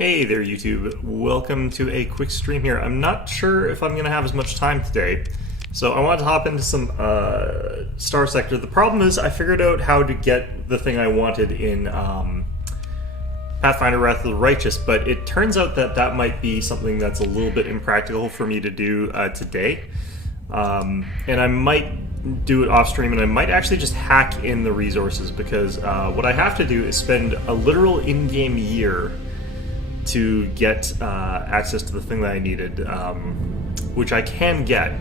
Hey there YouTube, welcome to a quick stream here. I'm not sure if I'm going to have as much time today, so I wanted to hop into some Starsector. The problem is I figured out how to get the thing I wanted in Pathfinder Wrath of the Righteous, but it turns out that that might be something that's a little bit impractical for me to do today. And I might do it off stream, and I might actually just hack in the resources, because what I have to do is spend a literal in-game year to get access to the thing that I needed, which I can get,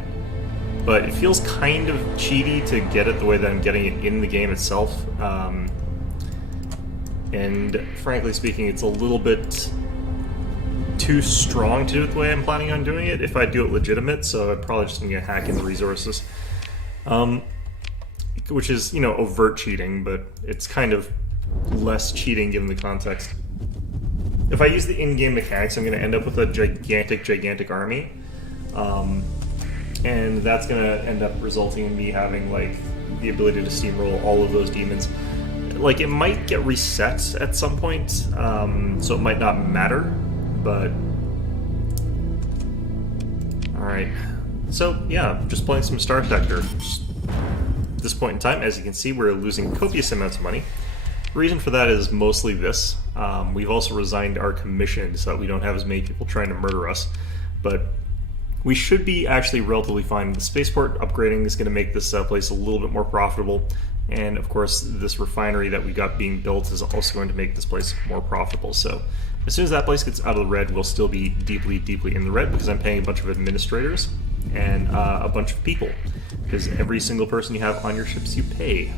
but it feels kind of cheaty to get it the way that I'm getting it in the game itself, and frankly speaking, it's a little bit too strong to do it the way I'm planning on doing it if I do it legitimate, so I'm probably just going to hack in the resources, which is, you know, overt cheating, but it's kind of less cheating given the context. If I use the in-game mechanics, I'm going to end up with a gigantic army, and that's going to end up resulting in me having, like, the ability to steamroll all of those demons. Like, it might get reset at some point, so it might not matter, but... Alright, so, yeah, just playing some Starsector. At this point in time, as you can see, we're losing copious amounts of money. The reason for that is mostly this. We've also resigned our commission so that we don't have as many people trying to murder us. But we should be actually relatively fine. The spaceport upgrading is going to make this place a little bit more profitable. And of course, this refinery that we got being built is also going to make this place more profitable. So as soon as that place gets out of the red, we'll still be deeply in the red, because I'm paying a bunch of administrators and a bunch of people. Because every single person you have on your ships, you pay.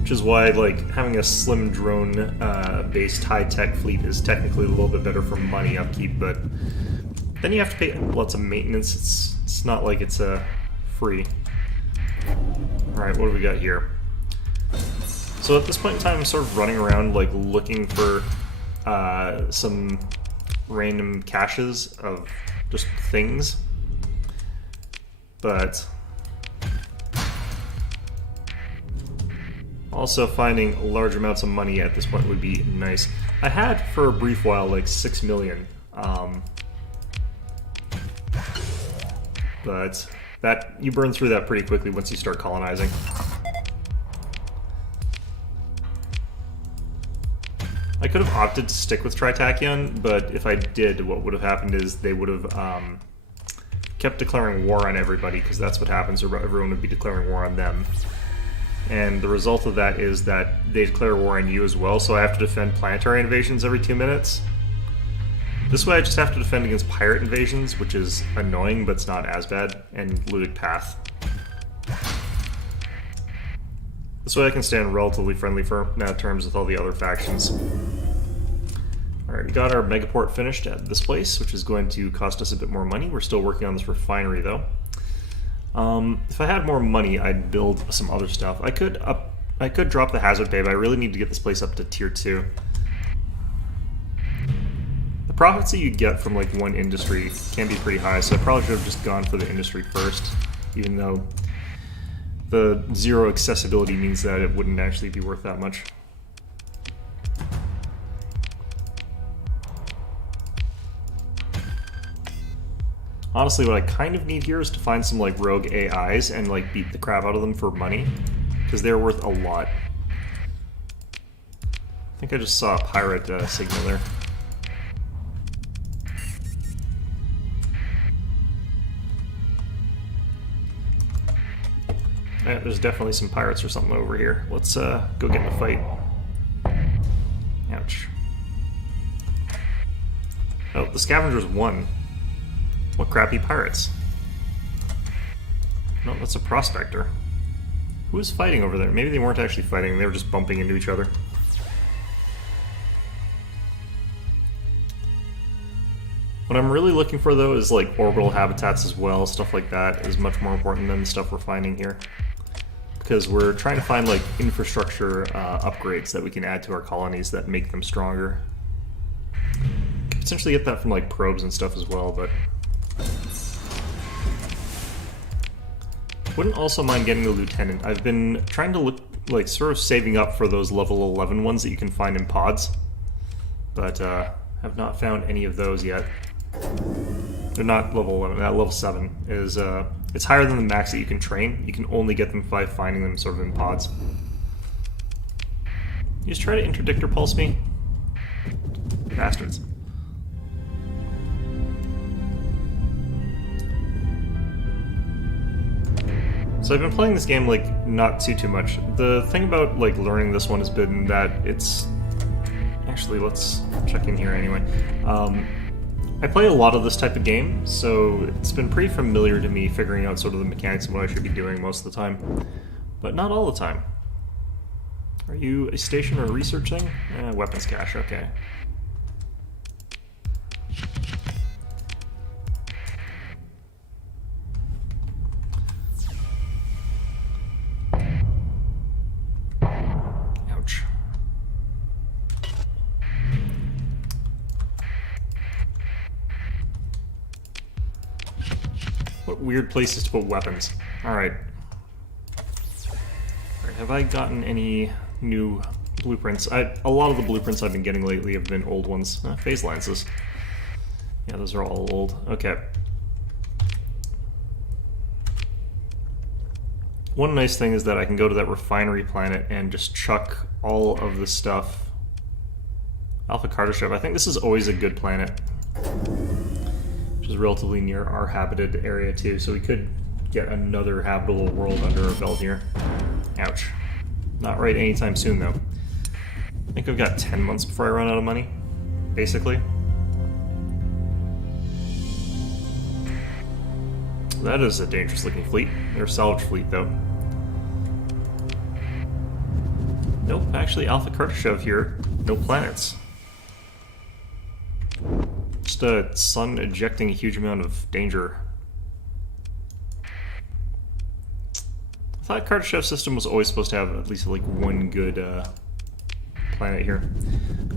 Which is why, like, having a slim drone-based high-tech fleet is technically a little bit better for money upkeep, but then you have to pay lots of maintenance. It's not like it's free. Alright, what do we got here? So at this point in time, I'm sort of running around, like, looking for some random caches of just things, but... also, finding large amounts of money at this point would be nice. I had, for a brief while, like 6 million. But you burn through that pretty quickly once you start colonizing. I could have opted to stick with Tritachyon, but if I did, what would have happened is they would have kept declaring war on everybody, because that's what happens, or everyone would be declaring war on them. And the result of that is that they declare war on you as well, so I have to defend planetary invasions every 2 minutes. This way I just have to defend against pirate invasions, which is annoying, but it's not as bad, and looted path. This way I can stay on relatively friendly terms with all the other factions. Alright, we got our megaport finished at this place, which is going to cost us a bit more money. We're still working on this refinery, though. If I had more money, I'd build some other stuff. I could drop the hazard pay, but I really need to get this place up to tier 2. The profits that you get from, like, one industry can be pretty high, so I probably should have just gone for the industry first, even though the zero accessibility means that it wouldn't actually be worth that much. Honestly, what I kind of need here is to find some, like, rogue AIs and, like, beat the crap out of them for money, because they're worth a lot. I think I just saw a pirate signal there. Yeah, there's definitely some pirates or something over here. Let's go get in a fight. Ouch. Oh, the scavengers won. What crappy pirates? No, that's a prospector. Who was fighting over there? Maybe they weren't actually fighting, they were just bumping into each other. What I'm really looking for, though, is, like, orbital habitats as well. Stuff like that is much more important than the stuff we're finding here. Because we're trying to find, like, infrastructure upgrades that we can add to our colonies that make them stronger. Could potentially get that from, like, probes and stuff as well, but... wouldn't also mind getting the lieutenant. I've been trying to like sort of saving up for those level 11 ones that you can find in pods, but have not found any of those yet. They're not level 11. Level 7 is it's higher than the max that you can train. You can only get them by finding them sort of in pods. You just try to interdictor pulse me, bastards. So I've been playing this game like not too much. The thing about like learning this one has been that it's actually, let's check in here anyway. I play a lot of this type of game, so it's been pretty familiar to me figuring out sort of the mechanics of what I should be doing most of the time, but not all the time. Are you a station or a research thing? Weapons cache, okay. Ouch. What weird places to put weapons. Alright. Have I gotten any new blueprints? A lot of the blueprints I've been getting lately have been old ones. Phase lenses. Yeah, those are all old. Okay. One nice thing is that I can go to that refinery planet and just chuck all of the stuff. Alpha Cartridge. I think this is always a good planet, which is relatively near our habited area too, so we could get another habitable world under our belt here. Ouch. Not right anytime soon though. I think I've got 10 months before I run out of money, basically. That is a dangerous looking fleet. They're a salvage fleet though. Nope, actually Alpha Cartridge here, no planets. Just a sun ejecting a huge amount of danger. I thought Cartridge system was always supposed to have at least like one good planet here.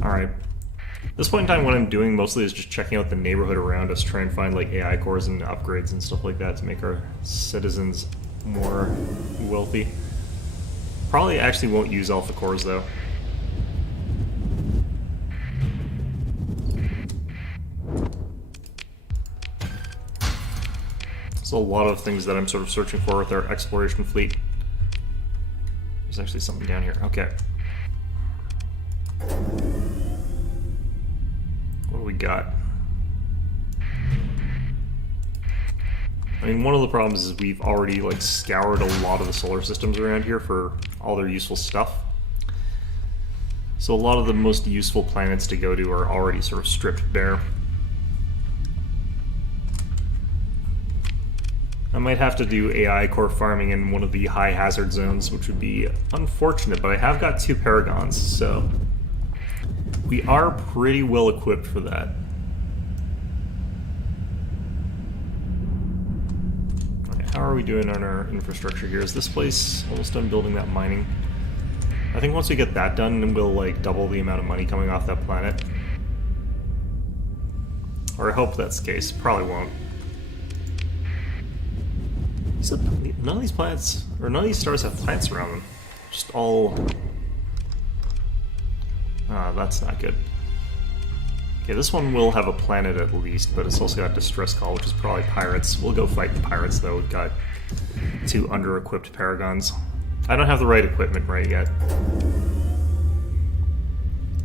Alright. At this point in time, what I'm doing mostly is just checking out the neighborhood around us, trying to find like AI cores and upgrades and stuff like that to make our citizens more wealthy. Probably actually won't use alpha cores though. There's a lot of things that I'm sort of searching for with our exploration fleet. There's actually something down here. Okay. What do we got? I mean, one of the problems is we've already like scoured a lot of the solar systems around here for all their useful stuff. So a lot of the most useful planets to go to are already sort of stripped bare. I might have to do AI core farming in one of the high hazard zones, which would be unfortunate, but I have got 2 paragons, so we are pretty well equipped for that. Okay, how are we doing on our infrastructure here? Is this place almost done building that mining? I think once we get that done, then we'll like double the amount of money coming off that planet. Or I hope that's the case. Probably won't. So none of these planets, or none of these stars have planets around them. Just all... Ah, that's not good. Okay, this one will have a planet at least, but it's also got distress call, which is probably pirates. We'll go fight the pirates though. We've got 2 under-equipped paragons. I don't have the right equipment right yet.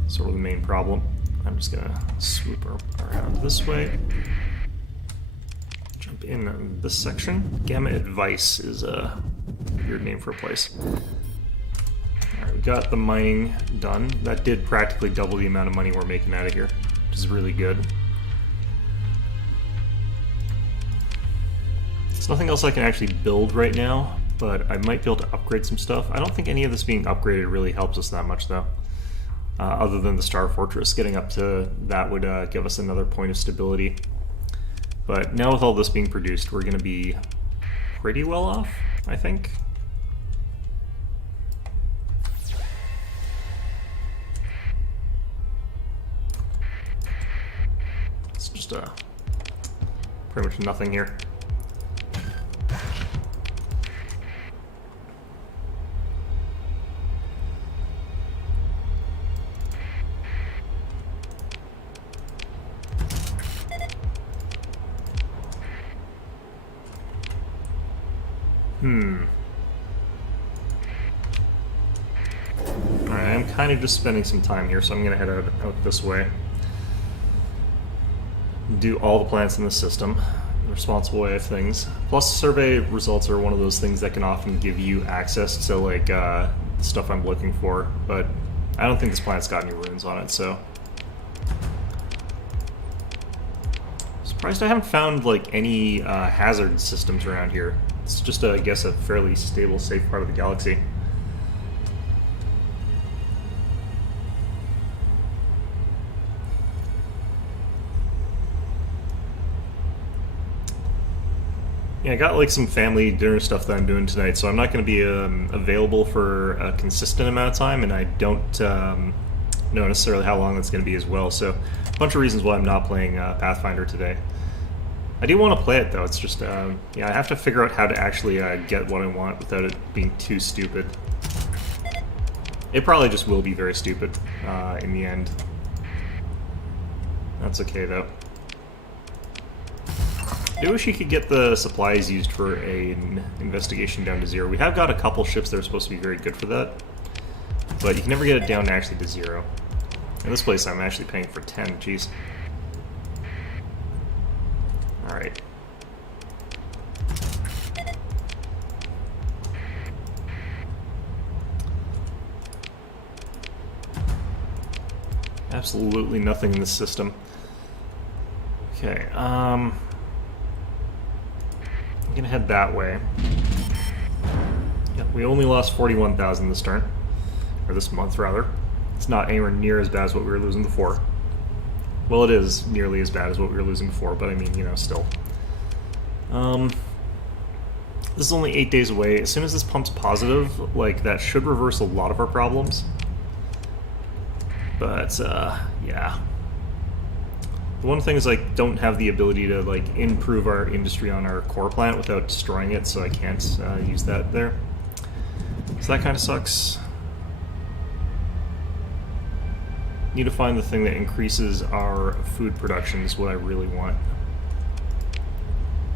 Sort of the main problem. I'm just gonna swoop around this way. Jump in this section. Gamma Advice is a weird name for a place. Alright, we got the mining done. That did practically double the amount of money we're making out of here, which is really good. There's nothing else I can actually build right now, but I might be able to upgrade some stuff. I don't think any of this being upgraded really helps us that much though. Other than the Star Fortress, getting up to that would give us another point of stability. But now with all this being produced, we're going to be pretty well off, I think. It's just pretty much nothing here. Alright, I'm kind of just spending some time here, so I'm going to head out this way. Do all the plants in the system, the responsible way of things. Plus, survey results are one of those things that can often give you access to, like, stuff I'm looking for, but I don't think this plant's got any runes on it, so... Surprised I haven't found, like, any hazard systems around here. It's just, I guess, a fairly stable, safe part of the galaxy. Yeah, I got like some family dinner stuff that I'm doing tonight, so I'm not going to be available for a consistent amount of time, and I don't know necessarily how long that's going to be as well. So, a bunch of reasons why I'm not playing Pathfinder today. I do want to play it though. It's just yeah, I have to figure out how to actually get what I want without it being too stupid. It probably just will be very stupid in the end. That's okay though. I wish you could get the supplies used for an investigation down to 0. We have got a couple ships that are supposed to be very good for that, but you can never get it down actually to 0. In this place, I'm actually paying for 10. Jeez. All right. Absolutely nothing in this system. Okay. I'm gonna head that way. Yeah, we only lost 41,000 this turn, or this month rather. It's not anywhere near as bad as what we were losing before. Well, it is nearly as bad as what we were losing before, but I mean, you know, still. This is only 8 days away. As soon as this pumps positive, like, that should reverse a lot of our problems. But, yeah. The one thing is I don't have the ability to like improve our industry on our core plant without destroying it, so I can't use that there. So that kind of sucks. Need to find the thing that increases our food production is what I really want.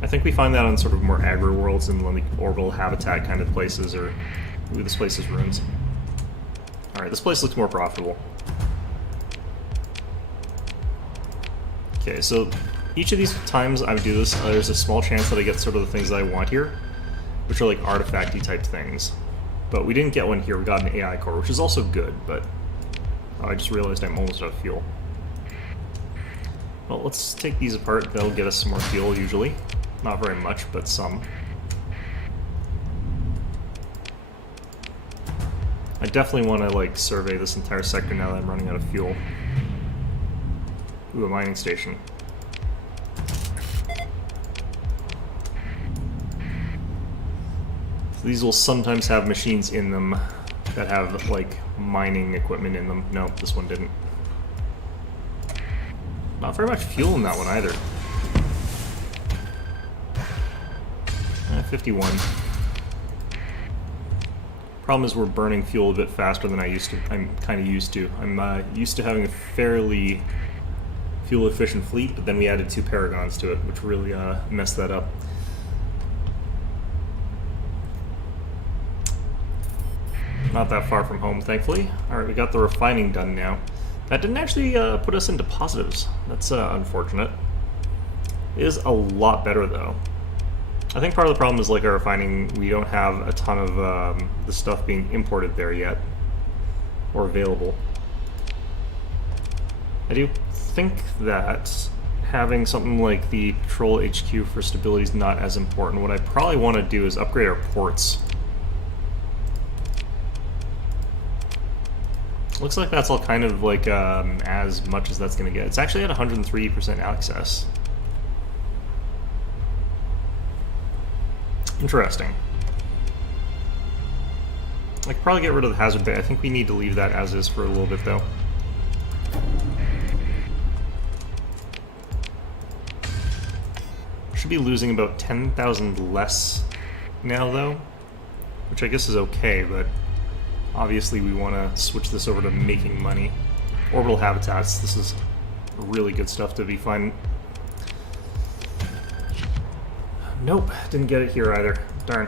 I think we find that on sort of more aggro worlds and like orbital habitat kind of places, or... Ooh, this place is ruins. Alright, this place looks more profitable. Okay, so each of these times I do this, there's a small chance that I get sort of the things that I want here, which are like artifact-y type things. But we didn't get one here, we got an AI core, which is also good, but I just realized I'm almost out of fuel. Well, let's take these apart, that'll get us some more fuel usually. Not very much, but some. I definitely want to like survey this entire sector now that I'm running out of fuel. Ooh, a mining station. So these will sometimes have machines in them that have, like, mining equipment in them. No, this one didn't. Not very much fuel in that one either. 51. Problem is we're burning fuel a bit faster than I'm kind of used to. I'm used to having a fairly fuel-efficient fleet, but then we added 2 Paragons to it, which really messed that up. Not that far from home, thankfully. Alright, we got the refining done now. That didn't actually put us into positives. That's unfortunate. It is a lot better, though. I think part of the problem is, like, our refining, we don't have a ton of the stuff being imported there yet, or available. I do think that having something like the Patrol HQ for stability is not as important. What I probably want to do is upgrade our ports. Looks like that's all kind of like as much as that's going to get. It's actually at 103% access. Interesting. I could probably get rid of the hazard bay. I think we need to leave that as is for a little bit, though. Should be losing about 10,000 less now, though, which I guess is okay, but obviously we want to switch this over to making money. Orbital habitats, this is really good stuff to be fun. Nope, didn't get it here either. Darn.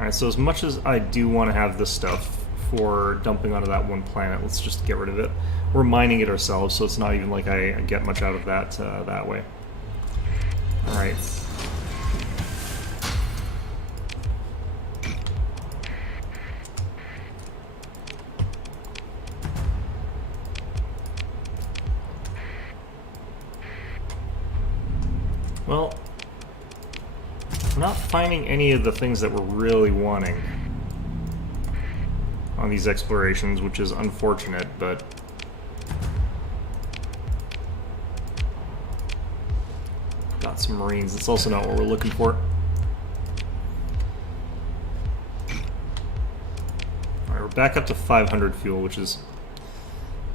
Alright, so as much as I do want to have this stuff for dumping onto that one planet, let's just get rid of it. We're mining it ourselves, so it's not even like I get much out of that that way. Alright. Well, we're not finding any of the things that we're really wanting on these explorations, which is unfortunate, but got some Marines. That's also not what we're looking for. Alright, we're back up to 500 fuel, which is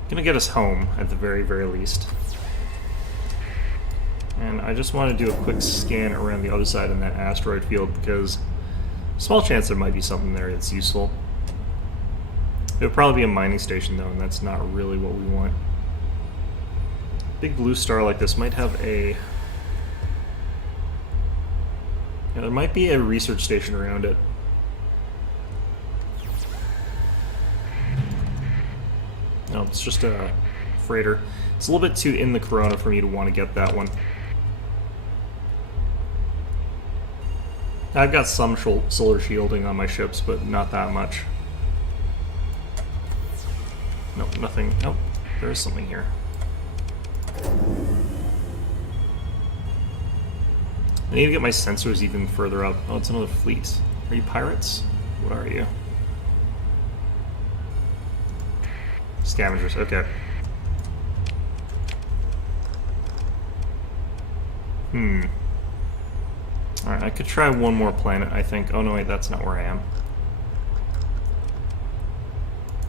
gonna get us home at the very, very least. And I just want to do a quick scan around the other side in that asteroid field because small chance there might be something there that's useful. It would probably be a mining station though, and that's not really what we want. Big blue star like this might have a... Yeah, there might be a research station around it. No, it's just a freighter. It's a little bit too in the corona for me to want to get that one. I've got some solar shielding on my ships, but not that much. Nope, nothing. Nope, there is something here. I need to get my sensors even further up. Oh, it's another fleet. Are you pirates? What are you? Scavengers, okay. Alright, I could try one more planet, I think. Oh no, wait, that's not where I am.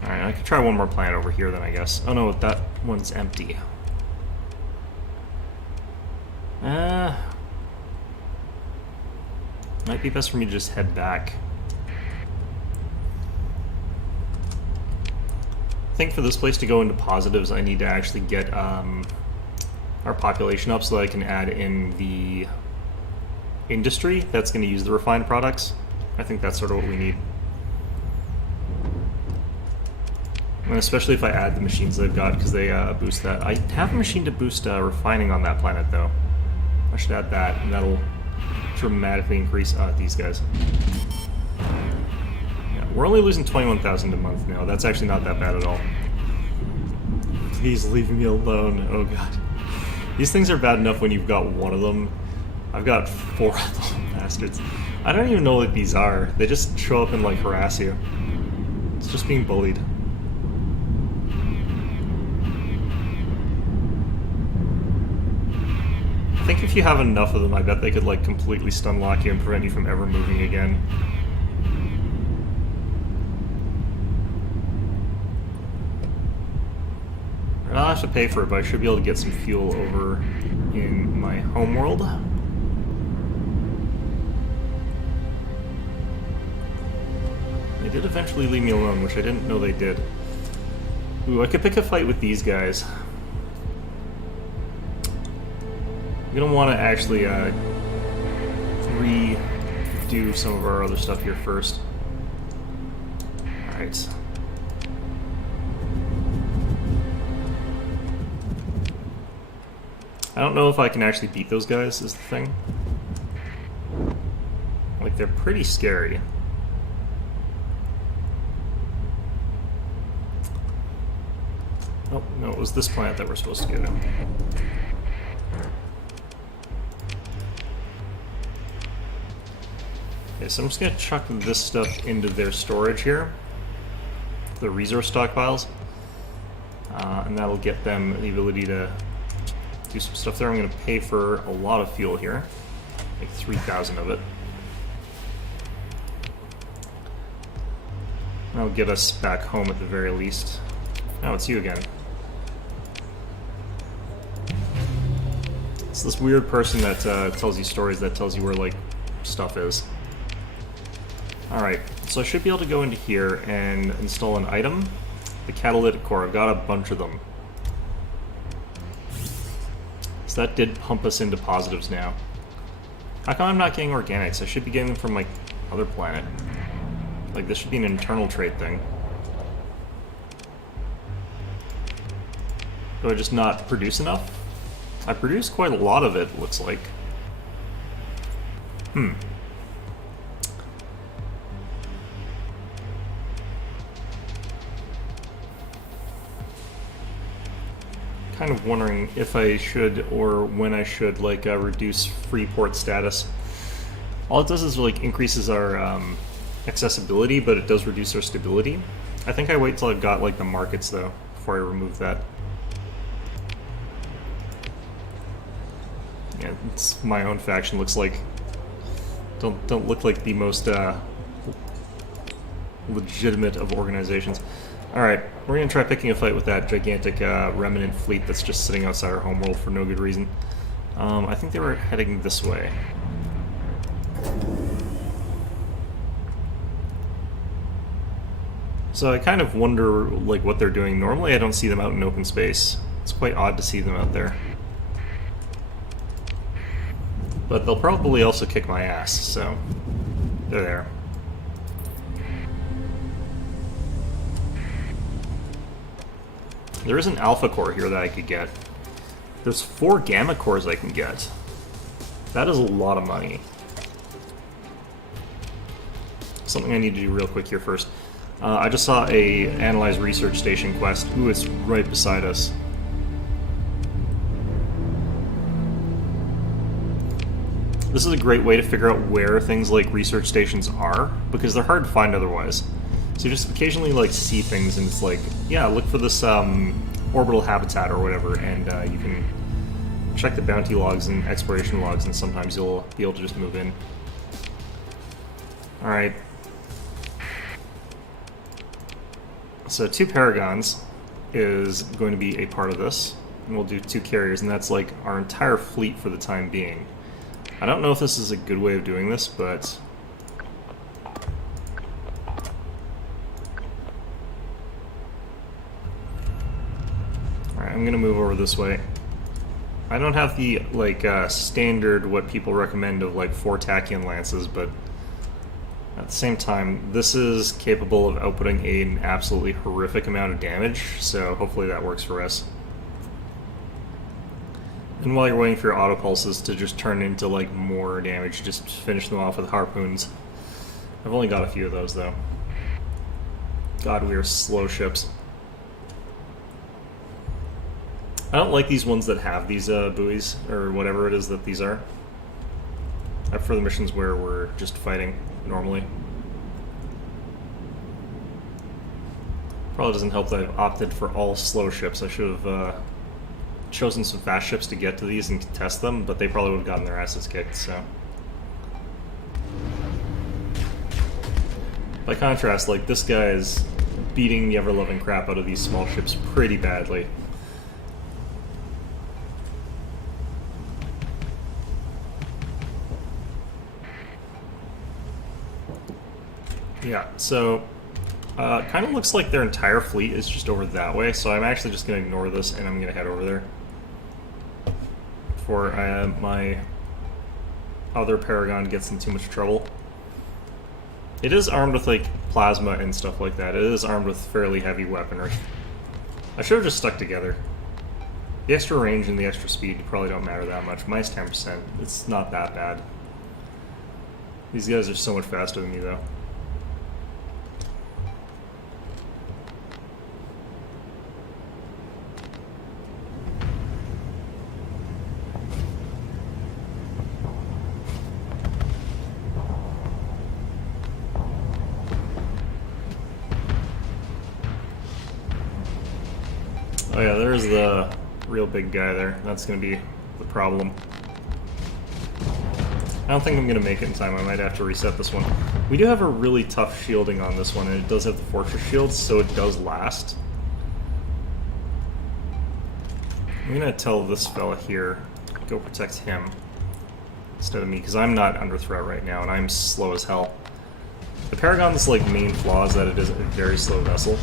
Alright, I could try one more planet over here then, I guess. Oh no, that one's empty. Might be best for me to just head back. I think for this place to go into positives, I need to actually get our population up so that I can add in the industry that's going to use the refined products. I think that's sort of what we need. And especially if I add the machines they've got, because they boost that. I have a machine to boost refining on that planet, though. I should add that, and that'll dramatically increase these guys. Yeah, we're only losing 21,000 a month now. That's actually not that bad at all. Please leave me alone. Oh god. These things are bad enough when you've got one of them. I've got 4 of them, bastards. I don't even know what these are. They just show up and, like, harass you. It's just being bullied. I think if you have enough of them, I bet they could, like, completely stun lock you and prevent you from ever moving again. I'll have to pay for it, but I should be able to get some fuel over in my homeworld. They did eventually leave me alone, which I didn't know they did. Ooh, I could pick a fight with these guys. I'm gonna want to actually redo some of our other stuff here first. Alright. I don't know if I can actually beat those guys, is the thing. Like, they're pretty scary. Oh, no, it was this planet that we're supposed to go to. Okay, so I'm just going to chuck this stuff into their storage here. The resource stockpiles. And that'll get them the ability to do some stuff there. I'm going to pay for a lot of fuel here. Like 3,000 of it. That'll get us back home at the very least. Oh, it's you again. It's this weird person that tells you stories that tells you where, like, stuff is. Alright, so I should be able to go into here and install an item. The catalytic core. I've got a bunch of them. So that did pump us into positives now. How come I'm not getting organics? I should be getting them from, like, other planet. Like, this should be an internal trade thing. Do I just not produce enough? I produce quite a lot of it, looks like. Kind of wondering if I should, or when I should, like, reduce free port status. All it does is, like, increases our accessibility, but it does reduce our stability. I think I wait till I've got, like, the markets, though, before I remove that. Yeah, it's my own faction. Looks like don't look like the most legitimate of organizations. All right, we're gonna try picking a fight with that gigantic Revenant fleet that's just sitting outside our homeworld for no good reason. I think they were heading this way. So I kind of wonder, like, what they're doing. Normally, I don't see them out in open space. It's quite odd to see them out there. But they'll probably also kick my ass, so they're there. There is an alpha core here that I could get. There's 4 gamma cores I can get. That is a lot of money. Something I need to do real quick here first. I just saw a Analyze Research Station quest. Ooh, it's right beside us. This is a great way to figure out where things like research stations are, because they're hard to find otherwise. So you just occasionally, like, see things and it's like, yeah, look for this orbital habitat or whatever, and you can check the bounty logs and exploration logs, and sometimes you'll be able to just move in. Alright. So 2 Paragons is going to be a part of this, and we'll do 2 carriers, and that's like our entire fleet for the time being. I don't know if this is a good way of doing this, but alright, I'm gonna move over this way. I don't have the, like, standard, what people recommend of, like, 4 Tachyon Lances, but at the same time, this is capable of outputting an absolutely horrific amount of damage, so hopefully that works for us. And while you're waiting for your auto pulses to just turn into, like, more damage, just finish them off with harpoons. I've only got a few of those, though. God, we are slow ships. I don't like these ones that have these buoys, or whatever it is that these are. I prefer the missions where we're just fighting normally. Probably doesn't help that I've opted for all slow ships. I should have chosen some fast ships to get to these and test them, but they probably would have gotten their asses kicked, so. By contrast, like, this guy is beating the ever-loving crap out of these small ships pretty badly. Yeah, so kind of looks like their entire fleet is just over that way, so I'm actually just going to ignore this and I'm going to head over there before my other Paragon gets in too much trouble. It is armed with, like, plasma and stuff like that. It is armed with fairly heavy weaponry. I should have just stuck together. The extra range and the extra speed probably don't matter that much. Minus 10%. It's not that bad. These guys are so much faster than me, though. Oh yeah, there's the real big guy there. That's going to be the problem. I don't think I'm going to make it in time. I might have to reset this one. We do have a really tough shielding on this one, and it does have the fortress shields, so it does last. I'm going to tell this fella here, go protect him instead of me, because I'm not under threat right now, and I'm slow as hell. The Paragon's, like, main flaw is that it is a very slow vessel.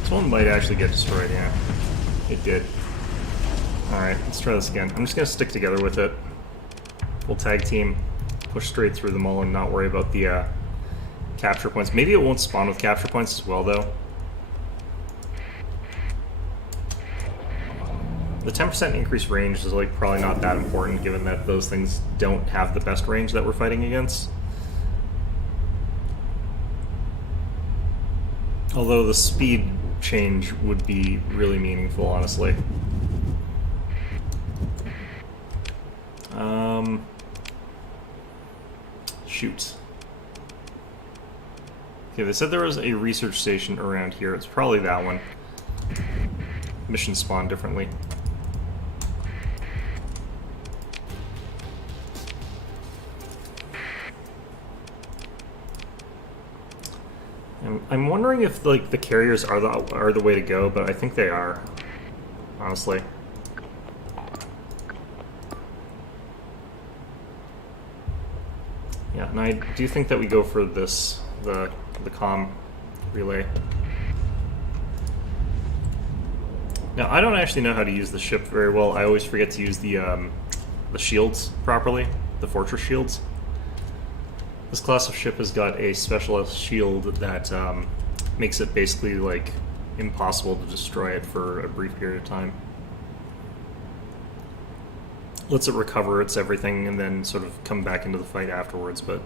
This one might actually get destroyed, yeah. It did. Alright, let's try this again. I'm just gonna stick together with it. We'll tag team, push straight through them all and not worry about the capture points. Maybe it won't spawn with capture points as well, though. The 10% increased range is like probably not that important, given that those things don't have the best range that we're fighting against. Although the speed change would be really meaningful, honestly. Shoot. Okay, they said there was a research station around here. It's probably that one. Mission spawned differently. I'm wondering if like the carriers are the way to go, but I think they are, honestly. Yeah, and I do think that we go for this, the comm relay. Now, I don't actually know how to use the ship very well. I always forget to use the shields properly, the fortress shields. This class of ship has got a specialist shield that makes it basically like impossible to destroy it for a brief period of time. Lets it recover its everything and then sort of come back into the fight afterwards, but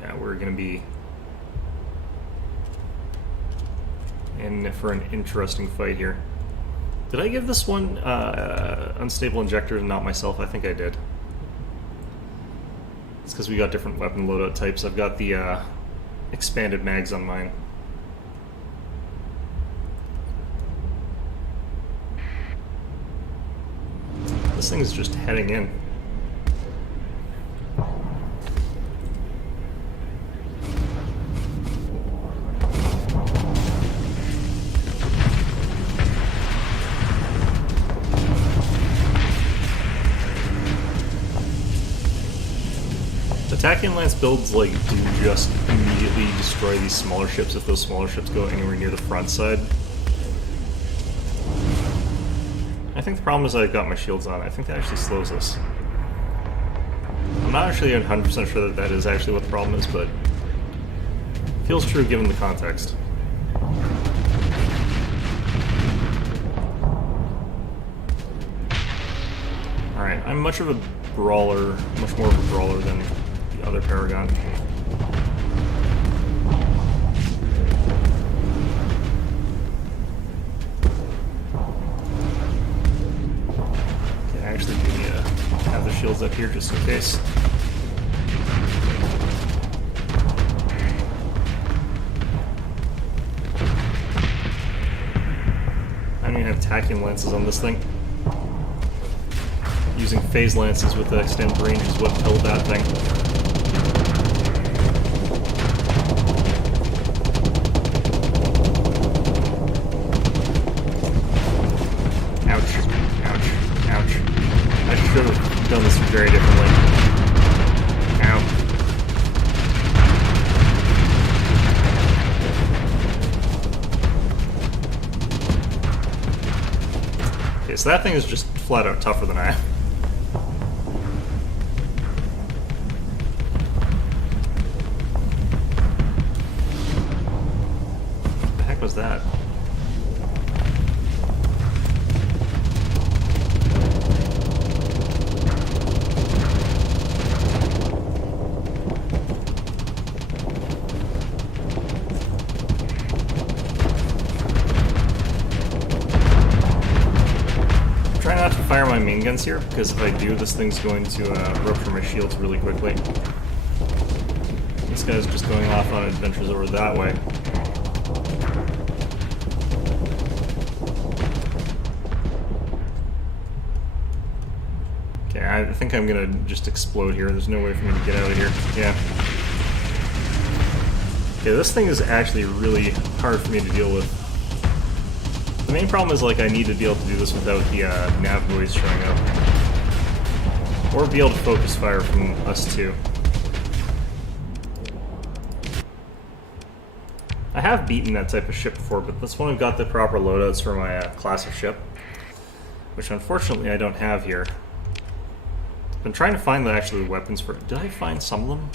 yeah, we're gonna be in for an interesting fight here. Did I give this one unstable injector and not myself? I think I did. It's because we got different weapon loadout types. I've got the expanded mags on mine. This thing is just heading in. Attacking lance builds like do just immediately destroy these smaller ships if those smaller ships go anywhere near the front side. I think the problem is I've got my shields on. I think that actually slows us. I'm not actually 100% sure that that is actually what the problem is, but it feels true given the context. Alright, I'm much of a brawler, much more of a brawler than the other Paragon. Okay, I actually do need to have the shields up here just in case. I don't even have tacking lances on this thing. Using phase lances with the extended range is what killed that thing. Ouch. Ouch. Ouch. I should have done this very differently. Ow. Okay, so that thing is just flat out tougher than I am. Was that? Try not to fire my main guns here, because if I do, this thing's going to rupture my shields really quickly. This guy's just going off on adventures over that way. I think I'm gonna just explode here. There's no way for me to get out of here. Yeah. Okay, this thing is actually really hard for me to deal with. The main problem is, like, I need to be able to do this without the nav buoys showing up. Or be able to focus fire from us too. I have beaten that type of ship before, but this one I've got the proper loadouts for my class of ship, which unfortunately I don't have here. I've been trying to find actually the weapons for it. Did I find some of them?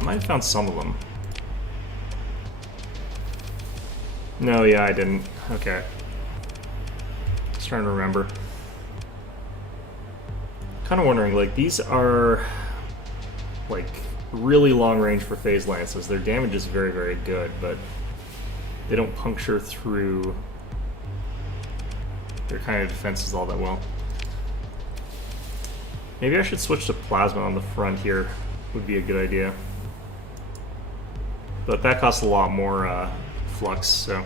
I might have found some of them. No, yeah, I didn't. Okay. Just trying to remember. Kind of wondering, like, these are, like, really long range for phase lances. Their damage is very, very good, but they don't puncture through their kind of defenses all that well. Maybe I should switch to plasma on the front here. Would be a good idea. But that costs a lot more flux, so...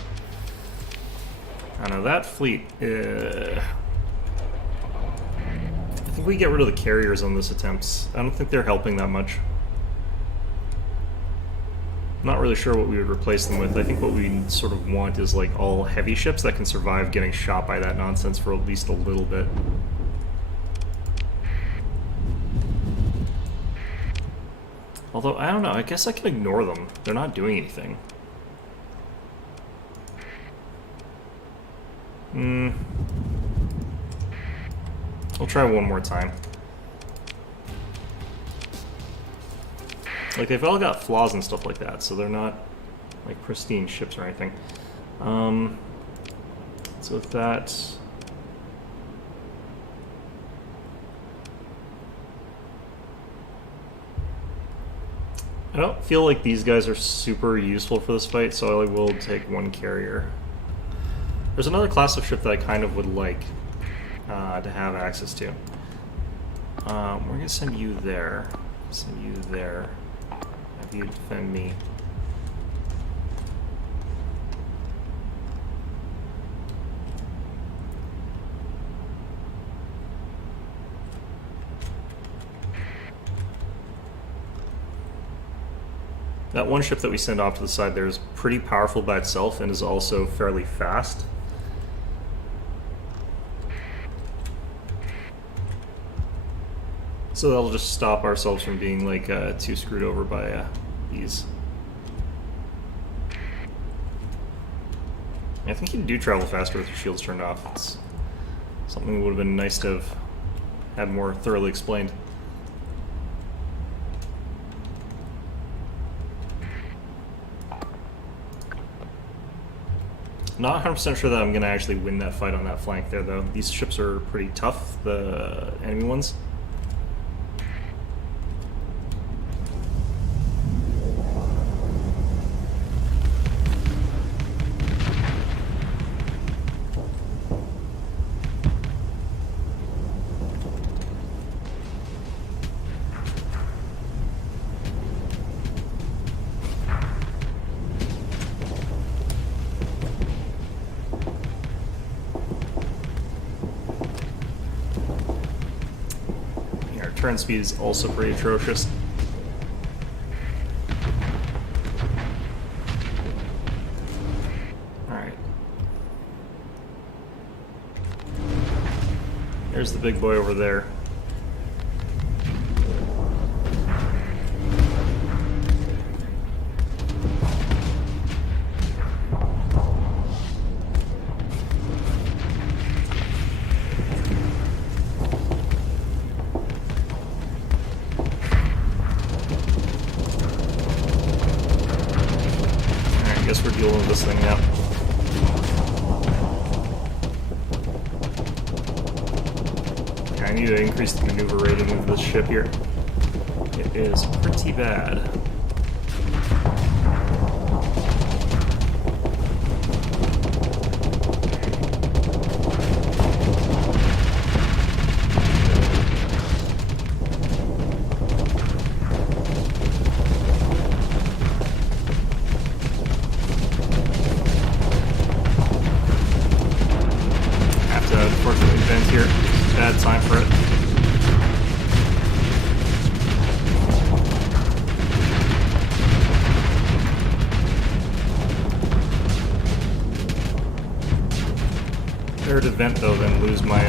I don't know, that fleet... I think we get rid of the carriers on this attempt. I don't think they're helping that much. I'm not really sure what we would replace them with. I think what we sort of want is like all heavy ships that can survive getting shot by that nonsense for at least a little bit. Although, I don't know, I guess I can ignore them. They're not doing anything. I'll try one more time. Like, they've all got flaws and stuff like that, so they're not, like, pristine ships or anything. So with that... I don't feel like these guys are super useful for this fight, so I will take one carrier. There's another class of ship that I kind of would like to have access to. We're going to send you there. Send you there. Have you defend me. That one ship that we send off to the side there is pretty powerful by itself and is also fairly fast. So that'll just stop ourselves from being like too screwed over by these. I think you do travel faster with your shields turned off. It's something that would have been nice to have had more thoroughly explained. Not 100% sure that I'm going to actually win that fight on that flank there, though. These ships are pretty tough, the enemy ones. Turn speed is also pretty atrocious. Alright. There's the big boy over there. I guess we're dealing with this thing now. Okay, I need to increase the maneuver rating of this ship here. It is pretty bad. Here. Bad time for it. Better to vent though than lose my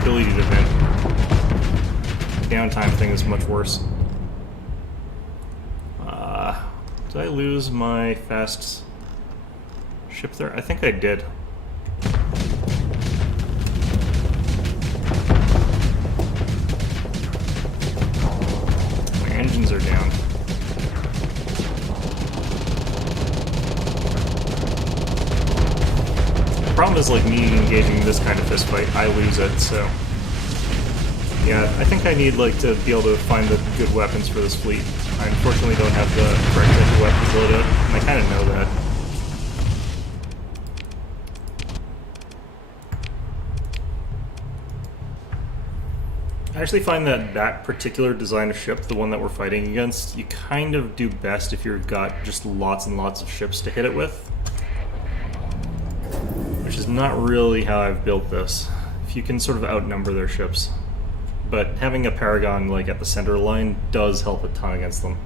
ability to vent. The downtime thing is much worse. Did I lose my fast ship there? I think I did. My engines are down. The problem is, like, me engaging this kind of fist fight, I lose it, so... Yeah, I think I need, like, to be able to find the good weapons for this fleet. I unfortunately don't have the correct type of weapons loaded, and I kind of know that. I actually find that that particular design of ship, the one that we're fighting against, you kind of do best if you've got just lots and lots of ships to hit it with. Which is not really how I've built this. If you can sort of outnumber their ships. But having a Paragon, like, at the center line does help a ton against them.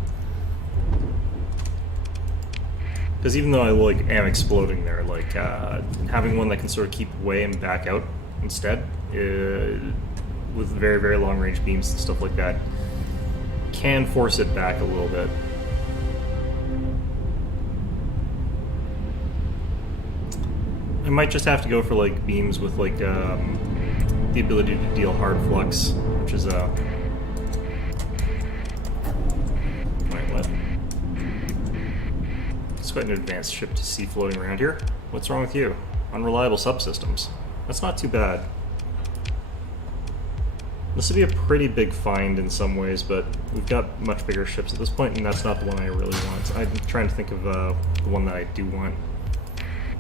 Because even though I, like, am exploding there, like, having one that can sort of keep away and back out instead, with very, very long-range beams and stuff like that, can force it back a little bit. I might just have to go for, like, beams with, like, the ability to deal hard flux, which is wait, what? It's quite an advanced ship to see floating around here. What's wrong with you? Unreliable subsystems. That's not too bad. This would be a pretty big find in some ways, but we've got much bigger ships at this point, and that's not the one I really want. I'm trying to think of the one that I do want.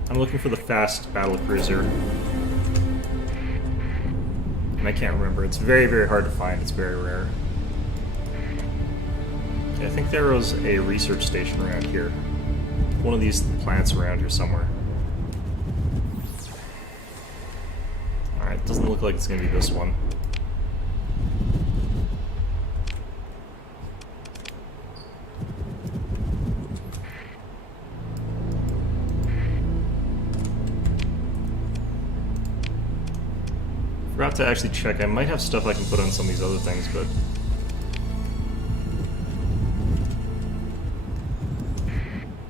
I'm looking for the fast battle cruiser. And I can't remember. It's very, very hard to find. It's very rare. Okay, I think there was a research station around here. One of these plants around here somewhere. Alright, doesn't look like it's going to be this one. Forgot to actually check. I might have stuff I can put on some of these other things, but...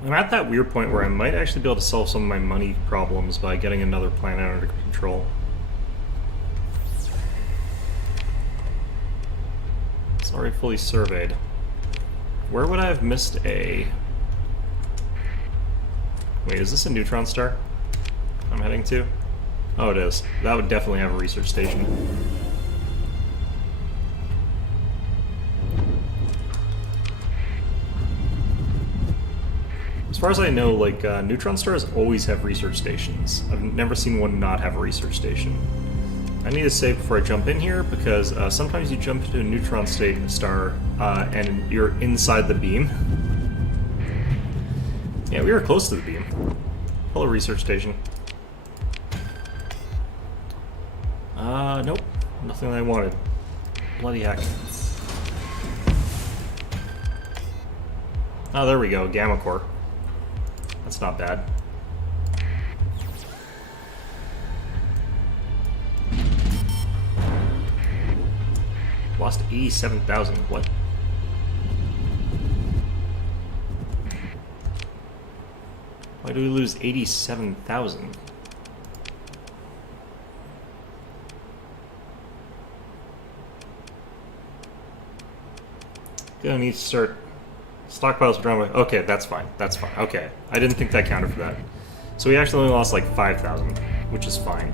I'm at that weird point where I might actually be able to solve some of my money problems by getting another planet under control. It's already fully surveyed. Where would I have missed a... Wait, is this a neutron star I'm heading to? Oh, it is. That would definitely have a research station. As far as I know, like, neutron stars always have research stations. I've never seen one not have a research station. I need to save before I jump in here, because sometimes you jump into a neutron star and you're inside the beam. Yeah, we were close to the beam. Hello, research station. Nope. Nothing I wanted. Bloody heck. Oh, there we go. Gamma core. That's not bad. Lost 87,000. What? Why do we lose 87,000? Gonna need to start stockpiles for drama. Okay, that's fine. That's fine. Okay, I didn't think that counted for that. So we actually only lost like 5,000, which is fine.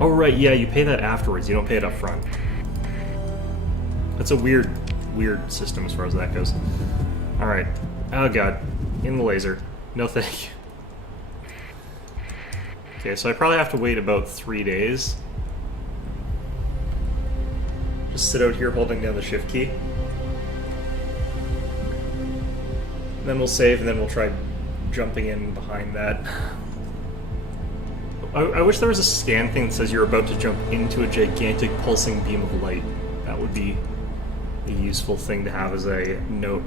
Oh right, yeah, you pay that afterwards. You don't pay it up front. That's a weird system as far as that goes. All right. Oh god, in the laser. No thank you. Okay, so I probably have to wait about 3 days. Just sit out here holding down the shift key. And then we'll save, and then we'll try jumping in behind that. I wish there was a scan thing that says you're about to jump into a gigantic pulsing beam of light. That would be a useful thing to have as a note.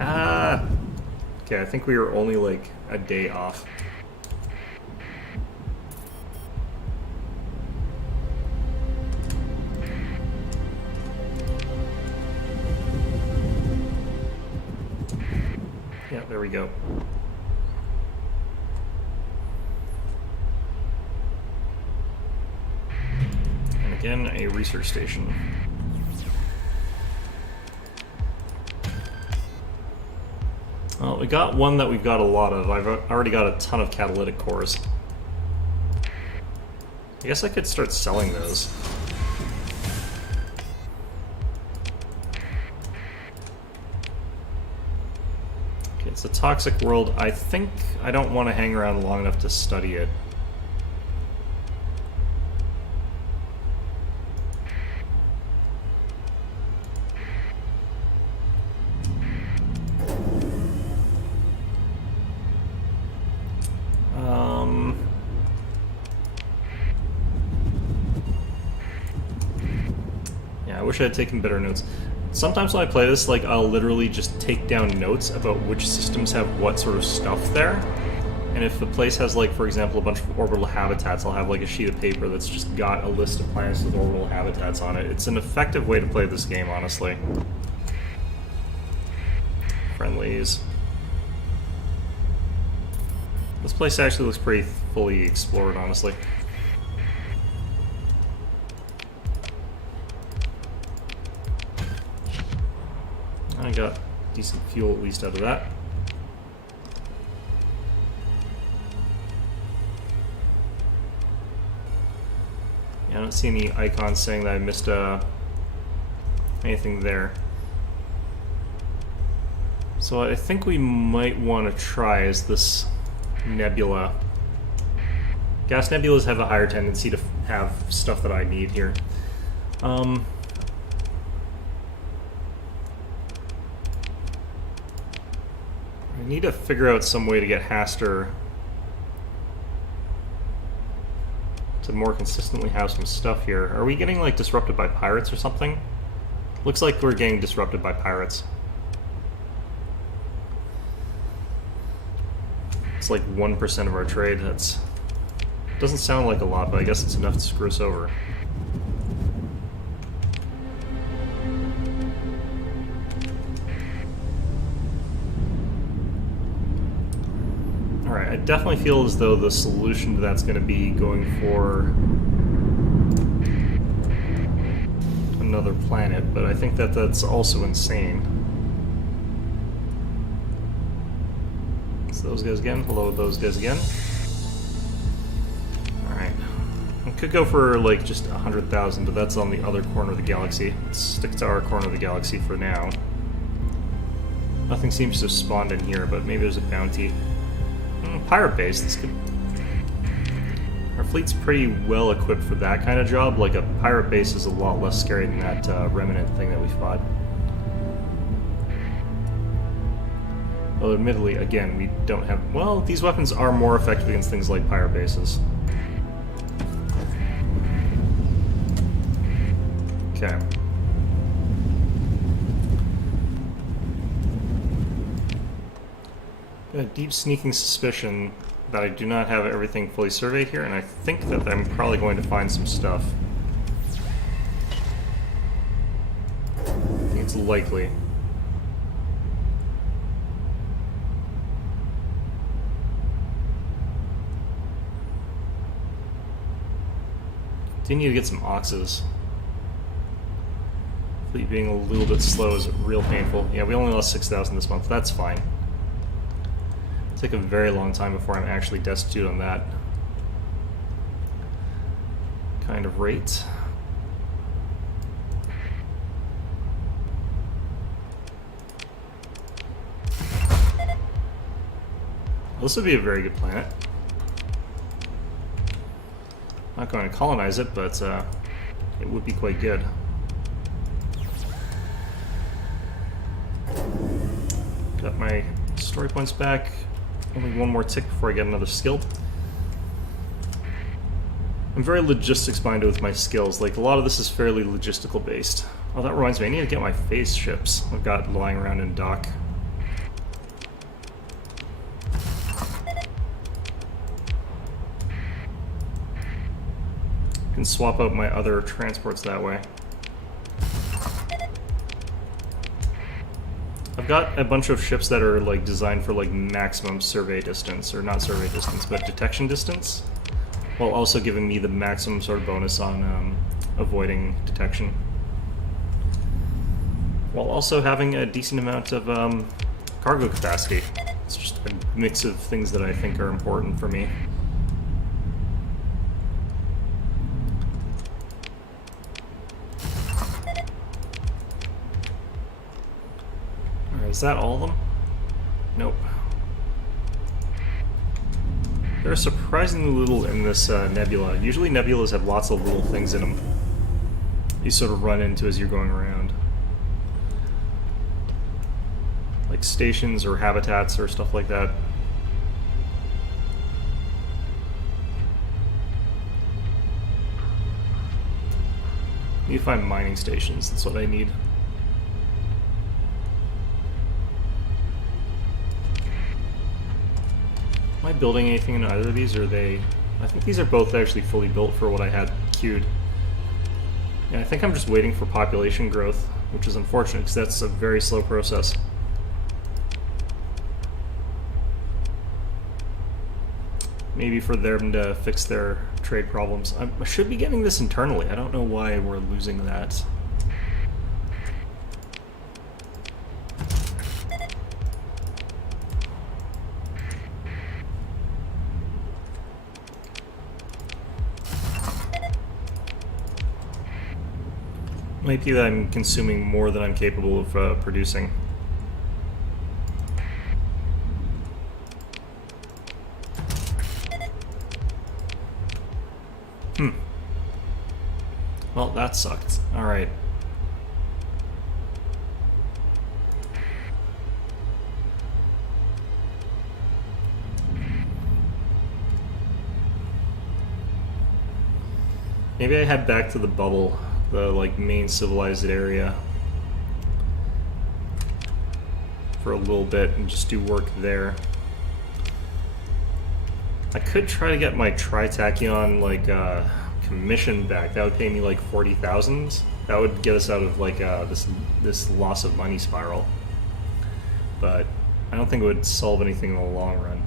Ah! Okay, I think we were only like a day off. we go. And again, a research station. Well, we got one that we've got a lot of. I've already got a ton of catalytic cores. I guess I could start selling those. Okay, it's a toxic world. I think I don't want to hang around long enough to study it. I wish I had taken better notes. Sometimes when I play this, like, I'll literally just take down notes about which systems have what sort of stuff there. And if the place has, like, for example, a bunch of orbital habitats, I'll have, like, a sheet of paper that's just got a list of planets with orbital habitats on it. It's an effective way to play this game, honestly. Friendlies. This place actually looks pretty fully explored, honestly. I got decent fuel at least out of that. Yeah, I don't see any icons saying that I missed anything there. So what I think we might want to try is this Nebula. Gas nebulas have a higher tendency to have stuff that I need here. I need to figure out some way to get Haster to more consistently have some stuff here. Are we getting, like, disrupted by pirates or something? Looks like we're getting disrupted by pirates. It's like 1% of our trade. That's doesn't sound like a lot, but I guess it's enough to screw us over. Alright, I definitely feel as though the solution to that's going to be going for another planet, but I think that that's also insane. Those guys again. Hello, those guys again. Alright. I could go for, like, just 100,000, but that's on the other corner of the galaxy. Let's stick to our corner of the galaxy for now. Nothing seems to have spawned in here, but maybe there's a bounty. Pirate base. This could... Our fleet's pretty well equipped for that kind of job. Like, a pirate base is a lot less scary than that Revenant thing that we fought. Well, admittedly, again, we don't have... Well, these weapons are more effective against things like pirate bases. Okay. A deep sneaking suspicion that I do not have everything fully surveyed here, and I think that I'm probably going to find some stuff. I think it's likely. Do need to get some oxes. Fleet being a little bit slow is real painful. Yeah, we only lost 6,000 this month. That's fine. It'll take a very long time before I'm actually destitute on that kind of rate. This would be a very good planet. Not going to colonize it, but it would be quite good. Got my story points back. Only one more tick before I get another skill. I'm very logistics minded with my skills. Like, a lot of this is fairly logistical based. Oh, that reminds me, I need to get my phase ships I've got lying around in dock. Can swap out my other transports that way. I've I've got a bunch of ships that are like designed for like maximum survey distance, or not survey distance, but detection distance, while also giving me the maximum sort of bonus on avoiding detection, while also having a decent amount of cargo capacity. It's just a mix of things that I think are important for me. Alright, is that all of them? Nope. There are surprisingly little in this Nebula. Usually Nebulas have lots of little things in them you sort of run into as you're going around. Like stations or habitats or stuff like that. Need to find mining stations, that's what I need. Am I building anything in either of these, or are they... I think these are both actually fully built for what I had queued. Yeah, I think I'm just waiting for population growth, which is unfortunate because that's a very slow process. Maybe for them to fix their trade problems. I should be getting this internally. I don't know why we're losing that. Might be that I'm consuming more than I'm capable of producing. Well, that sucked. Alright. Maybe I head back to the bubble, the like main civilized area, for a little bit and just do work there. I could try to get my Tritachyon like commission back. That would pay me like 40,000. That would get us out of like this loss of money spiral. But I don't think it would solve anything in the long run.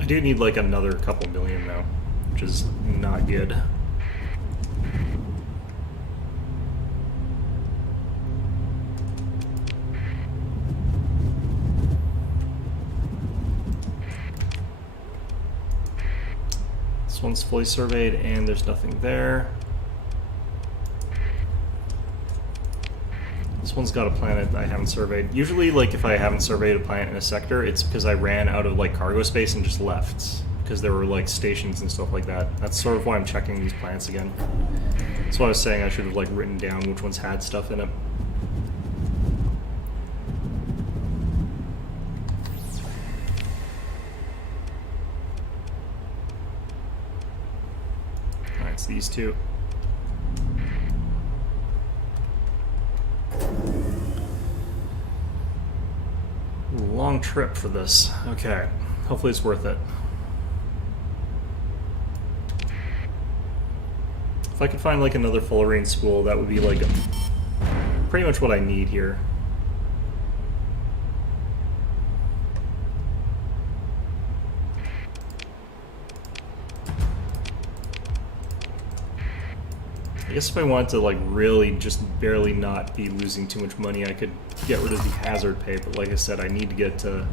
I do need like another couple million though, which is not good. This one's fully surveyed and there's nothing there. This one's got a planet I haven't surveyed. Usually, like, if I haven't surveyed a planet in a sector, it's because I ran out of, like, cargo space and just left. Because there were, like, stations and stuff like that. That's sort of why I'm checking these planets again. That's why I was saying I should have, like, written down which ones had stuff in it. Alright, it's these two. Long trip for this. Okay, hopefully it's worth it. If I could find like another Fullerene school, that would be like pretty much what I need here. I guess if I wanted to like really just barely not be losing too much money, I could get rid of the hazard pay, but like I said, I need to get to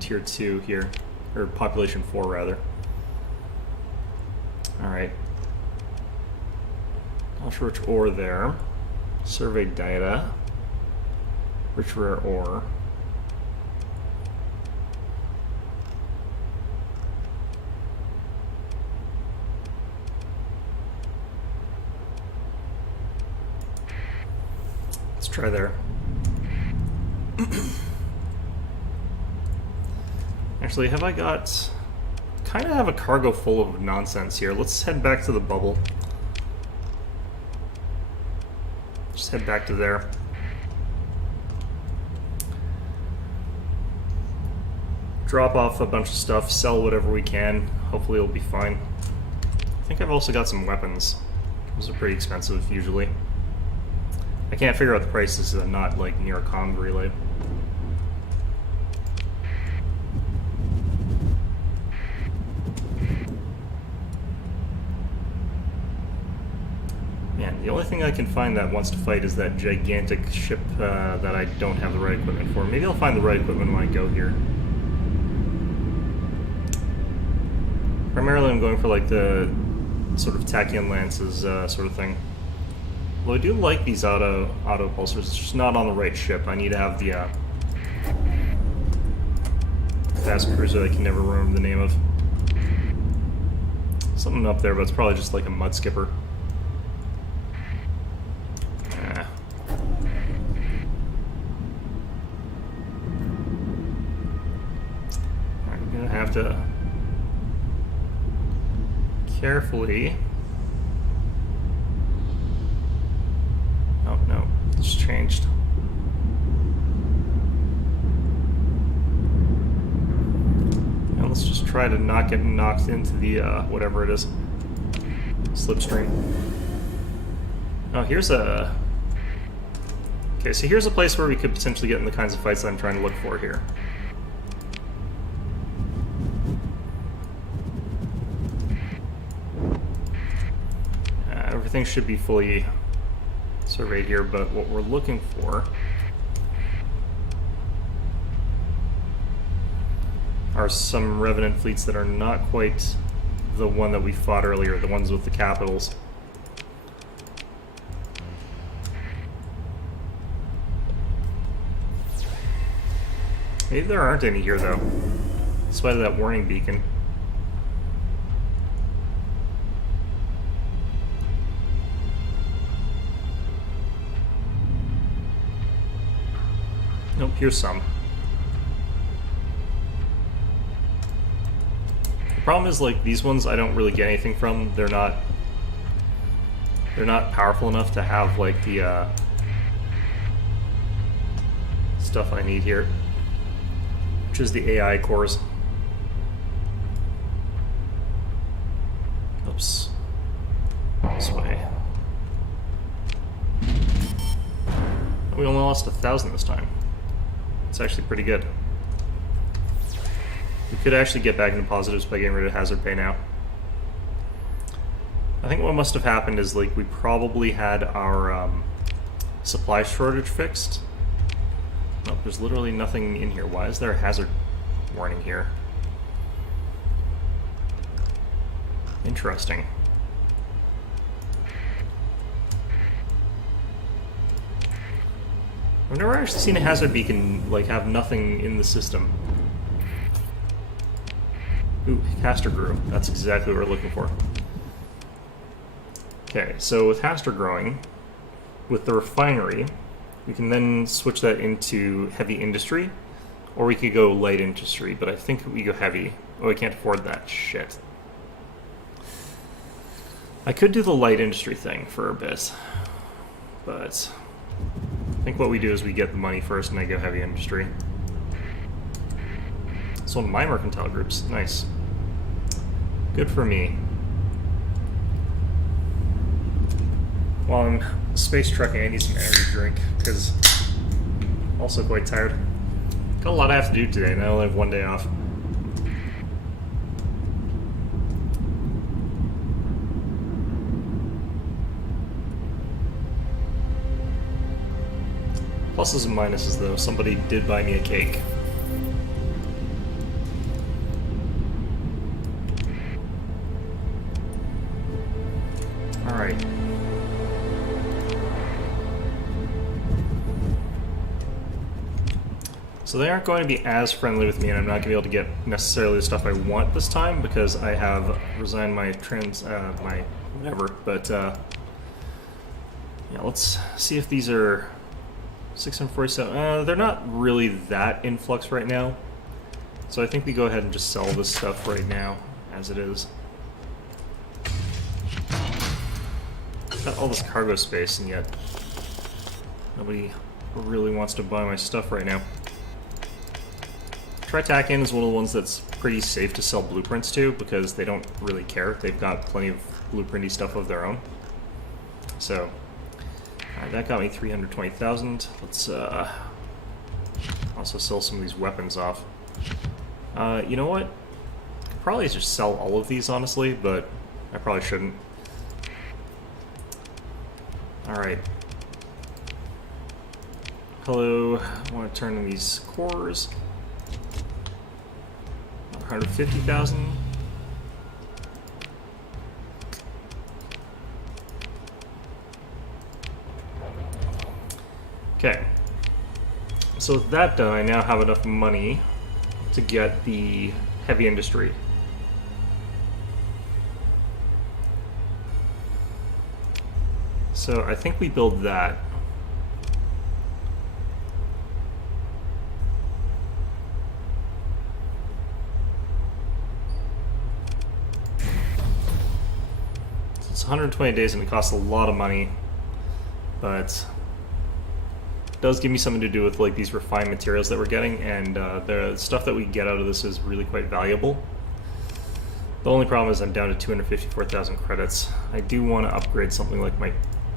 tier 2 here, or population 4 rather. Alright. Ultra rich ore there. Survey data. Rich rare ore. Let's try there. Actually, have I got... kind of have a cargo full of nonsense here. Let's head back to the bubble. Just head back to there. Drop off a bunch of stuff, sell whatever we can. Hopefully it'll be fine. I think I've also got some weapons. Those are pretty expensive usually. I can't figure out the prices because I'm not like near a comm relay. Man, the only thing I can find that wants to fight is that gigantic ship that I don't have the right equipment for. Maybe I'll find the right equipment when I go here. Primarily I'm going for like the sort of Tachyon lances sort of thing. Well, I do like these auto pulsers. It's just not on the right ship. I need to have the fast cruiser I can never remember the name of. Something up there, but it's probably just like a mud skipper. I'm gonna have to carefully. Oh no, it's changed. Now let's just try to not get knocked into the whatever it is, slipstream. Oh, here's a. Okay, so here's a place where we could potentially get in the kinds of fights that I'm trying to look for here. Everything should be fully surveyed here, but what we're looking for are some Revenant fleets that are not quite the one that we fought earlier, the ones with the capitals. Maybe there aren't any here, though, in spite of that warning beacon. Nope, here's some. The problem is, like, these ones I don't really get anything from. They're not powerful enough to have, like, the stuff I need here, which is the AI cores. Oops. This way. We only lost 1,000 this time. It's actually pretty good. We could actually get back into positives by getting rid of hazard pay now. I think what must have happened is, like, we probably had our supply shortage fixed. Nope, there's literally nothing in here. Why is there a hazard warning here? Interesting. I've never actually seen a hazard beacon, like, have nothing in the system. Ooh, Caster grew. That's exactly what we're looking for. Okay, so with Caster growing, with the refinery, we can then switch that into heavy industry, or we could go light industry, but I think we go heavy. Oh, I can't afford that. Shit. I could do the light industry thing for a bit, but I think what we do is we get the money first and I go heavy industry. It's one of my mercantile groups. Nice. Good for me. While I'm space trucking, I need some energy drink, because I'm also quite tired. Got a lot I have to do today, and I only have one day off. Pluses and minuses, though. Somebody did buy me a cake. Alright. So they aren't going to be as friendly with me, and I'm not going to be able to get necessarily the stuff I want this time, because I have resigned my my whatever, but yeah, let's see if these are 647. They're not really that influx right now, so I think we go ahead and just sell this stuff right now, as it is. Got all this cargo space, and yet nobody really wants to buy my stuff right now. Tachyon is one of the ones that's pretty safe to sell blueprints to, because they don't really care. They've got plenty of blueprinty stuff of their own. So Alright, that got me 320,000. Let's also sell some of these weapons off. You know what? I could probably just sell all of these, honestly, but I probably shouldn't. Alright. Hello. I want to turn in these cores. 150,000. Okay. So with that done, I now have enough money to get the heavy industry. So I think we build that. So it's 120 days and it costs a lot of money, but it does give me something to do with like these refined materials that we're getting, and the stuff that we get out of this is really quite valuable. The only problem is I'm down to 254,000 credits. I do want to upgrade something like my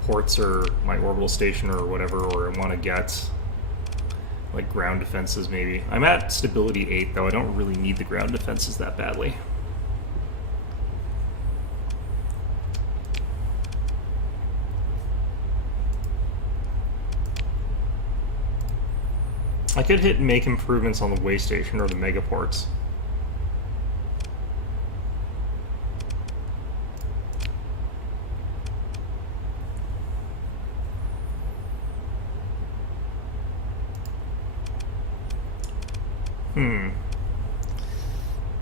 ports or my orbital station or whatever, or I want to get like ground defenses maybe. I'm at stability 8 though, I don't really need the ground defenses that badly. I could hit make improvements on the way station or the megaports.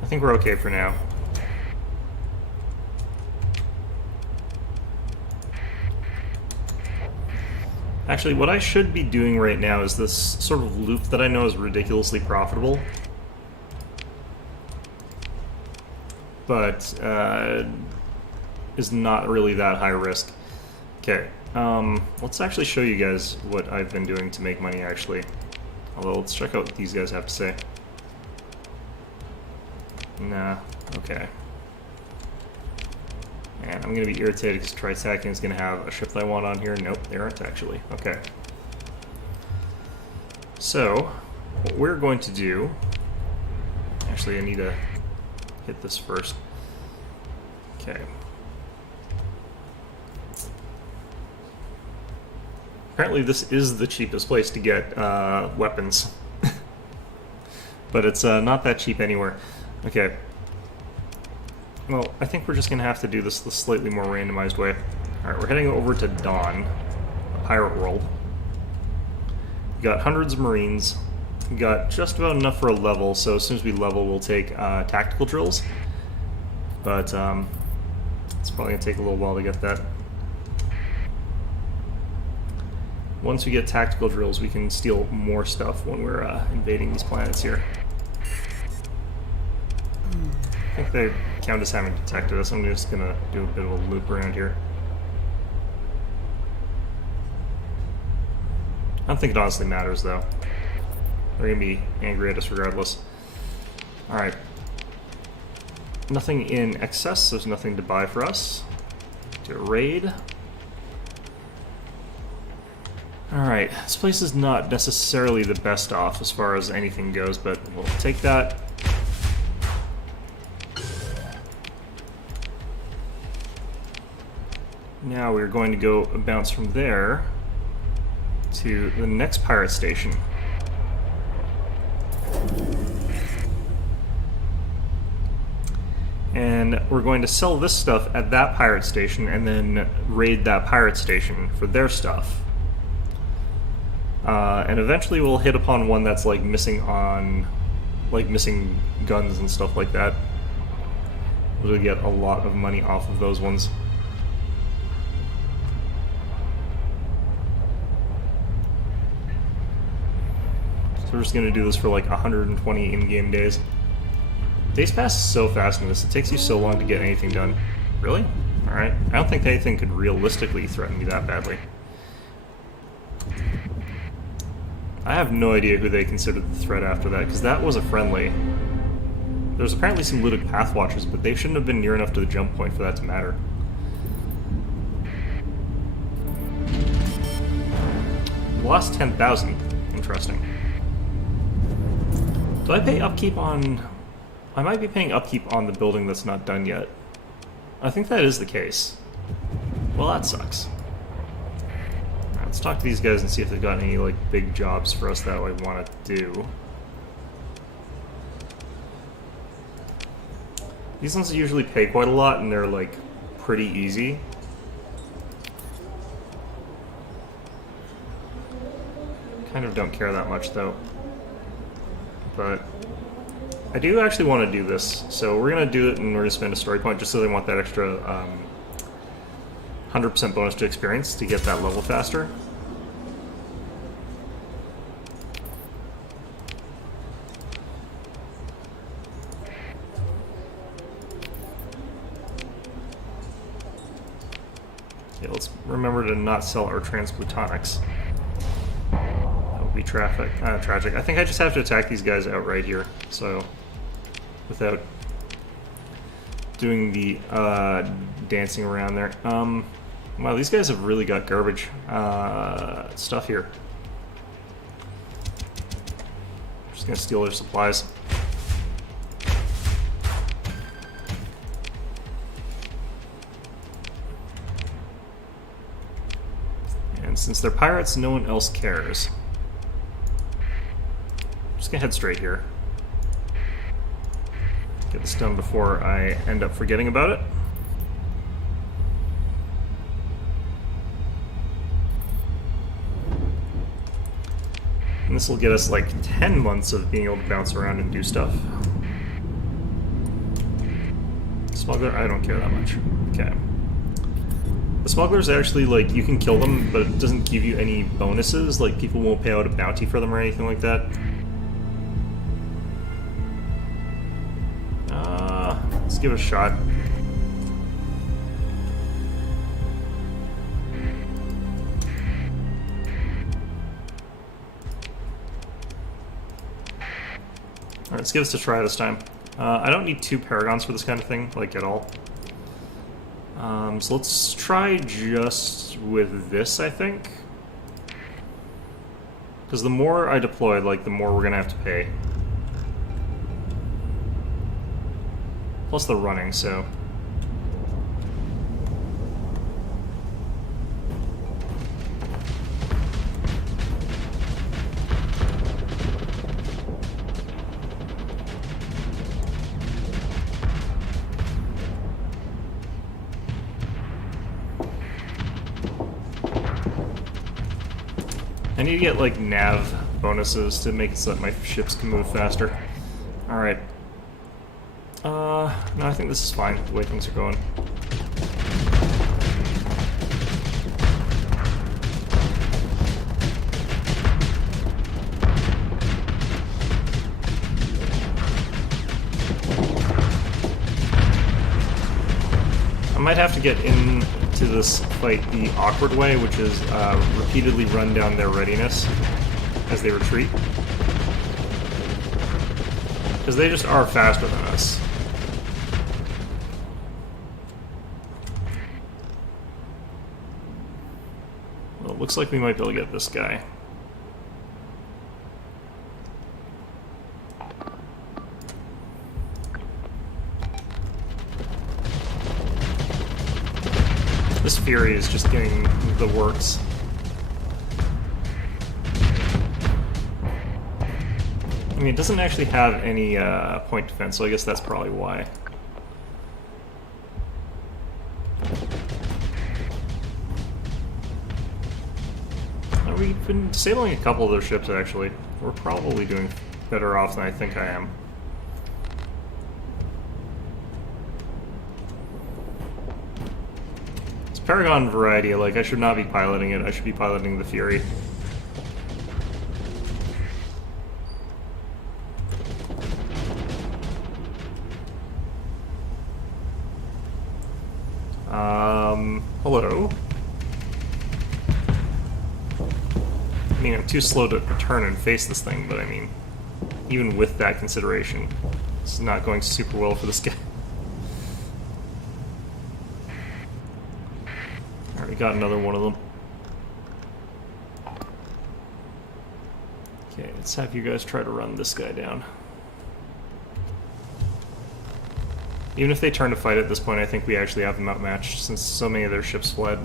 I think we're okay for now. Actually, what I should be doing right now is this sort of loop that I know is ridiculously profitable, but is not really that high risk. Okay, let's actually show you guys what I've been doing to make money, actually. Although, let's check out what these guys have to say. Nah, okay. And I'm going to be irritated because Starstacking is going to have a ship that I want on here. Nope, they aren't actually. Okay. So, what we're going to do... Actually, I need to hit this first. Okay. Apparently this is the cheapest place to get weapons. But it's not that cheap anywhere. Okay. Well, I think we're just going to have to do this the slightly more randomized way. Alright, we're heading over to Dawn, a pirate world. We got hundreds of marines. We got just about enough for a level, so as soon as we level, we'll take tactical drills. But it's probably going to take a little while to get that. Once we get tactical drills, we can steal more stuff when we're invading these planets here. I think they count as having detected us. I'm just going to do a bit of a loop around here. I don't think it honestly matters, though. They're going to be angry at us regardless. Alright. Nothing in excess. There's nothing to buy for us. Do a raid. Alright, this place is not necessarily the best off as far as anything goes, but we'll take that. Now we're going to go bounce from there to the next pirate station. And we're going to sell this stuff at that pirate station and then raid that pirate station for their stuff. And eventually we'll hit upon one that's like missing guns and stuff like that. We'll get a lot of money off of those ones. So we're just going to do this for like 120 in-game days. Days pass so fast in this, it takes you so long to get anything done. Really? Alright. I don't think anything could realistically threaten me that badly. I have no idea who they considered the threat after that, because that was a friendly. There's apparently some looted path watchers, but they shouldn't have been near enough to the jump point for that to matter. Lost 10,000. Interesting. Do I pay upkeep on... I might be paying upkeep on the building that's not done yet. I think that is the case. Well, that sucks. Alright, let's talk to these guys and see if they've got any, like, big jobs for us that I want to do. These ones usually pay quite a lot, and they're, like, pretty easy. Kind of don't care that much, though. But I do actually want to do this, so we're going to do it and we're going to spend a story point just so they want that extra 100% bonus to experience to get that level faster. Yeah, let's remember to not sell our transplutonics. Tragic. I think I just have to attack these guys outright here, so without doing the dancing around there. Wow, these guys have really got garbage stuff here. I'm just gonna steal their supplies. And since they're pirates, no one else cares. Just gonna head straight here. Get this done before I end up forgetting about it. And this will get us like 10 months of being able to bounce around and do stuff. Smuggler, I don't care that much. Okay. The smugglers actually, like, you can kill them, but it doesn't give you any bonuses. Like, people won't pay out a bounty for them or anything like that. Let's give it a shot. Alright, let's give this a try this time. I don't need 2 paragons for this kind of thing, like, at all. So let's try just with this, I think. Because the more I deploy, like, the more we're gonna have to pay. Plus the running, so... I need to get, like, nav bonuses to make it so that my ships can move faster. Alright. No, I think this is fine, the way things are going. I might have to get into this fight the awkward way, which is repeatedly run down their readiness as they retreat. Because they just are faster than us. Well, it looks like we might be able to get this guy. This Fury is just getting the works. I mean, it doesn't actually have any point defense, so I guess that's probably why. We've been disabling a couple of their ships, actually. We're probably doing better off than I think I am. It's Paragon variety, like, I should not be piloting it, I should be piloting the Fury. Hello? I mean, I'm too slow to turn and face this thing, but I mean, even with that consideration, it's not going super well for this guy. Alright, we got another one of them. Okay, let's have you guys try to run this guy down. Even if they turn to fight at this point, I think we actually have them outmatched, since so many of their ships fled.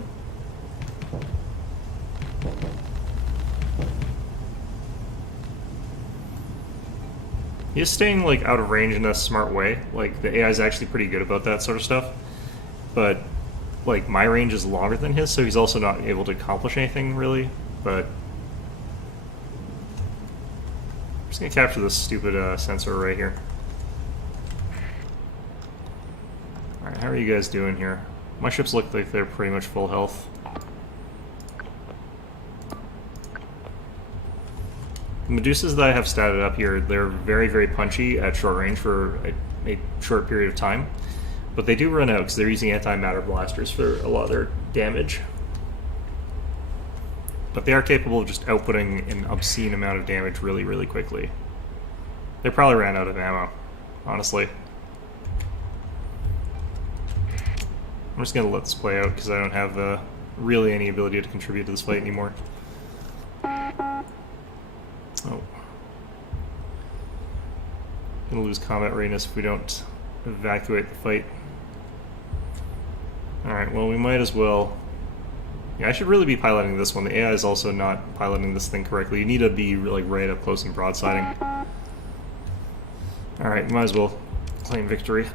He is staying like out of range in a smart way. Like the AI is actually pretty good about that sort of stuff. But like my range is longer than his, so he's also not able to accomplish anything really. But I'm just gonna capture this stupid sensor right here. Alright, how are you guys doing here? My ships look like they're pretty much full health. The Medusas that I have statted up here, they're very, very punchy at short range for a short period of time. But they do run out because they're using anti-matter blasters for a lot of their damage. But they are capable of just outputting an obscene amount of damage really, really quickly. They probably ran out of ammo, honestly. I'm just going to let this play out because I don't have really any ability to contribute to this fight anymore. Oh. Gonna lose combat readiness if we don't evacuate the fight. Alright, well we might as well... Yeah, I should really be piloting this one. The AI is also not piloting this thing correctly. You need to be like right up close and broadsiding. Alright, might as well claim victory.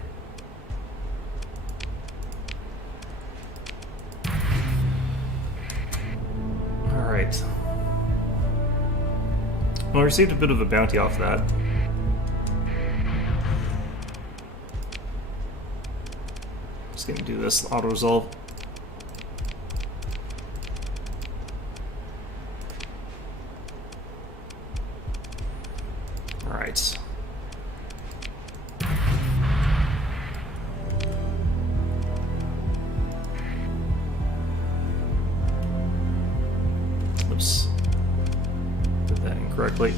Alright. Well, I received a bit of a bounty off that. Just gonna do this auto-resolve. Alright. Oops. Did that incorrectly.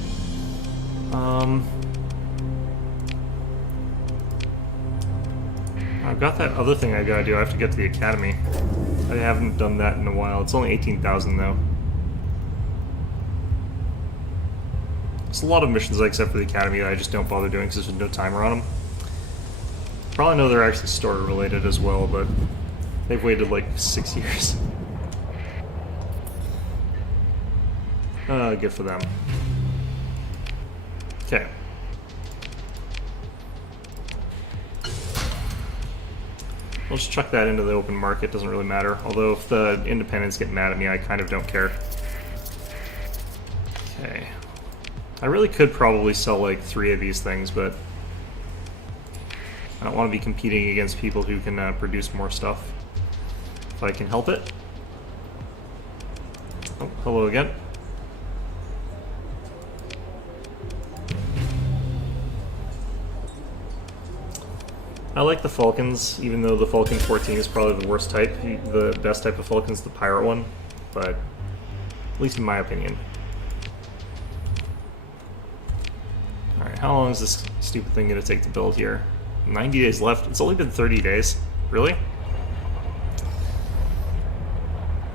I've got that other thing I gotta do. I have to get to the academy. I haven't done that in a while. It's only 18,000 though. There's a lot of missions except for the academy that I just don't bother doing because there's no timer on them. Probably know they're actually story related as well, but they've waited like 6 years. Good for them. Okay. We'll just chuck that into the open market, doesn't really matter. Although if the independents get mad at me, I kind of don't care. Okay. I really could probably sell like 3 of these things, but I don't want to be competing against people who can produce more stuff. If I can help it. Oh, hello again. I like the Falcons, even though the Falcon 14 is probably the worst type. The best type of Falcon is the Pirate one, but at least in my opinion. Alright, how long is this stupid thing going to take to build here? 90 days left. It's only been 30 days. Really?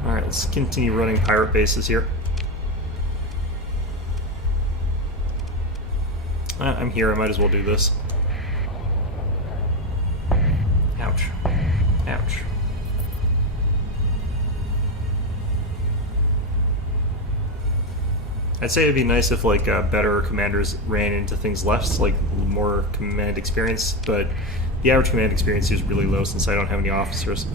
Alright, let's continue running pirate bases here. I'm here, I might as well do this. Ouch. Ouch. I'd say it'd be nice if like better commanders ran into things less, like more command experience, but the average command experience is really low since I don't have any officers.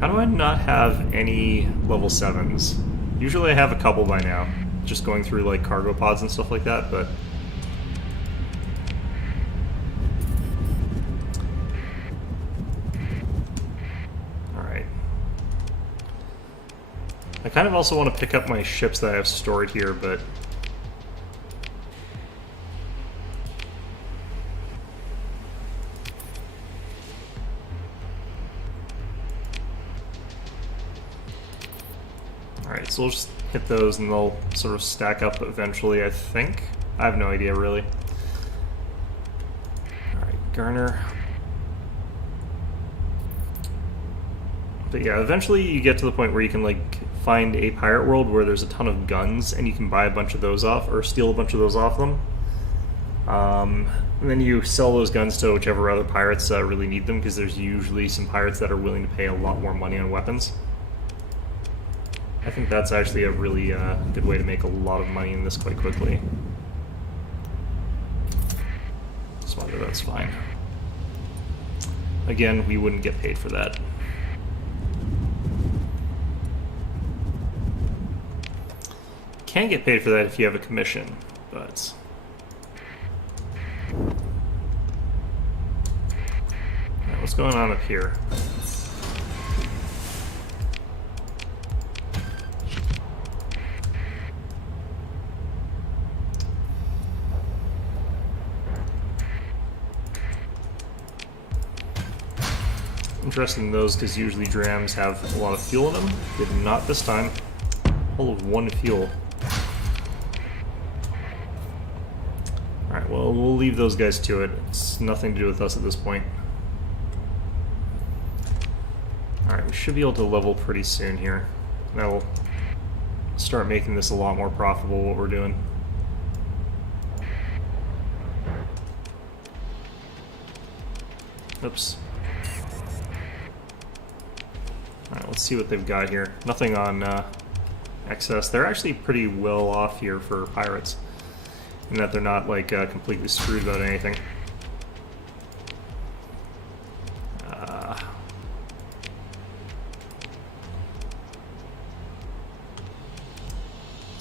How do I not have any level 7s? Usually I have a couple by now, just going through like cargo pods and stuff like that, but... I kind of also want to pick up my ships that I have stored here, but... Alright, so we'll just hit those and they'll sort of stack up eventually, I think. I have no idea, really. Alright, Garner. But yeah, eventually you get to the point where you can like find a pirate world where there's a ton of guns and you can buy a bunch of those off or steal a bunch of those off them. And then you sell those guns to whichever other pirates really need them, because there's usually some pirates that are willing to pay a lot more money on weapons. I think that's actually a really good way to make a lot of money in this quite quickly. So that's fine. Again, we wouldn't get paid for that. Can get paid for that if you have a commission, but... Now, what's going on up here? Interested in those because usually drams have a lot of fuel in them. Did not this time. Full of 1 fuel. Alright, well, we'll leave those guys to it. It's nothing to do with us at this point. Alright, we should be able to level pretty soon here. That will start making this a lot more profitable, what we're doing. Oops. Alright, let's see what they've got here. Nothing on excess. They're actually pretty well off here for pirates, in that they're not like completely screwed about anything.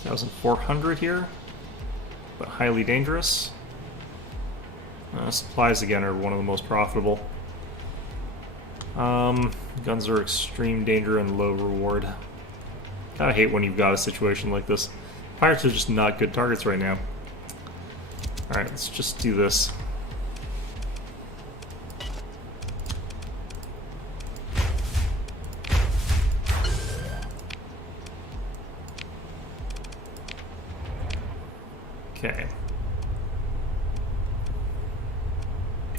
1,400 here, but highly dangerous. Supplies again are one of the most profitable. Guns are extreme danger and low reward. Kinda hate when you've got a situation like this. Pirates are just not good targets right now. Alright, let's just do this. Okay.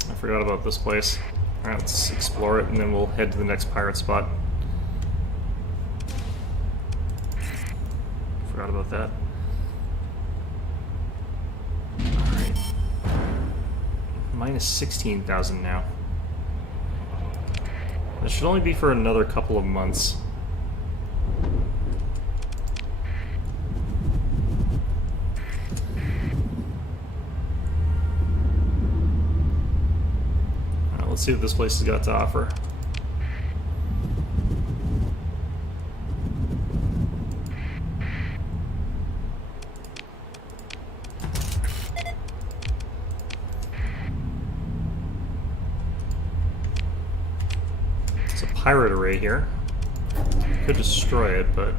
I forgot about this place. Alright, let's explore it and then we'll head to the next pirate spot. Forgot about that. Alright. Minus 16,000 now. That should only be for another couple of months. Let's see what this place has got to offer. It's a pirate array here. Could destroy it, but...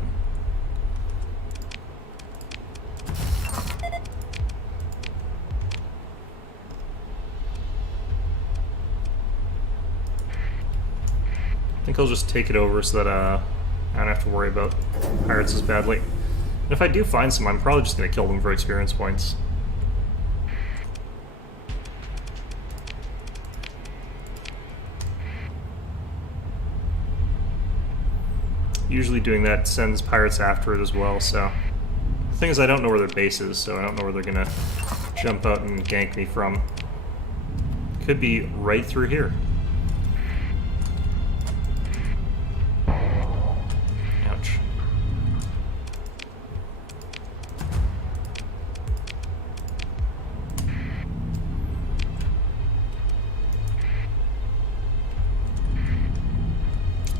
I think I'll just take it over so that I don't have to worry about pirates as badly. And if I do find some, I'm probably just going to kill them for experience points. Usually doing that sends pirates after it as well, so... The thing is, I don't know where their base is, so I don't know where they're going to jump out and gank me from. Could be right through here.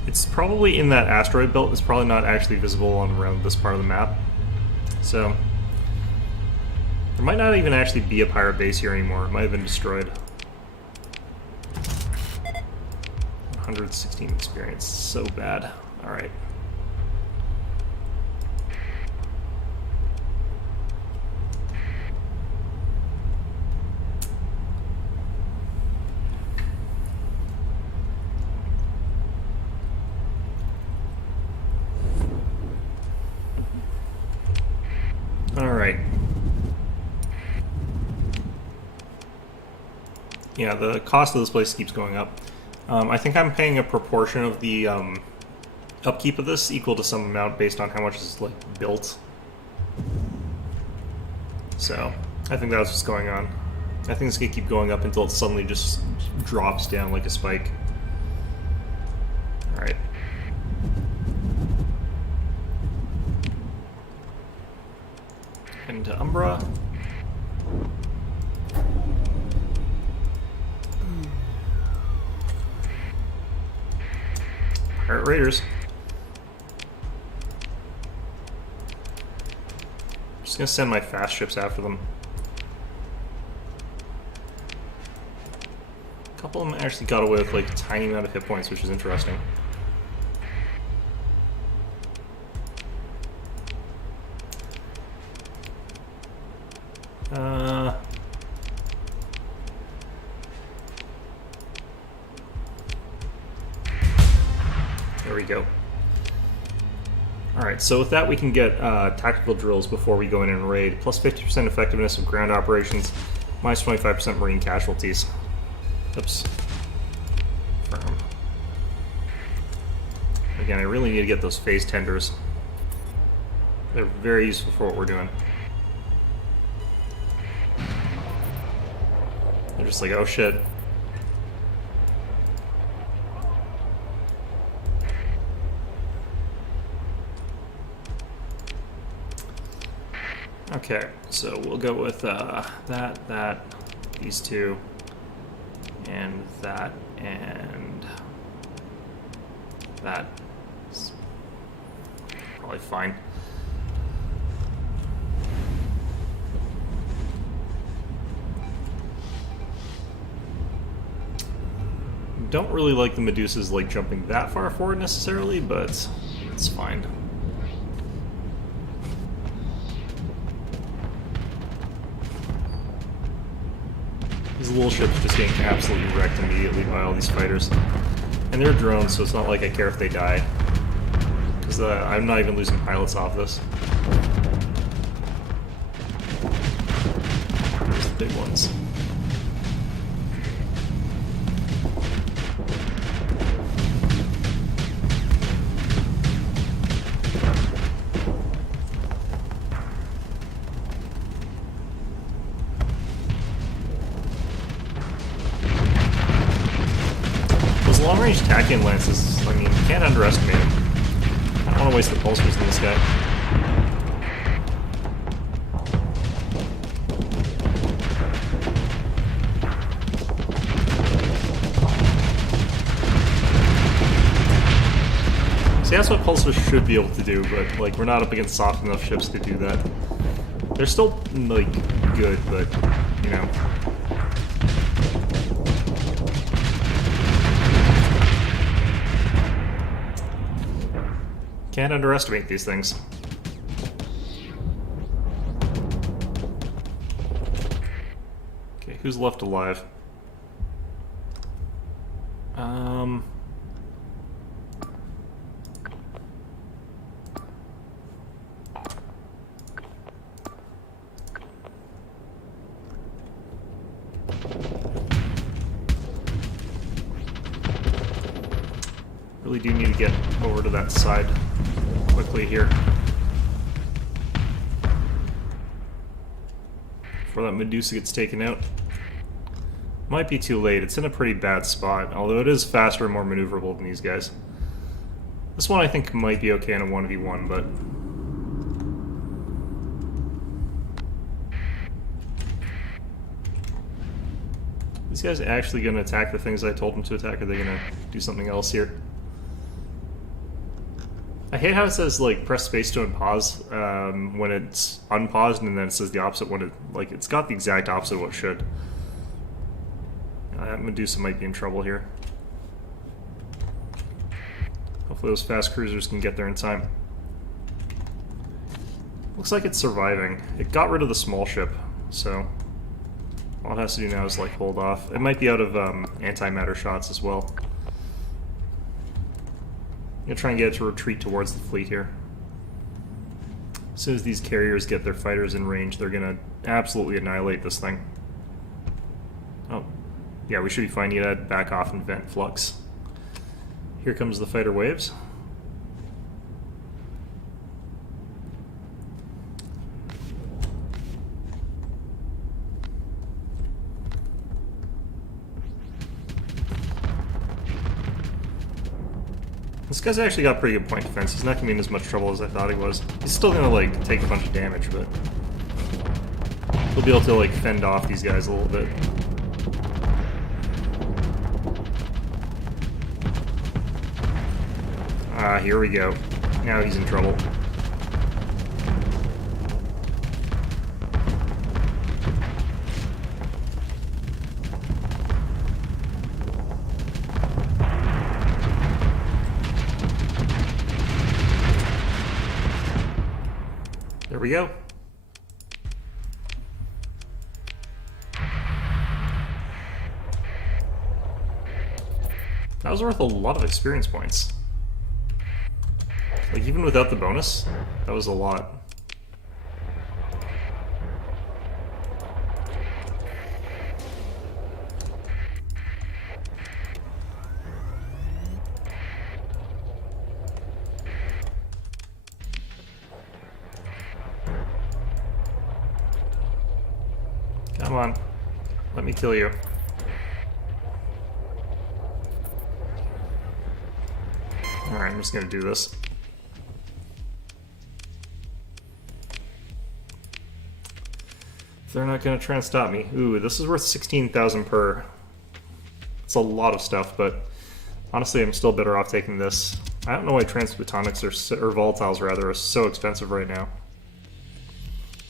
It's probably in that asteroid belt. It's probably not actually visible on around this part of the map. So, there might not even actually be a pirate base here anymore. It might have been destroyed. 116 experience. So bad. Alright. Alright. Yeah, the cost of this place keeps going up. I think I'm paying a proportion of the upkeep of this equal to some amount based on how much is like built. So I think that's what's going on. I think it's gonna keep going up until it suddenly just drops down like a spike. All right. Into Umbra. Alright, Raiders. Just gonna send my fast ships after them. A couple of them actually got away with like a tiny amount of hit points, which is interesting. There we go. Alright, so with that we can get tactical drills before we go in and raid. Plus 50% effectiveness of ground operations, minus 25% marine casualties. Oops. Firm. Again, I really need to get those phase tenders. They're very useful for what we're doing. They're just like, oh shit. Okay, so we'll go with that, these two, and that, and that. It's probably fine. Don't really like the Medusas like jumping that far forward necessarily, but it's fine. These little ships just getting absolutely wrecked immediately by all these fighters. And they're drones, so it's not like I care if they die. Because I'm not even losing pilots off this. There's the big ones. Long-range Tachyon lances, I mean, you can't underestimate them. I don't want to waste the pulsers on this guy. See, that's what pulsers should be able to do, but, like, we're not up against soft enough ships to do that. They're still, like, good, but, you know... Can't underestimate these things. Okay, who's left alive? Really do need to get over to that side quickly here. Before that Medusa gets taken out. Might be too late. It's in a pretty bad spot, although it is faster and more maneuverable than these guys. This one I think might be okay in a 1v1, but... These guys actually going to attack the things I told them to attack, or are they going to do something else here? I hate how it says, like, press space to unpause when it's unpaused, and then it says the opposite when it, like, it's got the exact opposite of what it should. Medusa might be in trouble here. Hopefully those fast cruisers can get there in time. Looks like it's surviving. It got rid of the small ship, so all it has to do now is, like, hold off. It might be out of antimatter shots as well. I'm gonna try and get it to retreat towards the fleet here. As soon as these carriers get their fighters in range, they're gonna absolutely annihilate this thing. Oh, yeah, we should be fine. You gotta back off and vent flux. Here comes the fighter waves. This guy's actually got pretty good point defense. He's not going to be in as much trouble as I thought he was. He's still going to, like, take a bunch of damage, but he'll be able to, like, fend off these guys a little bit. Ah, here we go. Now he's in trouble. There we go. That was worth a lot of experience points. Like, even without the bonus, that was a lot. Come on. Let me kill you. Alright, I'm just gonna do this. If they're not gonna try and stop me. Ooh, this is worth 16,000 per. It's a lot of stuff, but honestly, I'm still better off taking this. I don't know why transphotonics or volatiles rather, are so expensive right now.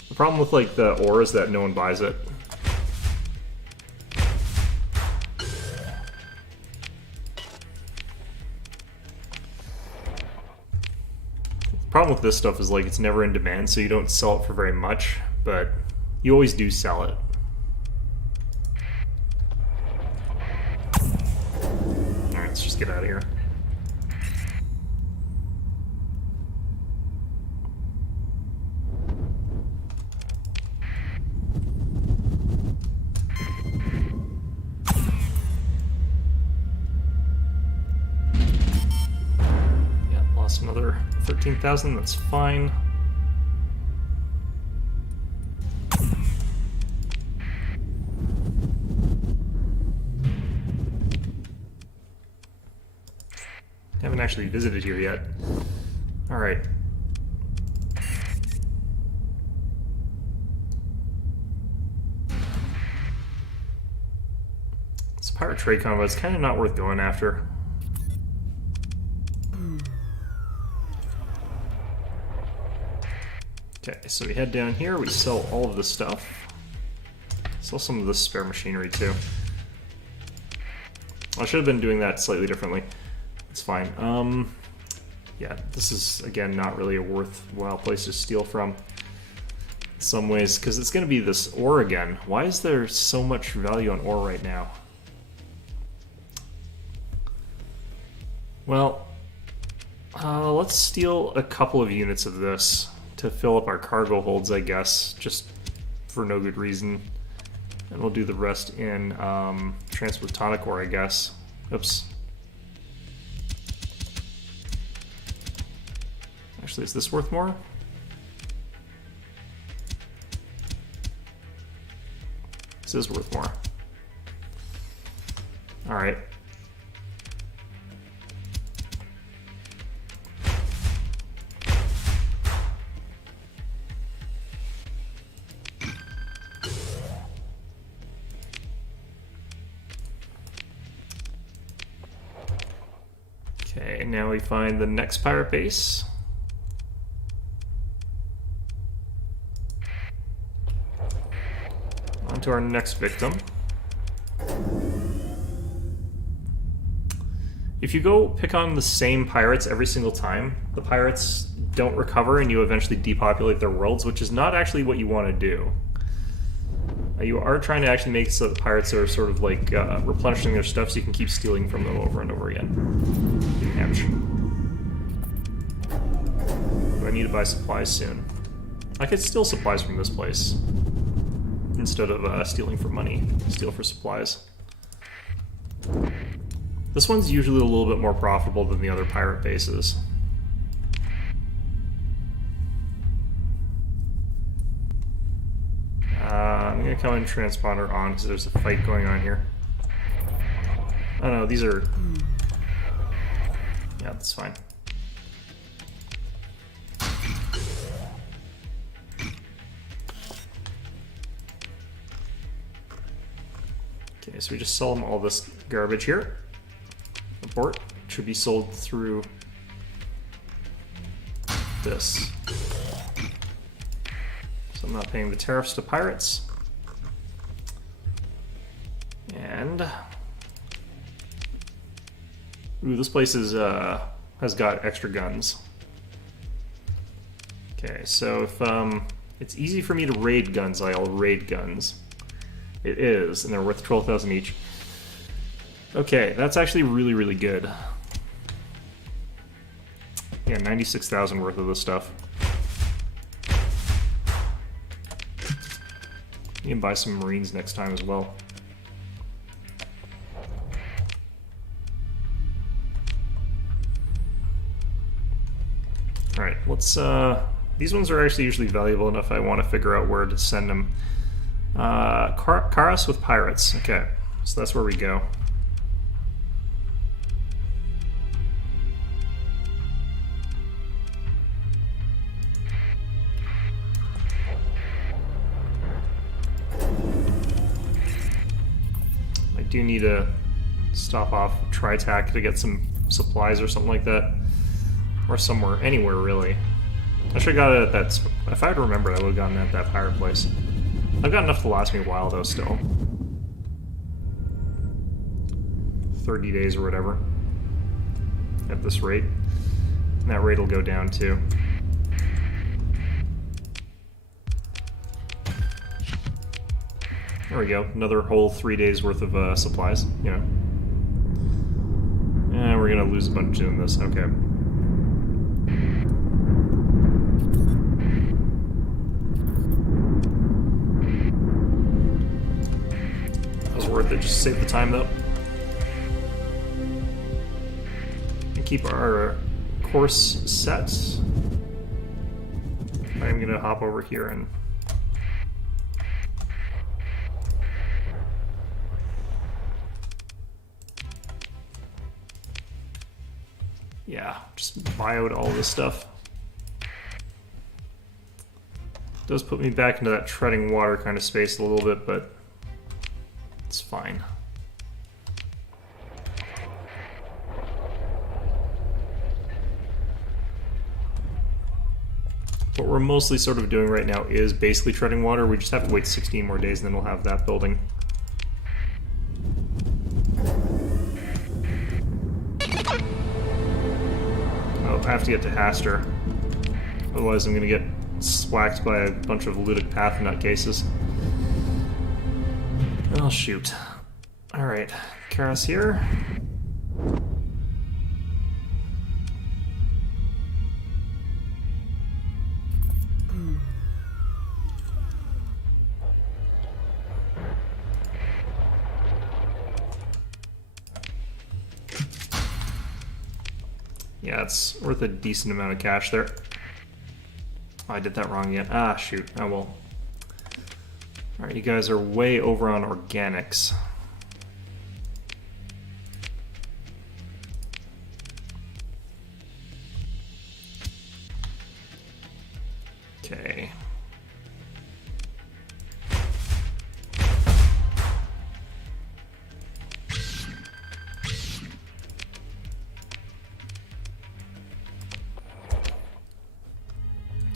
The problem with like the ore is that no one buys it. The problem with this stuff is like it's never in demand, so you don't sell it for very much, but you always do sell it. Alright, let's just get out of here. Yeah, lost another 13,000, that's fine. Haven't actually visited here yet. Alright. This pirate trade convo is kind of not worth going after. Okay, so we head down here, we sell all of this stuff. Sell some of this spare machinery too. I should have been doing that slightly differently. It's fine. Yeah, this is, again, not really a worthwhile place to steal from in some ways, because it's going to be this ore again. Why is there so much value on ore right now? Well, let's steal a couple of units of this to fill up our cargo holds, I guess, just for no good reason. And we'll do the rest in transplutonic ore, I guess. Oops. Actually, is this worth more? This is worth more. Alright. Okay, now we find the next pirate base. On to our next victim. If you go pick on the same pirates every single time, the pirates don't recover and you eventually depopulate their worlds, which is not actually what you want to do. You are trying to actually make so that the pirates are sort of like replenishing their stuff so you can keep stealing from them over and over again. Ouch. Do I need to buy supplies soon? I could steal supplies from this place instead of stealing for money. Steal for supplies. This one's usually a little bit more profitable than the other pirate bases. I'm gonna come and transponder on because there's a fight going on here. Oh no, these are... Yeah, that's fine. Okay, so we just sell them all this garbage here. Abort. Should be sold through this. So I'm not paying the tariffs to pirates. And ooh, this place is has got extra guns. Okay, so if it's easy for me to raid guns, I'll raid guns. It is, and they're worth 12,000 each. Okay, that's actually really, really good. Yeah, 96,000 worth of this stuff. You can buy some Marines next time as well. Alright, let's, these ones are actually usually valuable enough I want to figure out where to send them. Karas with pirates. Okay, so that's where we go. I do need to stop off Tritac to get some supplies or something like that. Or somewhere, anywhere really. I should have got it at that. If I had remembered, I would have gotten it at that fireplace. I've got enough to last me a while though, still. 30 days or whatever. At this rate. And that rate will go down too. There we go. Another whole 3 days worth of supplies, you know. And we're gonna lose a bunch doing this. Okay. Worth it, just save the time though. And keep our course set. I'm gonna hop over here and yeah, just buy out all this stuff. Does put me back into that treading water kind of space a little bit, but it's fine. What we're mostly sort of doing right now is basically treading water. We just have to wait 16 more days and then we'll have that building. Oh, I have to get to Haster. Otherwise I'm going to get swacked by a bunch of ludic path nutcases. Oh, shoot. Alright, Karas here. Yeah, it's worth a decent amount of cash there. Oh, I did that wrong again. Ah, shoot. Oh, well. Alright, you guys are way over on organics. Okay.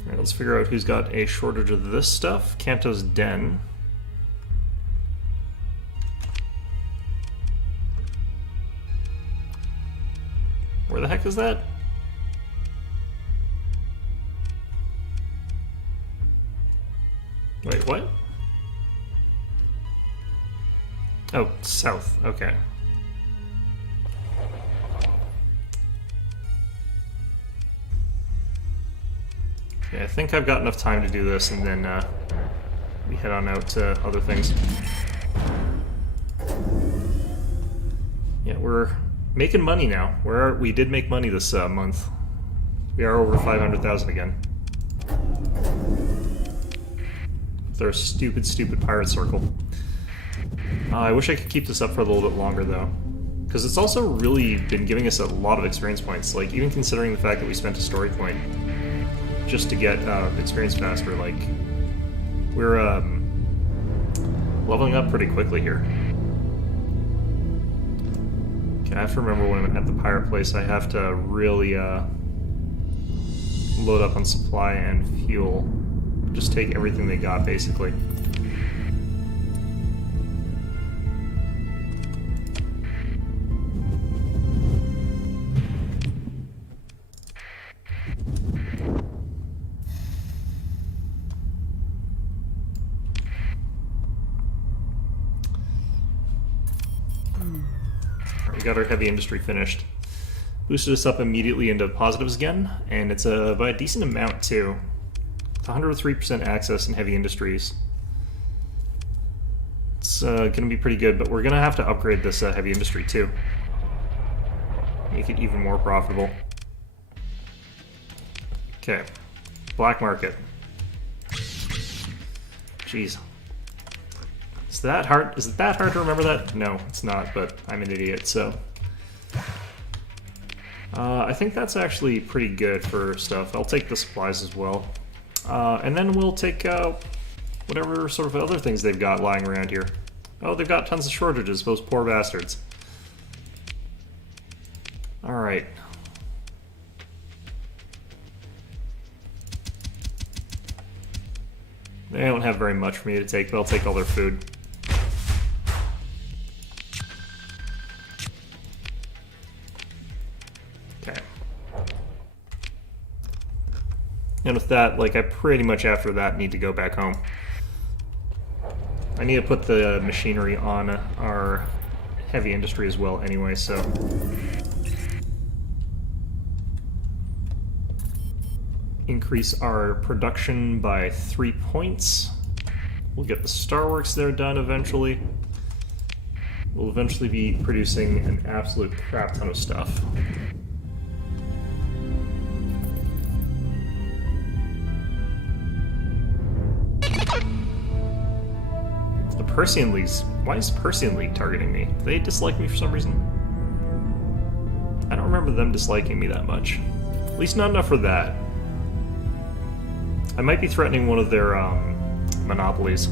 Alright, let's figure out who's got a shortage of this stuff. Canto's Den. Where the heck is that? Wait, what? Oh, south. Okay. Okay, I think I've got enough time to do this, and then we head on out to other things. Yeah, we're making money now. We did make money this month. We are over 500,000 again. With our stupid, stupid pirate circle. I wish I could keep this up for a little bit longer, though. Because it's also really been giving us a lot of experience points. Like, even considering the fact that we spent a story point just to get experience faster, like, we're leveling up pretty quickly here. Okay, I have to remember when I'm at the pirate place, I have to really load up on supply and fuel. Just take everything they got, basically. We got our heavy industry finished. Boosted us up immediately into positives again, and it's by a decent amount too. 103% access in heavy industries. It's going to be pretty good, but we're going to have to upgrade this heavy industry too. Make it even more profitable. Okay, black market. Jeez. Is that hard? Is it that hard to remember that? No, it's not, but I'm an idiot, so. I think that's actually pretty good for stuff. I'll take the supplies as well. And then we'll take whatever sort of other things they've got lying around here. Oh, they've got tons of shortages, those poor bastards. Alright. They don't have very much for me to take, but I'll take all their food. Okay. And with that, like, I pretty much after that need to go back home. I need to put the machinery on our heavy industry as well anyway, so. Increase our production by 3 points. We'll get the Starworks there done eventually. We'll eventually be producing an absolute crap ton of stuff. The Persian League's... Why is Persian League targeting me? Do they dislike me for some reason? I don't remember them disliking me that much. At least not enough for that. I might be threatening one of their monopolies.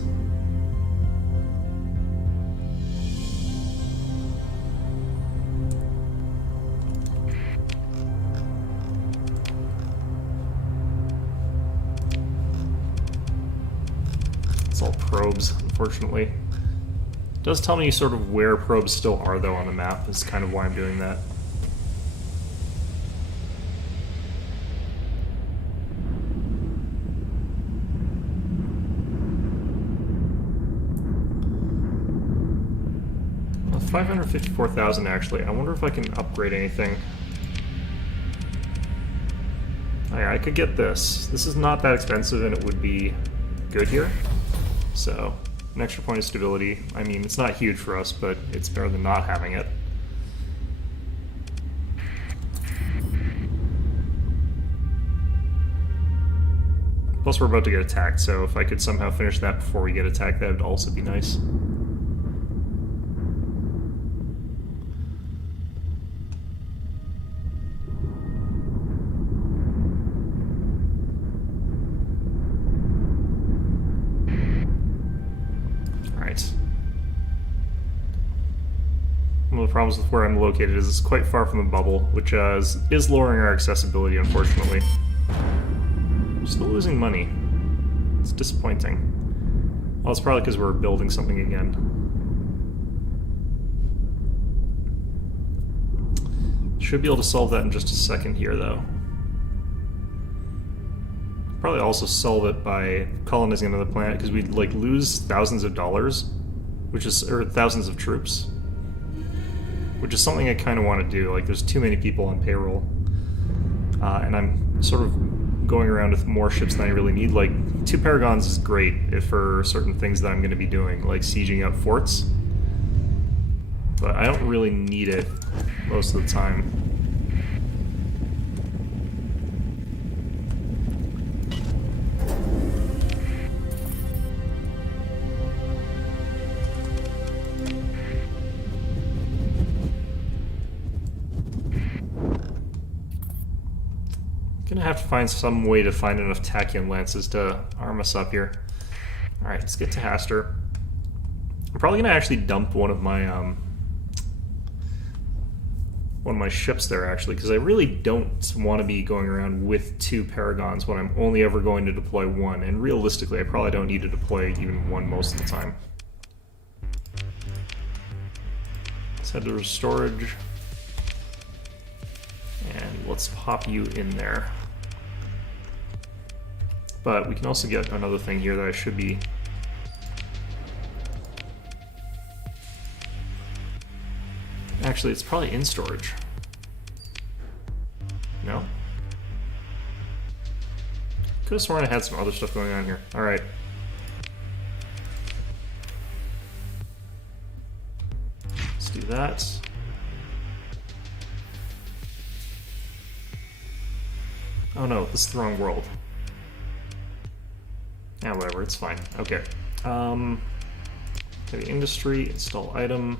It's all probes, unfortunately. It does tell me sort of where probes still are, though, on the map. Is kind of why I'm doing that. Well, 554,000 actually. I wonder if I can upgrade anything. Oh, yeah, I could get this. This is not that expensive, and it would be good here. So, an extra point of stability. I mean, it's not huge for us, but it's better than not having it. Plus, we're about to get attacked, so if I could somehow finish that before we get attacked, that would also be nice. One of the problems with where I'm located is it's quite far from the bubble, which is lowering our accessibility, unfortunately. I'm still losing money. It's disappointing. Well, it's probably because we're building something again. Should be able to solve that in just a second here, though. Probably also solve it by colonizing another planet, because we'd like lose thousands of dollars, or thousands of troops. Which is something I kind of want to do. Like, there's too many people on payroll. And I'm sort of going around with more ships than I really need. Like, 2 Paragons is great for certain things that I'm going to be doing, like sieging up forts. But I don't really need it most of the time. Gonna have to find some way to find enough tachyon lances to arm us up here. Alright, let's get to Haster. I'm probably gonna actually dump one of my ships there, actually, because I really don't want to be going around with 2 Paragons when I'm only ever going to deploy 1, and realistically I probably don't need to deploy even 1 most of the time. Let's head to storage, and let's pop you in there. But we can also get another thing here that I should be... Actually, it's probably in storage. No? Could have sworn I had some other stuff going on here. Alright. Let's do that. Oh no, this is the wrong world. Yeah, whatever, it's fine. Okay. Heavy industry, install item.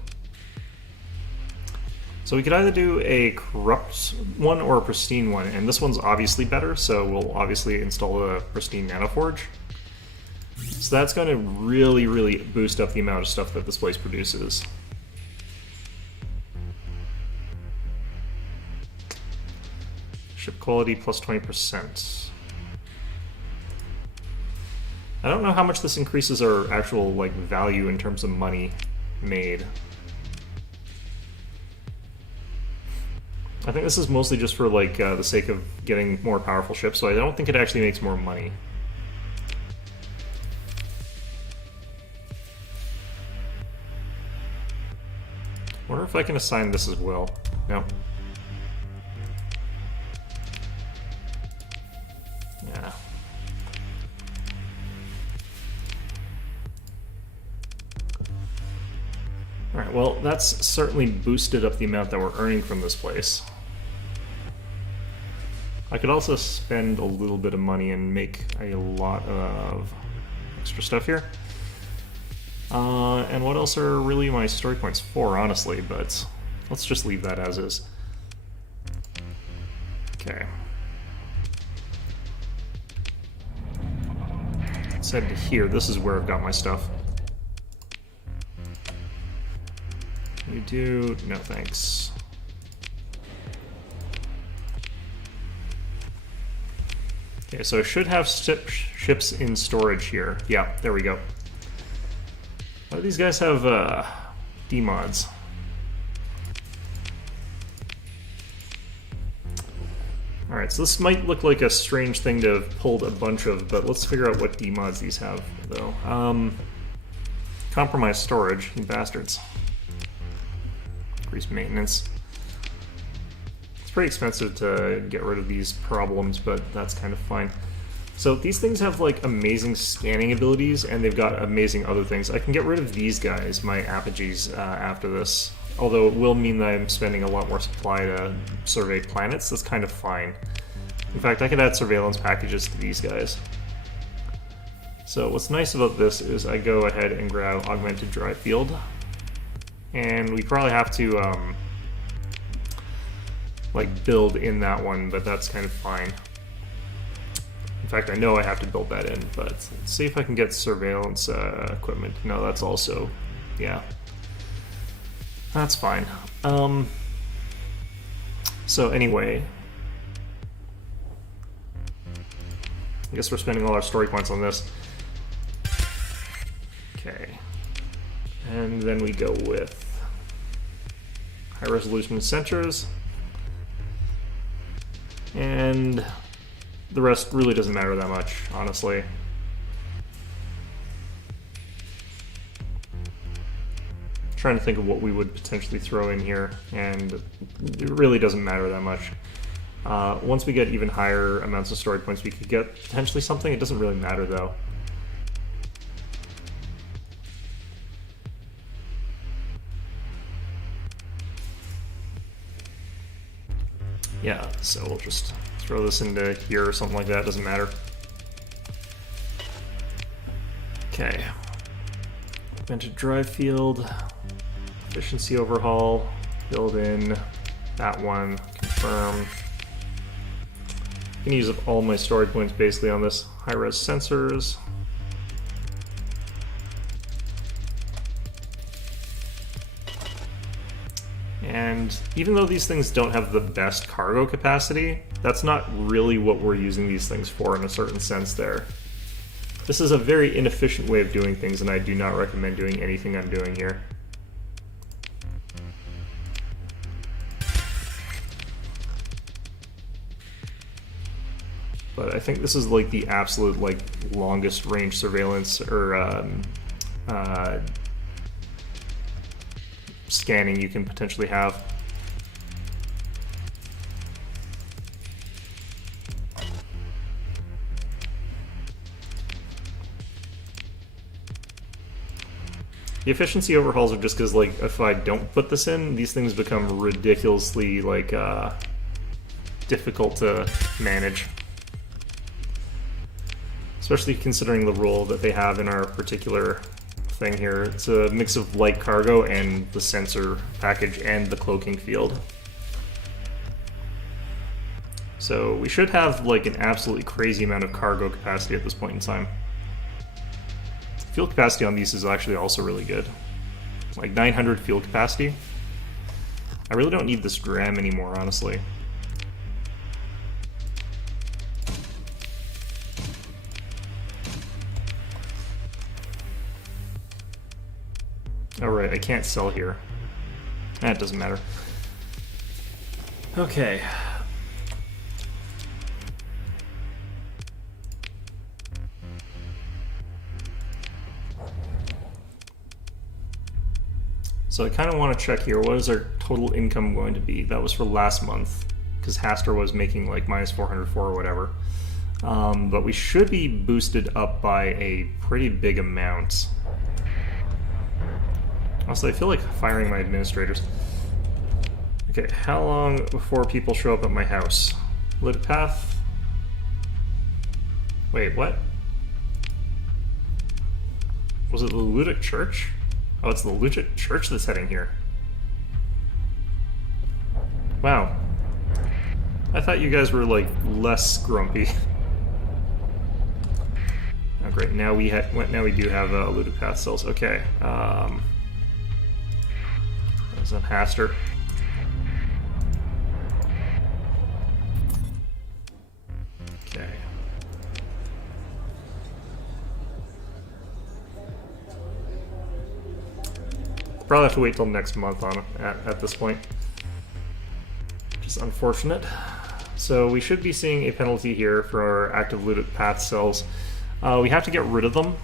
So we could either do a corrupt one or a pristine one, and this one's obviously better, so we'll obviously install a pristine nanoforge. So that's going to really, really boost up the amount of stuff that this place produces. Ship quality plus 20%. I don't know how much this increases our actual like value in terms of money made. I think this is mostly just for like the sake of getting more powerful ships, so I don't think it actually makes more money. Wonder if I can assign this as well. No. Yeah. Alright, well, that's certainly boosted up the amount that we're earning from this place. I could also spend a little bit of money and make a lot of extra stuff here. And what else are really my story points for, honestly, but let's just leave that as is. Okay. Let's head to here. This is where I've got my stuff. You do? No, thanks. Okay, so I should have ships in storage here. Yeah, there we go. Why do these guys have D-mods? Alright, so this might look like a strange thing to have pulled a bunch of, but let's figure out what D-mods these have, though. Compromised storage, you bastards. Increased maintenance. It's pretty expensive to get rid of these problems, but that's kind of fine. So these things have like amazing scanning abilities, and they've got amazing other things. I can get rid of these guys, my apogees, after this. Although it will mean that I'm spending a lot more supply to survey planets. That's kind of fine. In fact, I could add surveillance packages to these guys. So what's nice about this is I go ahead and grab augmented dry field. And we probably have to like build in that one, but that's kind of fine. In fact, I know I have to build that in, but let's see if I can get surveillance equipment. No, that's also, yeah. That's fine. So anyway, I guess we're spending all our story points on this. Okay. And then we go with high resolution centers. And the rest really doesn't matter that much, honestly. Trying to think of what we would potentially throw in here, and it really doesn't matter that much. Once we get even higher amounts of story points, we could get potentially something. It doesn't really matter, though. Yeah, so we'll just throw this into here or something like that, doesn't matter. Okay. Vented drive field, efficiency overhaul, build in that one, confirm. Can use up all my storage points basically on this high-res sensors. And even though these things don't have the best cargo capacity, that's not really what we're using these things for in a certain sense there. This is a very inefficient way of doing things, and I do not recommend doing anything I'm doing here. But I think this is like the absolute like longest range surveillance or scanning you can potentially have. The efficiency overhauls are just because, like, if I don't put this in, these things become ridiculously like difficult to manage. Especially considering the role that they have in our particular thing here. It's a mix of light cargo and the sensor package and the cloaking field. So we should have like an absolutely crazy amount of cargo capacity at this point in time. Fuel capacity on these is actually also really good. Like 900 fuel capacity. I really don't need this dram anymore, honestly. Alright, I can't sell here. That doesn't matter. Okay. So I kind of want to check here, what is our total income going to be? That was for last month, because Hastur was making like minus 404 or whatever. But we should be boosted up by a pretty big amount. Also, I feel like firing my administrators. Okay, how long before people show up at my house? Lit path? Wait, what? Was it the Ludic Church? Oh, it's the Ludic Church that's heading here. Wow. I thought you guys were, like, less grumpy. Oh, great. Now we do have Ludic path cells. Okay. That's on Hastur. Okay. Probably have to wait till next month on at this point. Which is unfortunate. So we should be seeing a penalty here for our active Ludic path cells. We have to get rid of them,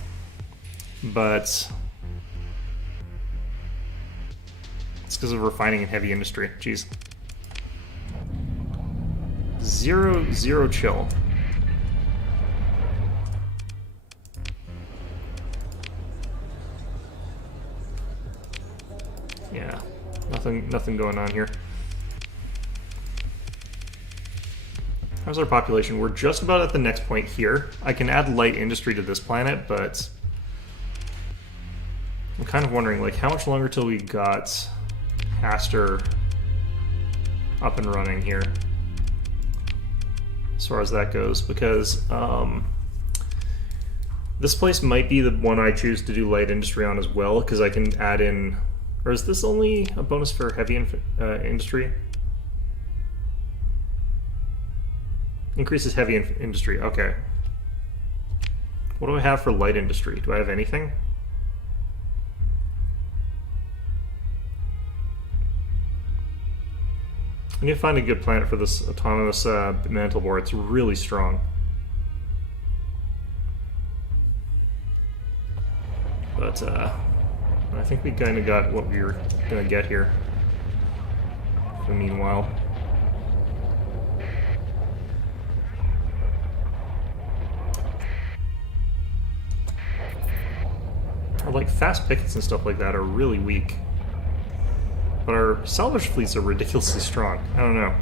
but it's because of refining and heavy industry. Jeez. Zero chill. Yeah, nothing going on here. How's our population? We're just about at the next point here. I can add light industry to this planet, but I'm kind of wondering, like, how much longer till we got Hastur up and running here, as far as that goes, because this place might be the one I choose to do light industry on as well, because I can add in, or is this only a bonus for heavy industry? Increases heavy industry, okay. What do I have for light industry? Do I have anything? I need to find a good planet for this autonomous mantle board. It's really strong. But I think we kind of got what we were going to get here for the meanwhile. Or like fast pickets and stuff like that are really weak. But our salvage fleets are ridiculously strong. I don't know.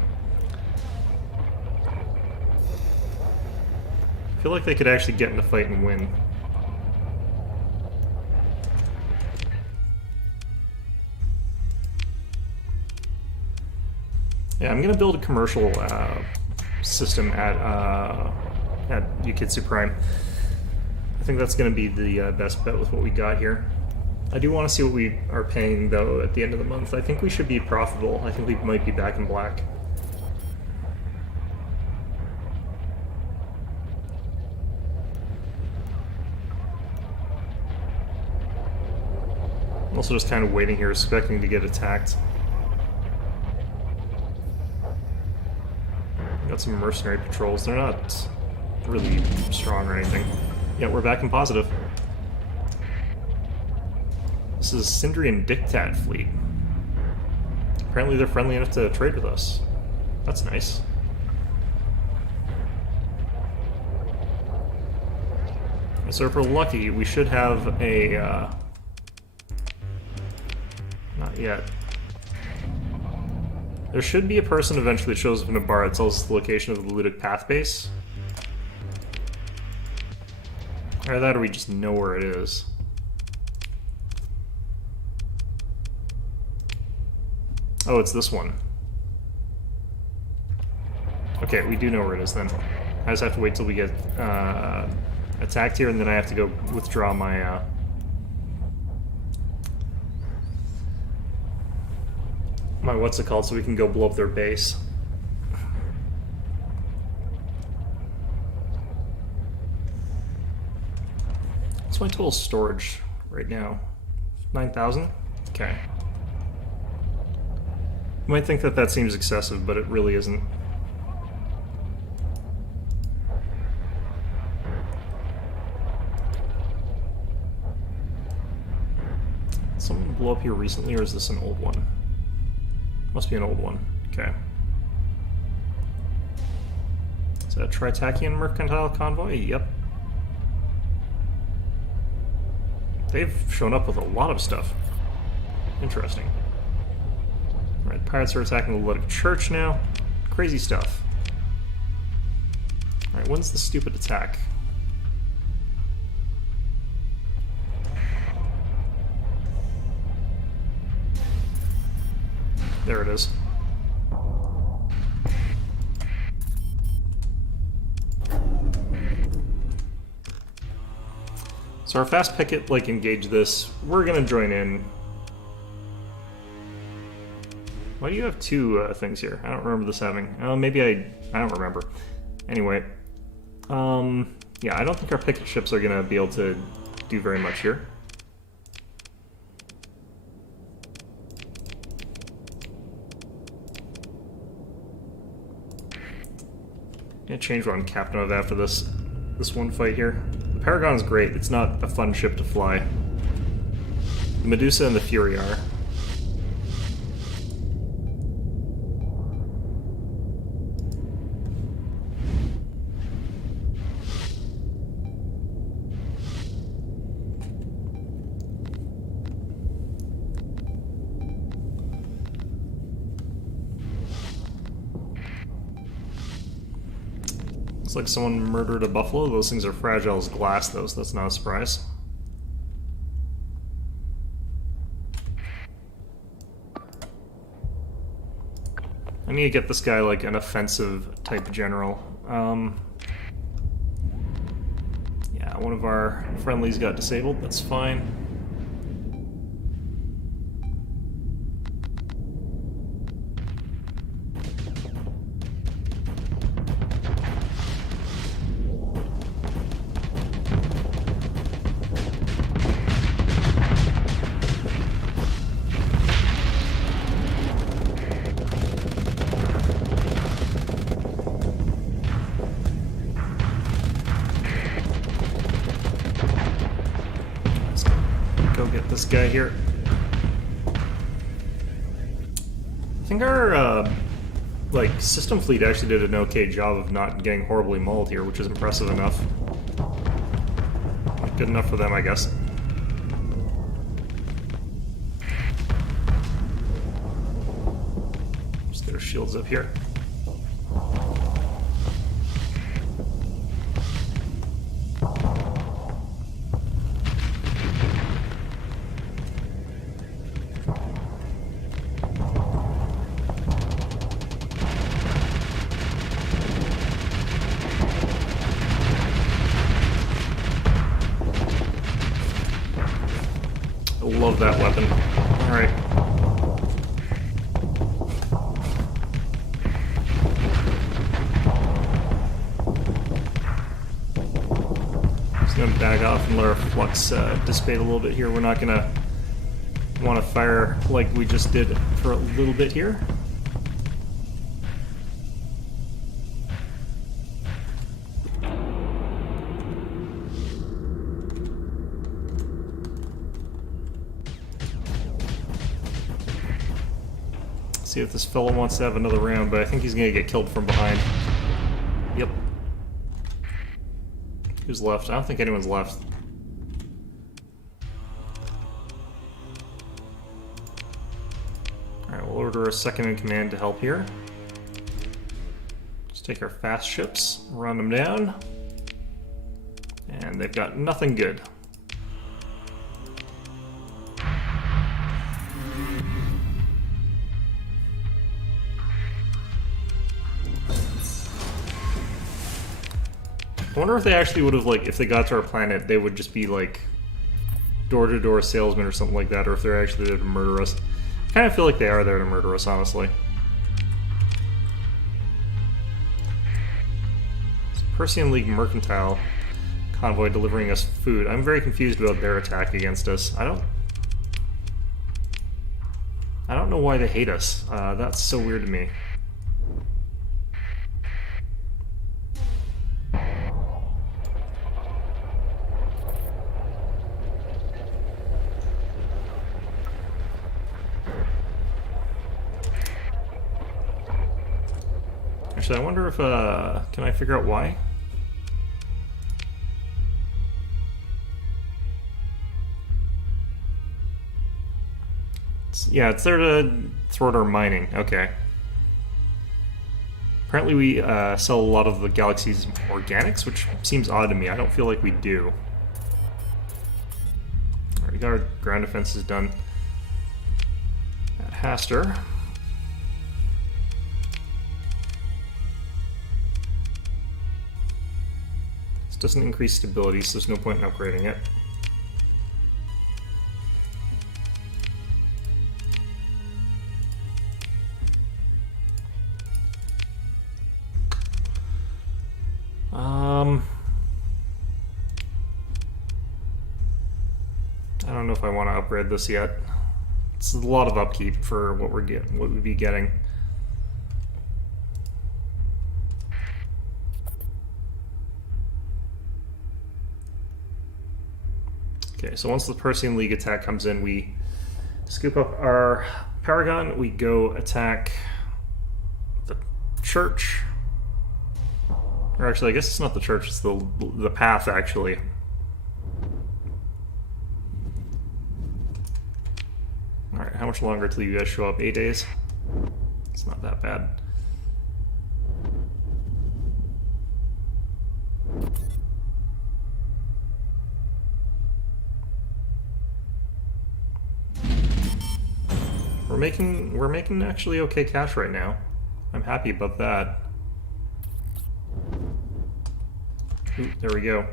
I feel like they could actually get in a fight and win. Yeah, I'm gonna build a commercial system at Yukitsu Prime. I think that's going to be the best bet with what we got here. I do want to see what we are paying, though, at the end of the month. I think we should be profitable. I think we might be back in black. I'm also just kind of waiting here, expecting to get attacked. Got some mercenary patrols. They're not really strong or anything. Yeah, we're back in positive. This is Sindrian Diktat fleet. Apparently they're friendly enough to trade with us. That's nice. So if we're lucky, we should have a... not yet. There should be a person eventually that shows up in a bar that tells us the location of the Ludic Path base. Either that or we just know where it is. Oh, it's this one. Okay, we do know where it is then. I just have to wait till we get attacked here, and then I have to go withdraw my... my what's it called, so we can go blow up their base. What's my total storage right now? 9,000? Okay. You might think that that seems excessive, but it really isn't. Someone blew up here recently, or is this an old one? Must be an old one. Okay. Is that a Tritakian Mercantile Convoy? Yep. They've shown up with a lot of stuff. Interesting. Alright, pirates are attacking the Ludic Church now. Crazy stuff. Alright, when's the stupid attack? There it is. So our fast picket, like, engage this. We're gonna join in. Why do you have two things here? I don't remember this having. Maybe I don't remember. Anyway. Yeah, I don't think our picket ships are gonna be able to do very much here. Gonna change what I'm captain of after this one fight here. The Paragon's great. It's not a fun ship to fly. The Medusa and the Fury are. Looks like someone murdered a buffalo. Those things are fragile as glass, though, so that's not a surprise. I need to get this guy, like, an offensive type general. Yeah, one of our friendlies got disabled. That's fine. This guy here. I think our like system fleet actually did an okay job of not getting horribly mauled here, which is impressive enough. Not good enough for them, I guess. Just get our shields up here. love that weapon. Alright. Just gonna back off and let our flux dissipate a little bit here. We're not gonna want to fire like we just did for a little bit here. See if this fellow wants to have another round, but I think he's gonna get killed from behind. Yep. Who's left? I don't think anyone's left. Alright, we'll order a second in command to help here. Let's take our fast ships, run them down. And they've got nothing good. I wonder if they actually would have, like, if they got to our planet, they would just be, like, door-to-door salesmen or something like that, or if they're actually there to murder us. I kind of feel like they are there to murder us, honestly. It's Persean League Mercantile convoy delivering us food. I'm very confused about their attack against us. I don't know why they hate us. That's so weird to me. Actually, I wonder if, can I figure out why? Yeah, it's there to thwart our mining. Okay. Apparently we sell a lot of the galaxy's organics, which seems odd to me. I don't feel like we do. Alright, we got our ground defenses done at Haster. This doesn't increase stability, so there's no point in upgrading it. I don't know if I want to upgrade this yet. It's a lot of upkeep for what we'd be getting. Okay, so once the Persean League attack comes in, we scoop up our Paragon, we go attack the church. Or actually, I guess it's not the church, it's the path, actually. Alright, how much longer till you guys show up? 8 days? It's not that bad. We're making actually okay cash right now. I'm happy about that. Ooh, there we go.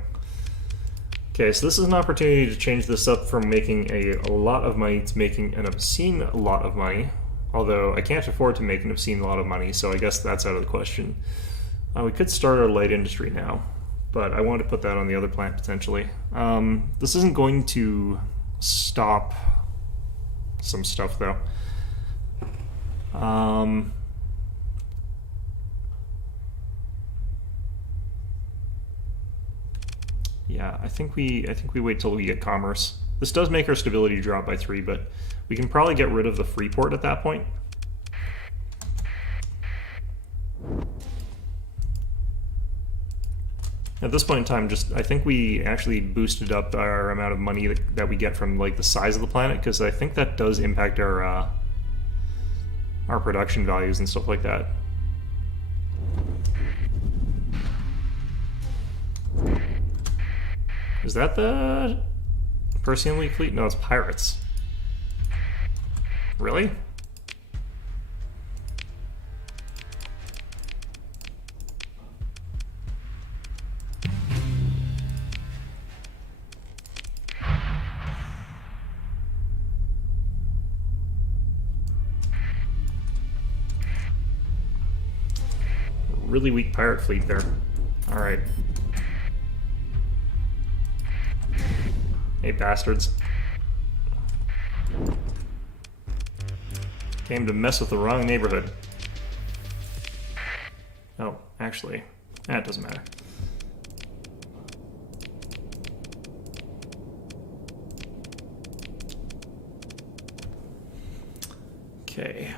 Okay, so this is an opportunity to change this up from making a lot of money to making an obscene lot of money. Although I can't afford to make an obscene lot of money, so I guess that's out of the question. We could start our light industry now, but I wanted to put that on the other planet potentially. This isn't going to stop some stuff though. Yeah, I think we wait till we get commerce. This does make our stability drop by 3, but we can probably get rid of the free port at that point. At this point in time, I think we actually boosted up our amount of money that we get from like the size of the planet, because I think that does impact our production values and stuff like that. Is that the Persean League fleet? No, it's pirates. Really? really weak pirate fleet there. Alright. Hey, bastards. Came to mess with the wrong neighborhood. Oh, actually, that doesn't matter. Okay.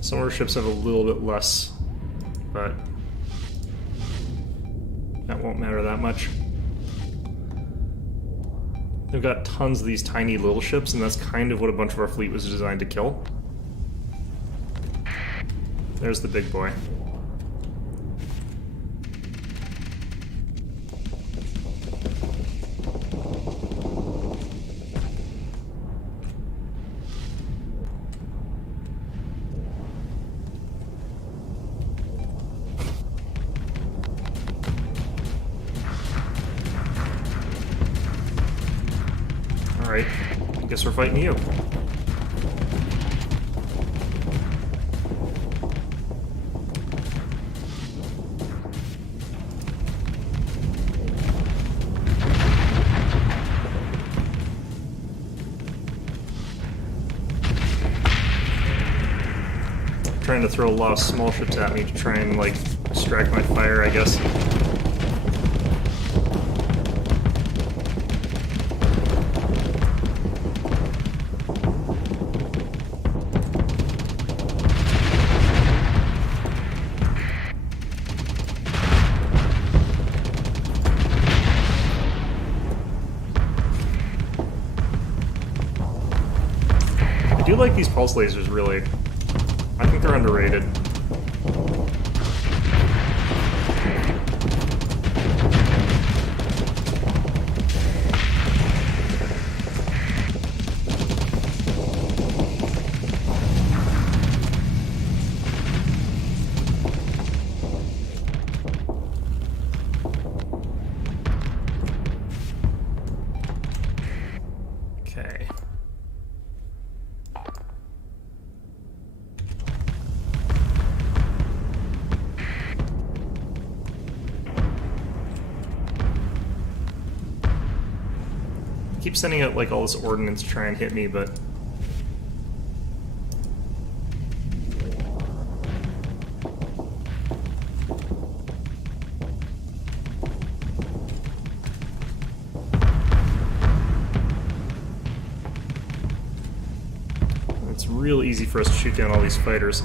Some of our ships have a little bit less, but that won't matter that much. They've got tons of these tiny little ships, and that's kind of what a bunch of our fleet was designed to kill. There's the big boy. Alright, I guess we're fighting you. Trying to throw a lot of small ships at me to try and, like, distract my fire, I guess. I do like these pulse lasers, really. I think they're underrated. Okay. Keep sending out like all this ordnance to try and hit me, but it's real easy for us to shoot down all these fighters.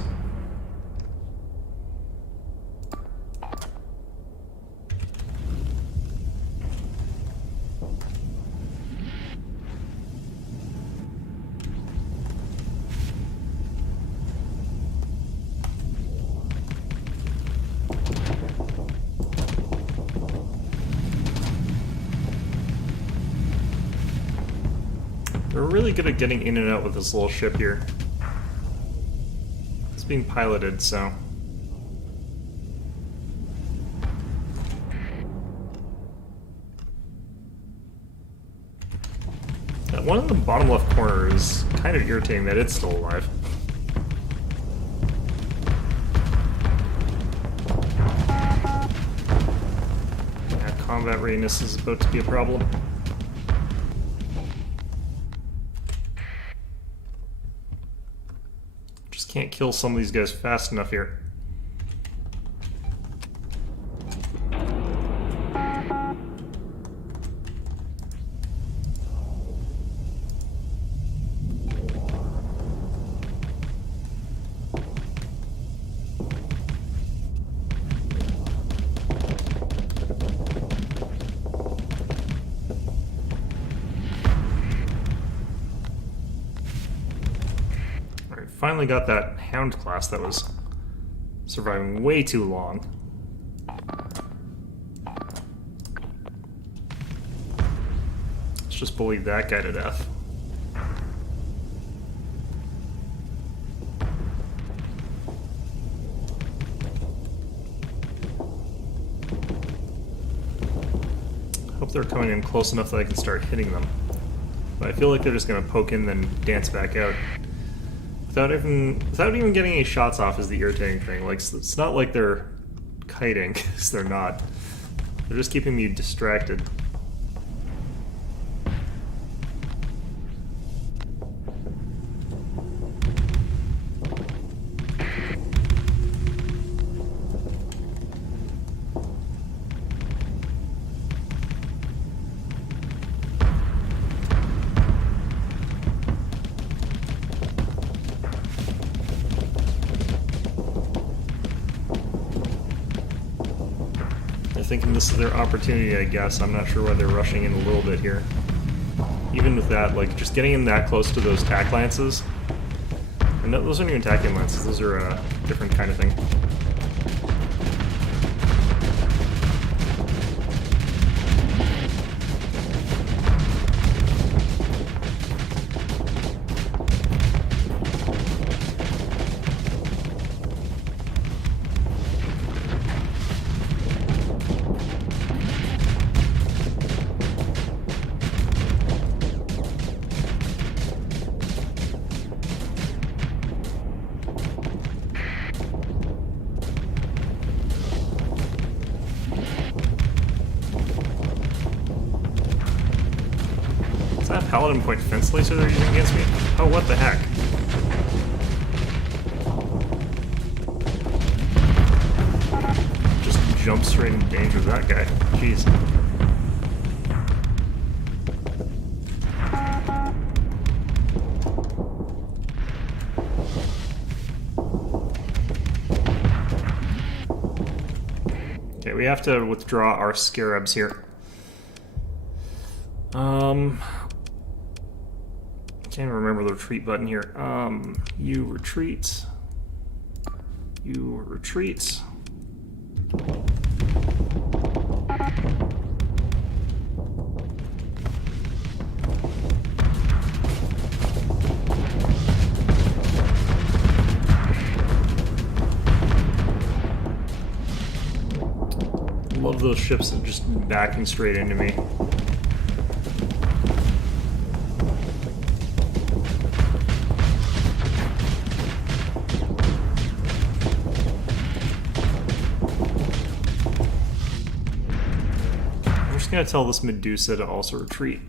We're really good at getting in and out with this little ship here. It's being piloted, so... That one in the bottom left corner is kind of irritating that it's still alive. Yeah, combat readiness is about to be a problem. Can't kill some of these guys fast enough here. Finally got that Hound class that was surviving way too long. Let's just bully that guy to death. Hope they're coming in close enough that I can start hitting them. But I feel like they're just going to poke in, then dance back out. without even getting any shots off is the irritating thing. Like, it's not like they're kiting, because they're not. They're just keeping me distracted. Thinking this is their opportunity, I guess. I'm not sure why they're rushing in a little bit here. Even with that, like, just getting in that close to those tack lances. And no, those aren't even tacking lances, those are a different kind of thing. Is that a paladin point fence laser they're using against me? Oh, what the heck? Just jump straight in danger of that guy. Jeez. Okay, we have to withdraw our scarabs here. Can't remember the retreat button here. You retreat. You retreat. Love those ships just backing straight into me. I'm gonna tell this Medusa to also retreat.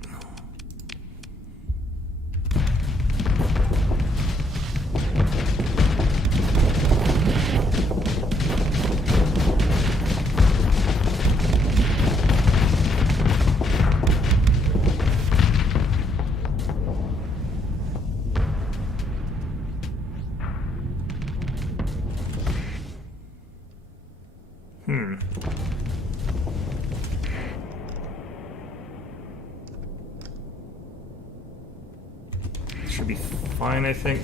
Should be fine, I think.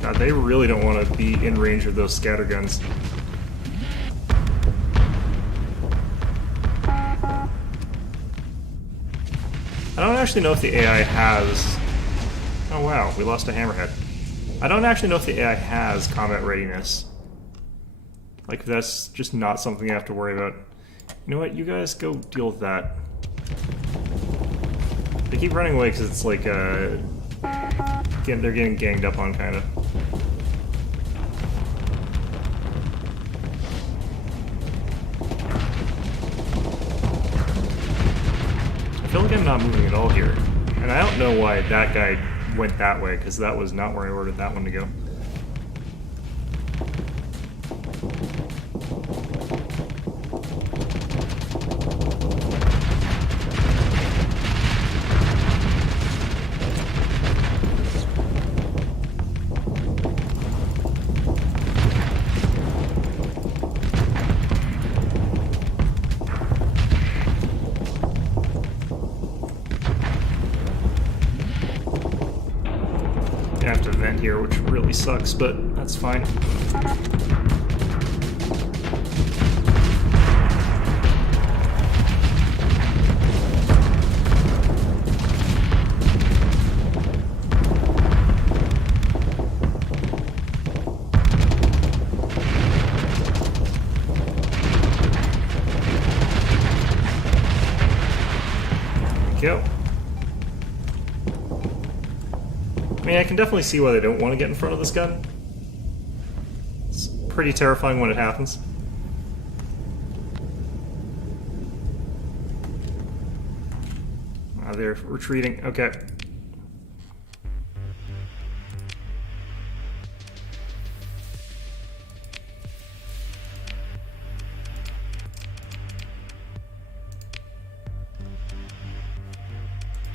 God, they really don't want to be in range of those scatter guns. I don't actually know if the AI has... Oh wow, we lost a hammerhead. I don't actually know if the AI has combat readiness. Like, that's just not something I have to worry about. You know what, you guys go deal with that. They keep running away because it's like, they're getting ganged up on, kind of. I feel like I'm not moving at all here. And I don't know why that guy went that way, because that was not where I ordered that one to go. I have to vent here, which really sucks, but that's fine. can definitely see why they don't want to get in front of this gun. It's pretty terrifying when it happens. They're retreating. Okay.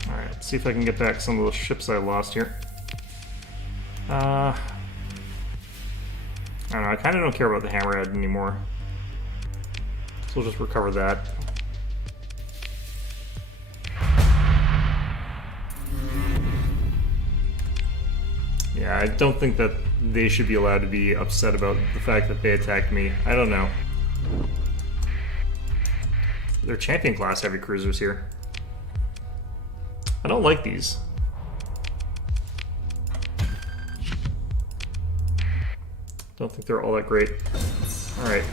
Alright, let's see if I can get back some of those ships I lost here. I don't know, I kind of don't care about the hammerhead anymore. So we'll just recover that. Yeah, I don't think that they should be allowed to be upset about the fact that they attacked me. I don't know. They're champion class heavy cruisers here. I don't like these. Don't think they're all that great. Alright.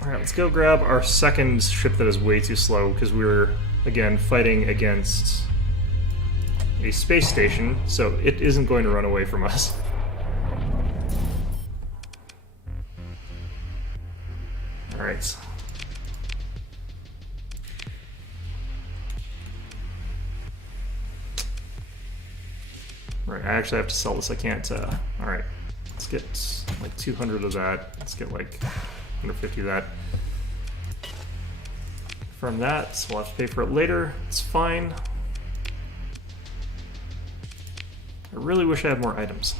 Alright, let's go grab our second ship that is way too slow, because we were, again, fighting against a space station, so it isn't going to run away from us. Alright. Right, I actually have to sell this, I can't, alright. Let's get like 200 of that, let's get like 150 of that. From that, so we'll have to pay for it later, it's fine. I really wish I had more items.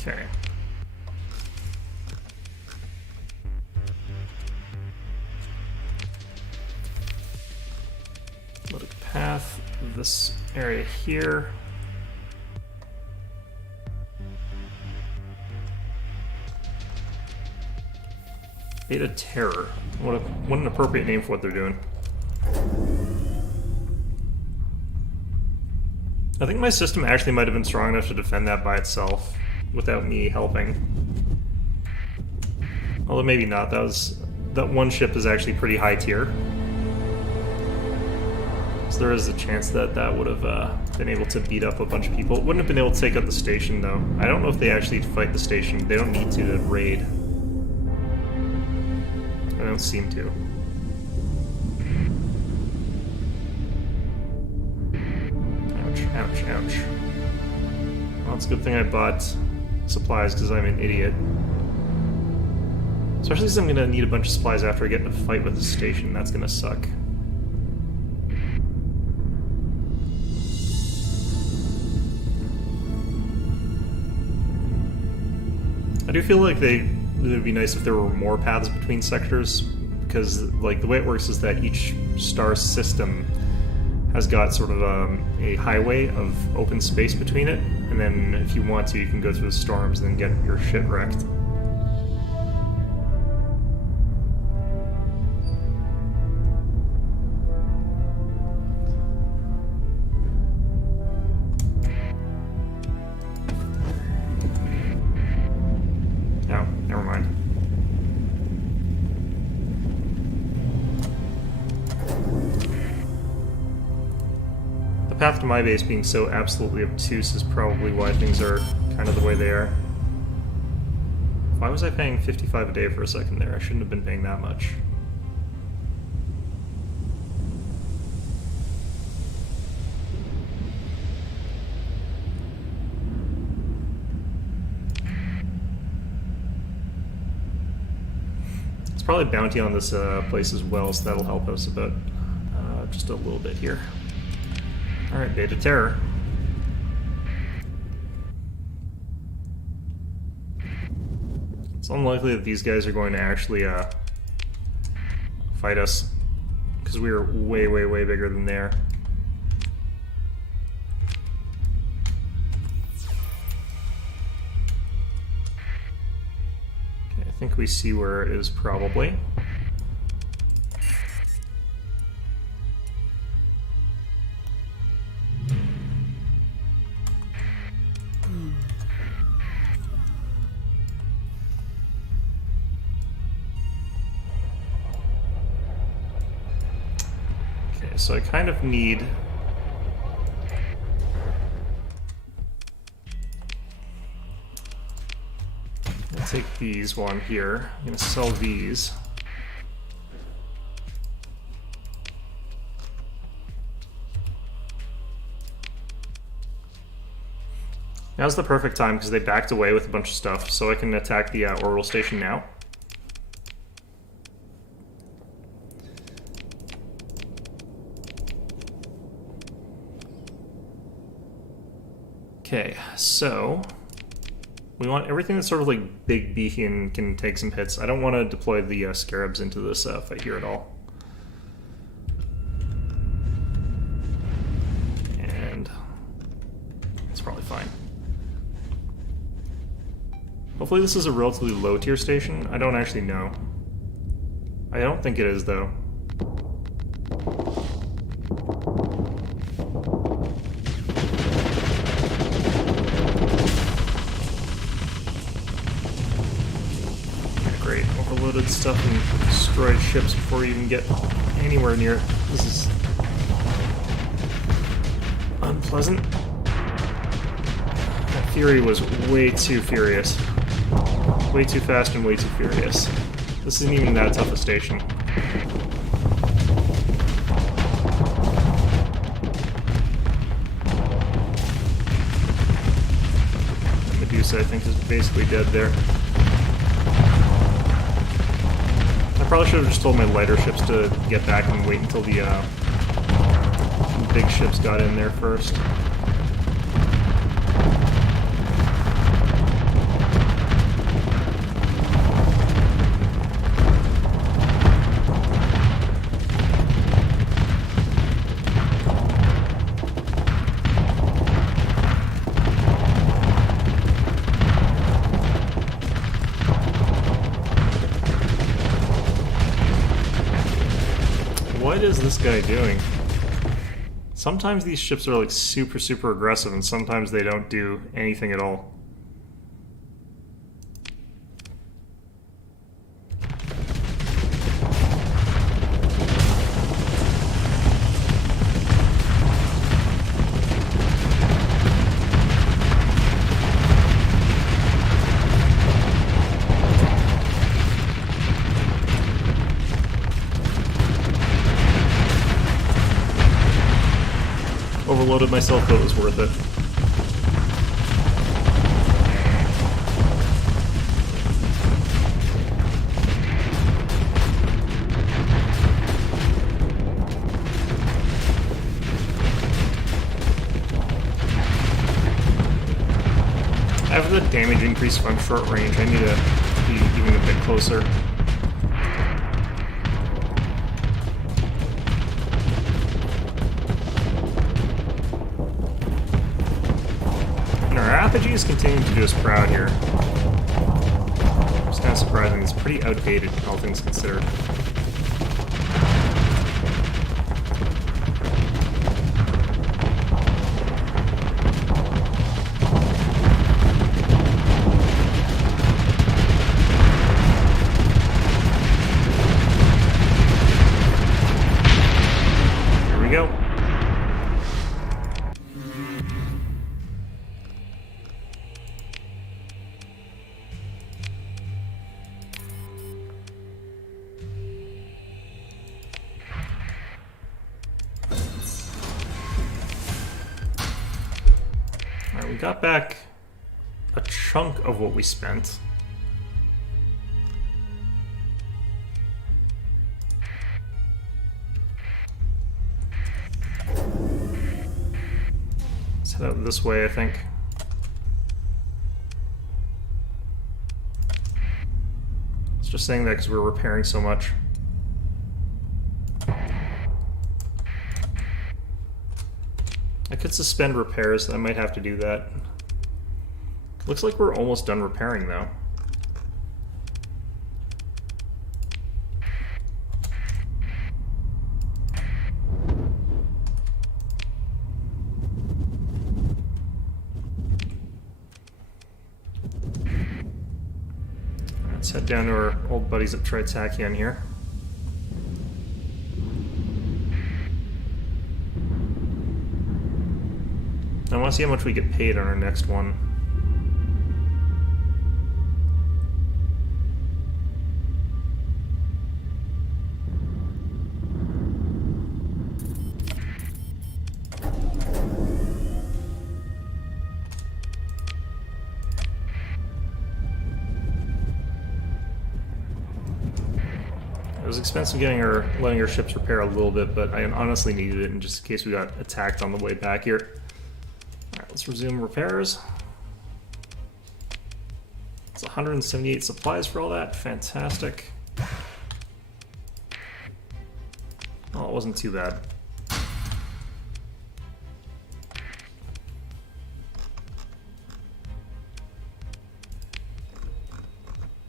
Okay. Load a path, this area here. Beta Terror. What an appropriate name for what they're doing. I think my system actually might have been strong enough to defend that by itself without me helping. Although maybe not. That one ship is actually pretty high tier. So there is a chance that that would have been able to beat up a bunch of people. It wouldn't have been able to take out the station though. I don't know if they actually fight the station. They don't need to raid. I don't seem to. Ouch, ouch, ouch. Well, it's a good thing I bought supplies because I'm an idiot. Especially since I'm going to need a bunch of supplies after I get in a fight with the station. That's going to suck. I do feel like it would be nice if there were more paths between sectors, because like the way it works is that each star system has got sort of a highway of open space between it, and then if you want to, you can go through the storms and then get your shit wrecked. Oh, never mind. The path to my base being so absolutely obtuse is probably why things are kind of the way they are. Why was I paying 55 a day for a second there? I shouldn't have been paying that much. It's probably bounty on this place as well, so that'll help us about just a little bit here. Alright, Beta Terror. It's unlikely that these guys are going to actually fight us, because we are way, way, way bigger than they are. Okay, I think we see where it is probably. Okay, so I kind of need... I'll take these one here. I'm going to sell these. Now's the perfect time because they backed away with a bunch of stuff, so I can attack the orbital station now. Okay, so we want everything that's sort of like big, beefy, and can take some hits. I don't want to deploy the scarabs into this fight here at all. And it's probably fine. Hopefully this is a relatively low tier station. I don't actually know. I don't think it is, though. Great. Overloaded stuff and destroyed ships before you even get anywhere near it. This is unpleasant. That Fury was way too furious. Way too fast and way too furious. This isn't even that tough a station. And Medusa, I think, is basically dead there. I probably should have just told my lighter ships to get back and wait until the big ships got in there first. What is this guy doing? Sometimes these ships are like super aggressive and sometimes they don't do anything at all. Overloaded myself, but it was worth it. After the damage increase from short range, I need to be even a bit closer. Apogee continuing to do us proud here. It's kind of surprising. It's pretty outdated, all things considered. Here we go. We got back a chunk of what we spent. Let's head out this way, I think. It's just saying that because we're repairing so much. I could suspend repairs, I might have to do that. Looks like we're almost done repairing, though. Let's head down to our old buddies at Tritachyon here. I want to see how much we get paid on our next one. It was expensive letting our ships repair a little bit, but I honestly needed it in just in case we got attacked on the way back here. Alright, let's resume repairs. It's 178 supplies for all that. Fantastic. Oh, it wasn't too bad.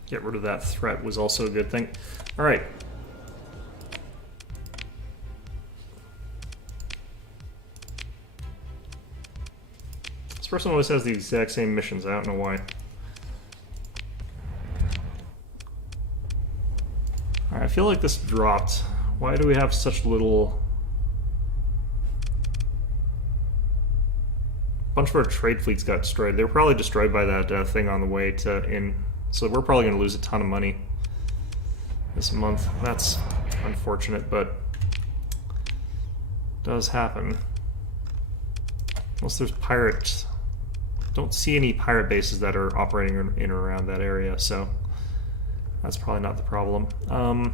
Get rid of that threat was also a good thing. Alright. This person always has the exact same missions. I don't know why. Alright, I feel like this dropped. Why do we have such little... A bunch of our trade fleets got destroyed. They were probably destroyed by that thing on the way to in. So we're probably going to lose a ton of money this month. That's unfortunate, but does happen. Unless there's pirates. Don't see any pirate bases that are operating in and around that area, so that's probably not the problem. Alright,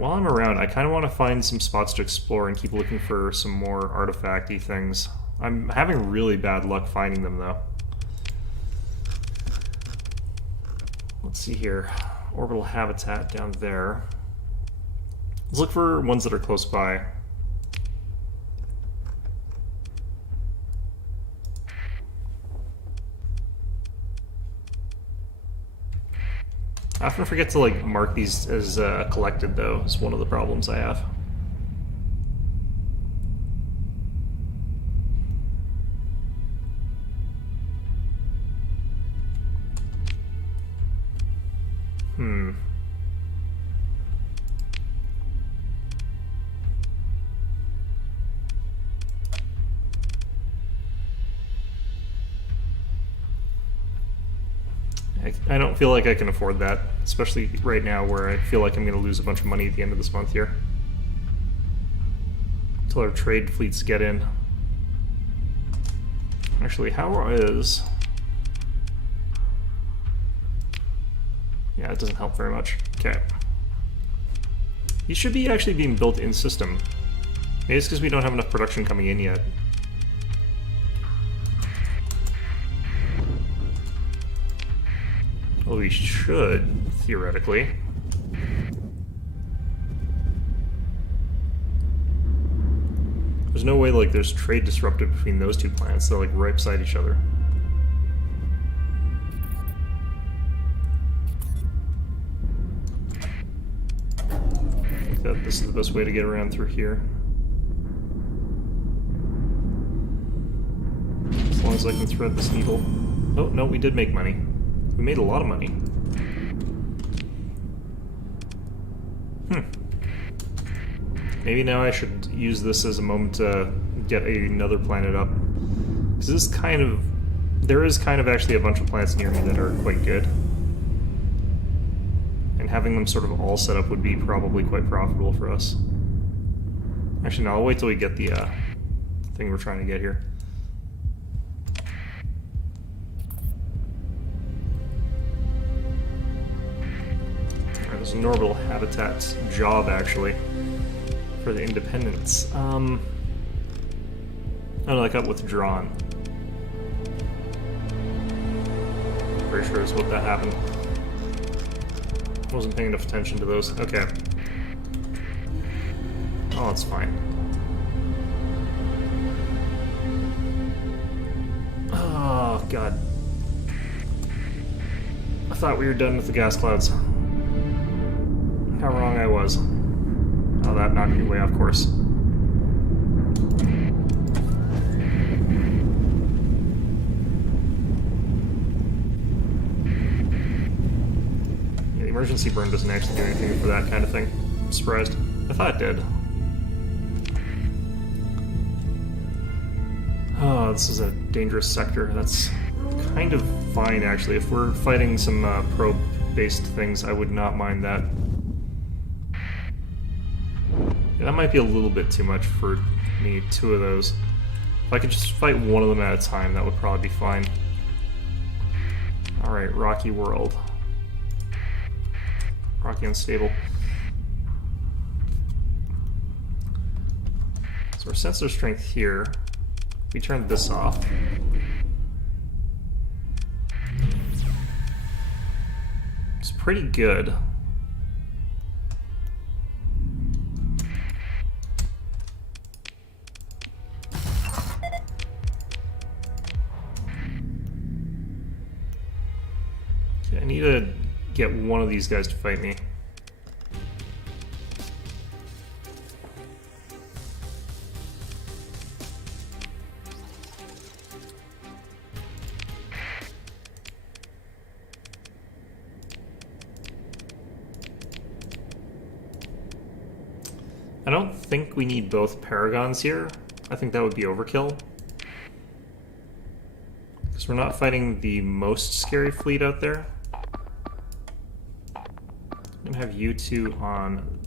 while I'm around, I kind of want to find some spots to explore and keep looking for some more artifact-y things. I'm having really bad luck finding them, though. Let's see here. Orbital habitat down there. Let's look for ones that are close by. I often forget to like mark these as collected, though. It's one of the problems I have. I don't feel like I can afford that, especially right now where I feel like I'm going to lose a bunch of money at the end of this month here. Until our trade fleets get in. Actually, how is... Yeah, it doesn't help very much. Okay. These should be actually being built in system. Maybe it's because we don't have enough production coming in yet. Well, we should, theoretically. There's no way, like, there's trade disrupted between those two planets. They're, like, right beside each other. I think that this is the best way to get around through here. As long as I can thread this needle. Oh, no, we did make money. We made a lot of money. Maybe now I should use this as a moment to get another planet up. Because this is kind of... There is kind of actually a bunch of planets near me that are quite good. And having them sort of all set up would be probably quite profitable for us. Actually, no, I'll wait till we get the thing we're trying to get here. There's an orbital habitat job, actually, for the Independence. Oh no, that got withdrawn. Pretty sure is what that happened. Wasn't paying enough attention to those. Okay. Oh, that's fine. Oh, God. I thought we were done with the gas clouds. How wrong I was. Oh, that knocked me way off course. Yeah, the emergency burn doesn't actually do anything for that kind of thing. I'm surprised. I thought it did. Oh, this is a dangerous sector. That's kind of fine, actually. If we're fighting some probe-based things, I would not mind that. Yeah, that might be a little bit too much for me, 2 of those. If I could just fight one of them at a time, that would probably be fine. Alright, Rocky World. Rocky Unstable. So our sensor strength here, we turn this off. It's pretty good. Okay, I need to get one of these guys to fight me. I don't think we need both Paragons here. I think that would be overkill. Because we're not fighting the most scary fleet out there. I'm going to have you 2 on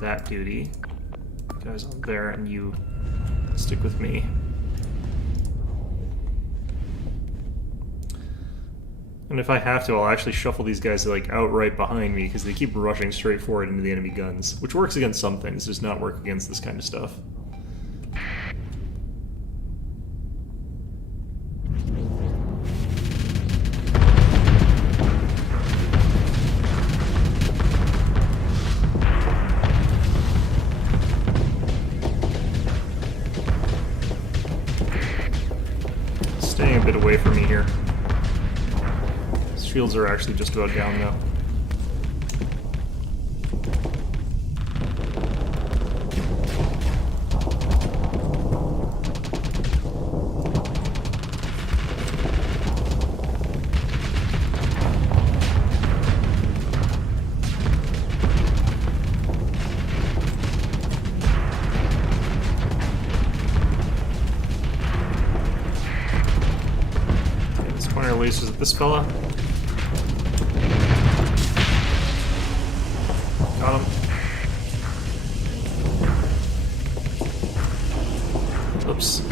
that duty. You guys on there, and you stick with me. And if I have to, I'll actually shuffle these guys like outright behind me because they keep rushing straight forward into the enemy guns, which works against some things, does not work against this kind of stuff. Staying a bit away from me here. Shields are actually just about down now. Okay, let's point our lasers at this fella. Got him. Oops.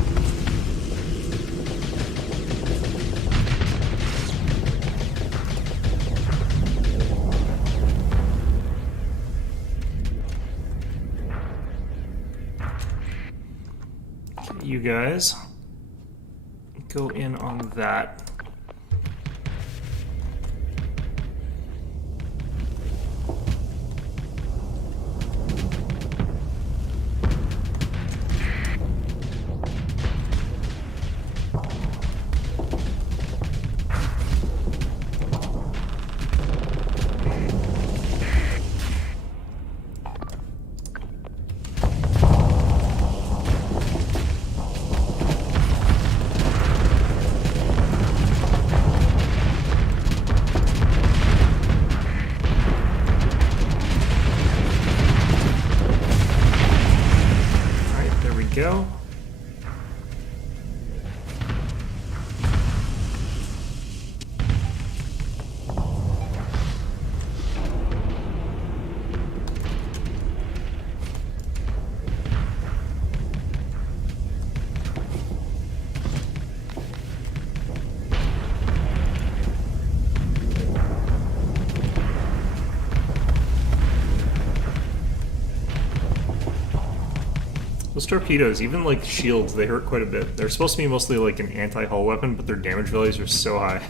Okay, you guys go in on that. Go. Those torpedoes, even like shields, they hurt quite a bit. They're supposed to be mostly like an anti-hull weapon, but their damage values are so high.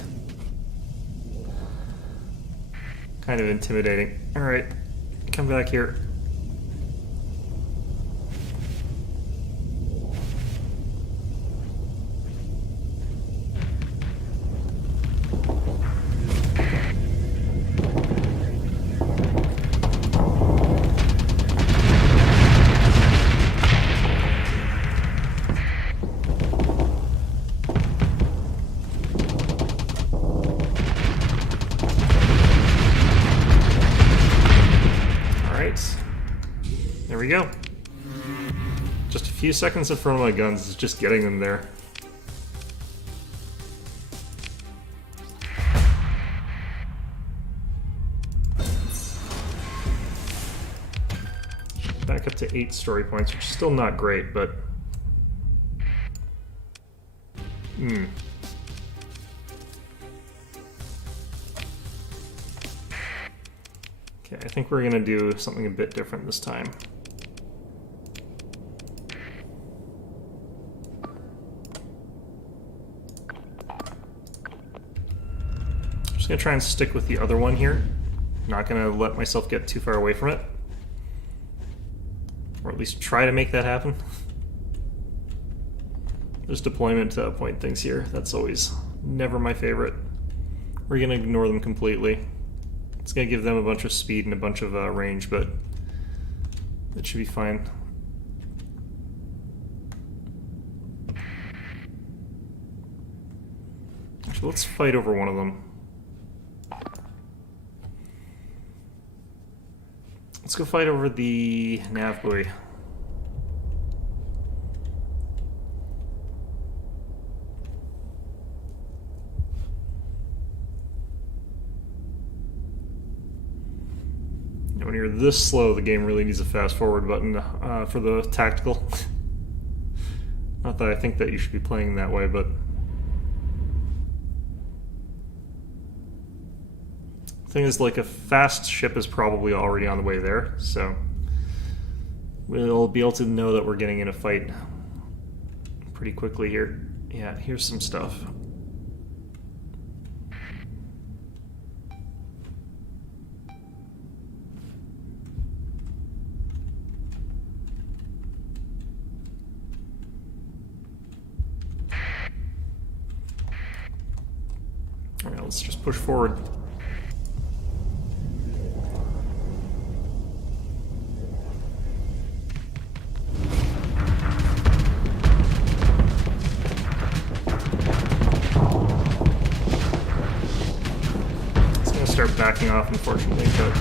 Kind of intimidating. Alright, come back here. There we go. Just a few seconds in front of my guns is just getting them there. back up to 8 story points, which is still not great, but... Okay, I think we're gonna do something a bit different this time. Just gonna try and stick with the other one here. Not gonna let myself get too far away from it. Or at least try to make that happen. There's deployment point things here. That's always never my favorite. We're gonna ignore them completely. It's gonna give them a bunch of speed and a bunch of range, but it should be fine. Actually, let's fight over one of them. Let's go fight over the nav buoy. When you're this slow, the game really needs a fast forward button for the tactical. Not that I think that you should be playing that way, but... the thing is, like, a fast ship is probably already on the way there, so... we'll be able to know that we're getting in a fight pretty quickly here. Yeah, here's some stuff. Alright, let's just push forward. It's gonna start backing off, unfortunately, but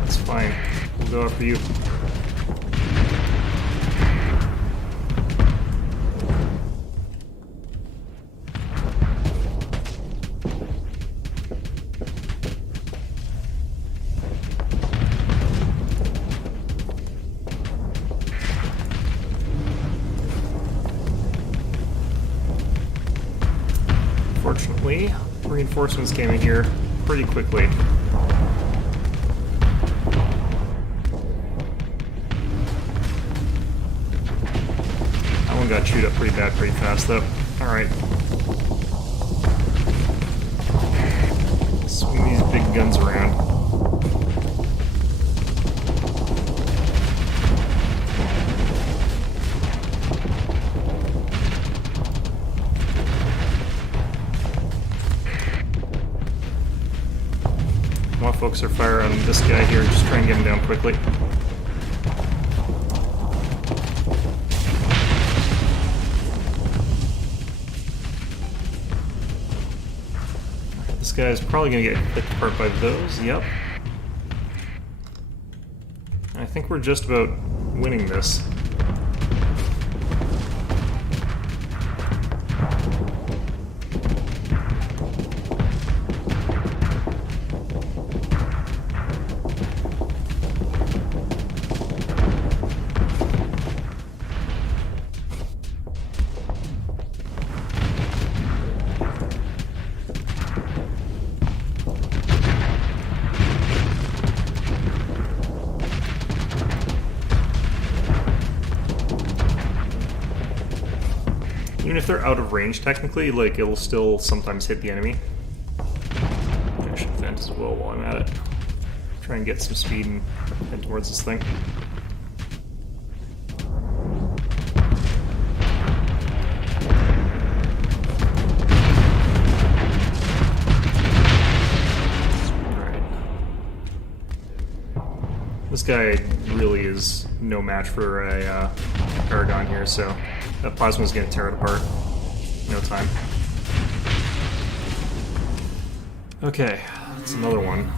that's fine. We'll go after you. Fortunately, reinforcements came in here pretty quickly. That one got chewed up pretty bad pretty fast, though. Alright. Swing these big guns around. While folks are firing on this guy here, just try and get him down quickly. This guy is probably going to get hit apart by those, yep. I think we're just about winning this. Even if they're out of range, technically, like, it'll still sometimes hit the enemy. I should vent as well while I'm at it. Try and get some speed and head towards this thing. Alright. This guy really is no match for a Paragon here, so that plasma's gonna tear it apart. No time. Okay, that's another one.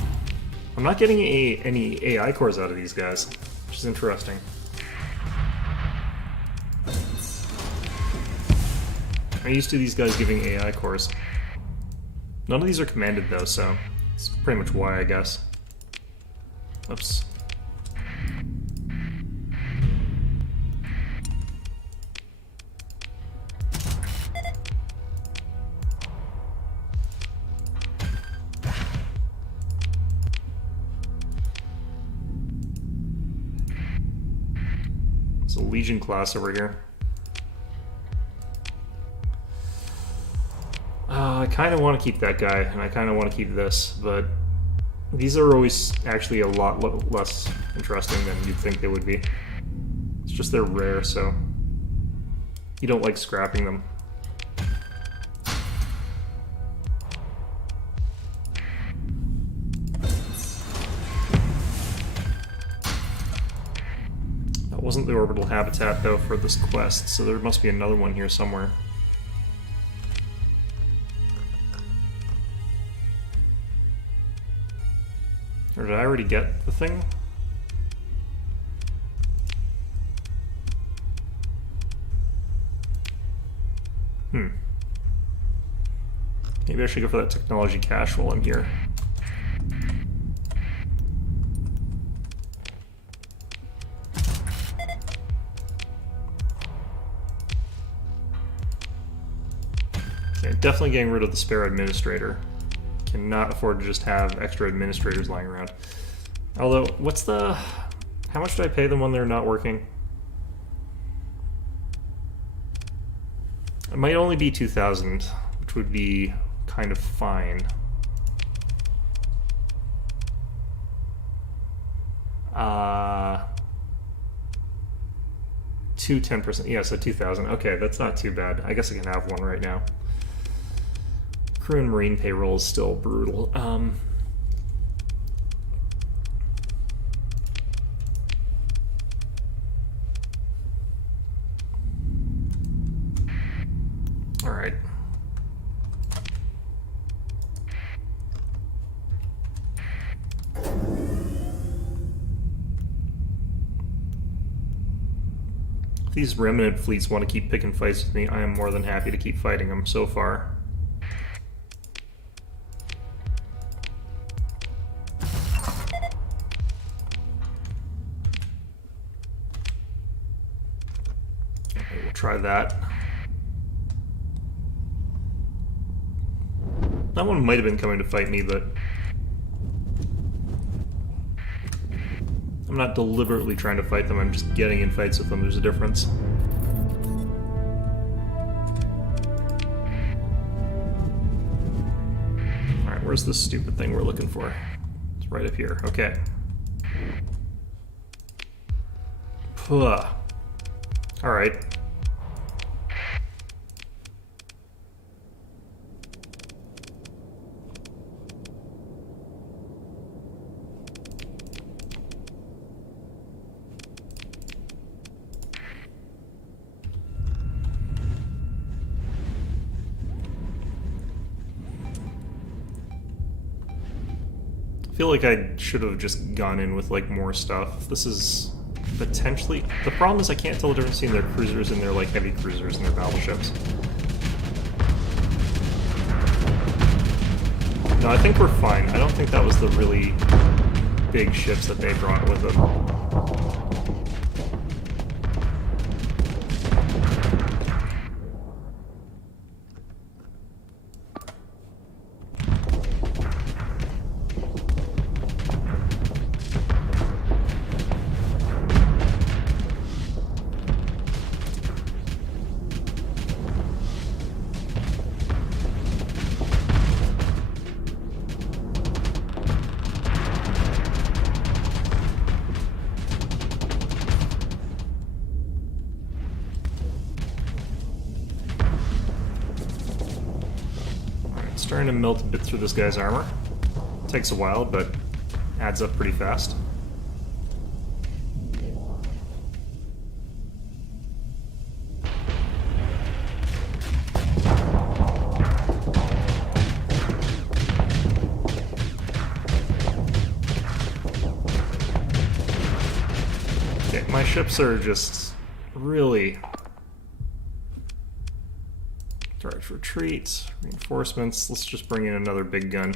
I'm not getting any AI cores out of these guys, which is interesting. I'm used to these guys giving AI cores. None of these are commanded though, so it's pretty much why, I guess. Oops. It's a Legion class over here. I kind of want to keep that guy, and I kind of want to keep this, but these are always actually a lot less interesting than you'd think they would be. It's just they're rare, so you don't like scrapping them. That wasn't the orbital habitat, though, for this quest, so there must be another one here somewhere. Or did I already get the thing? Maybe I should go for that technology cache while I'm here. Okay, definitely getting rid of the spare administrator. Cannot afford to just have extra administrators lying around. Although, what's the... how much do I pay them when they're not working? It might only be 2,000, which would be kind of fine. Two 10%. Yeah, so 2,000. Okay, that's not too bad. I guess I can have one right now. Crew and Marine payroll is still brutal. All right. If these Revenant fleets want to keep picking fights with me, I am more than happy to keep fighting them so far. Try that. That one might have been coming to fight me, but I'm not deliberately trying to fight them, I'm just getting in fights with them. There's a difference. Alright, where's this stupid thing we're looking for? It's right up here. Okay. Alright. I feel like I should have just gone in with like more stuff. This is potentially... the problem is I can't tell the difference between their cruisers and their like heavy cruisers and their battleships. No, I think we're fine. I don't think that was the really big ships that they brought with them. Starting to melt a bit through this guy's armor. Takes a while, but adds up pretty fast. Okay, my ships are just really... Charge retreat, reinforcements. Let's just bring in another big gun.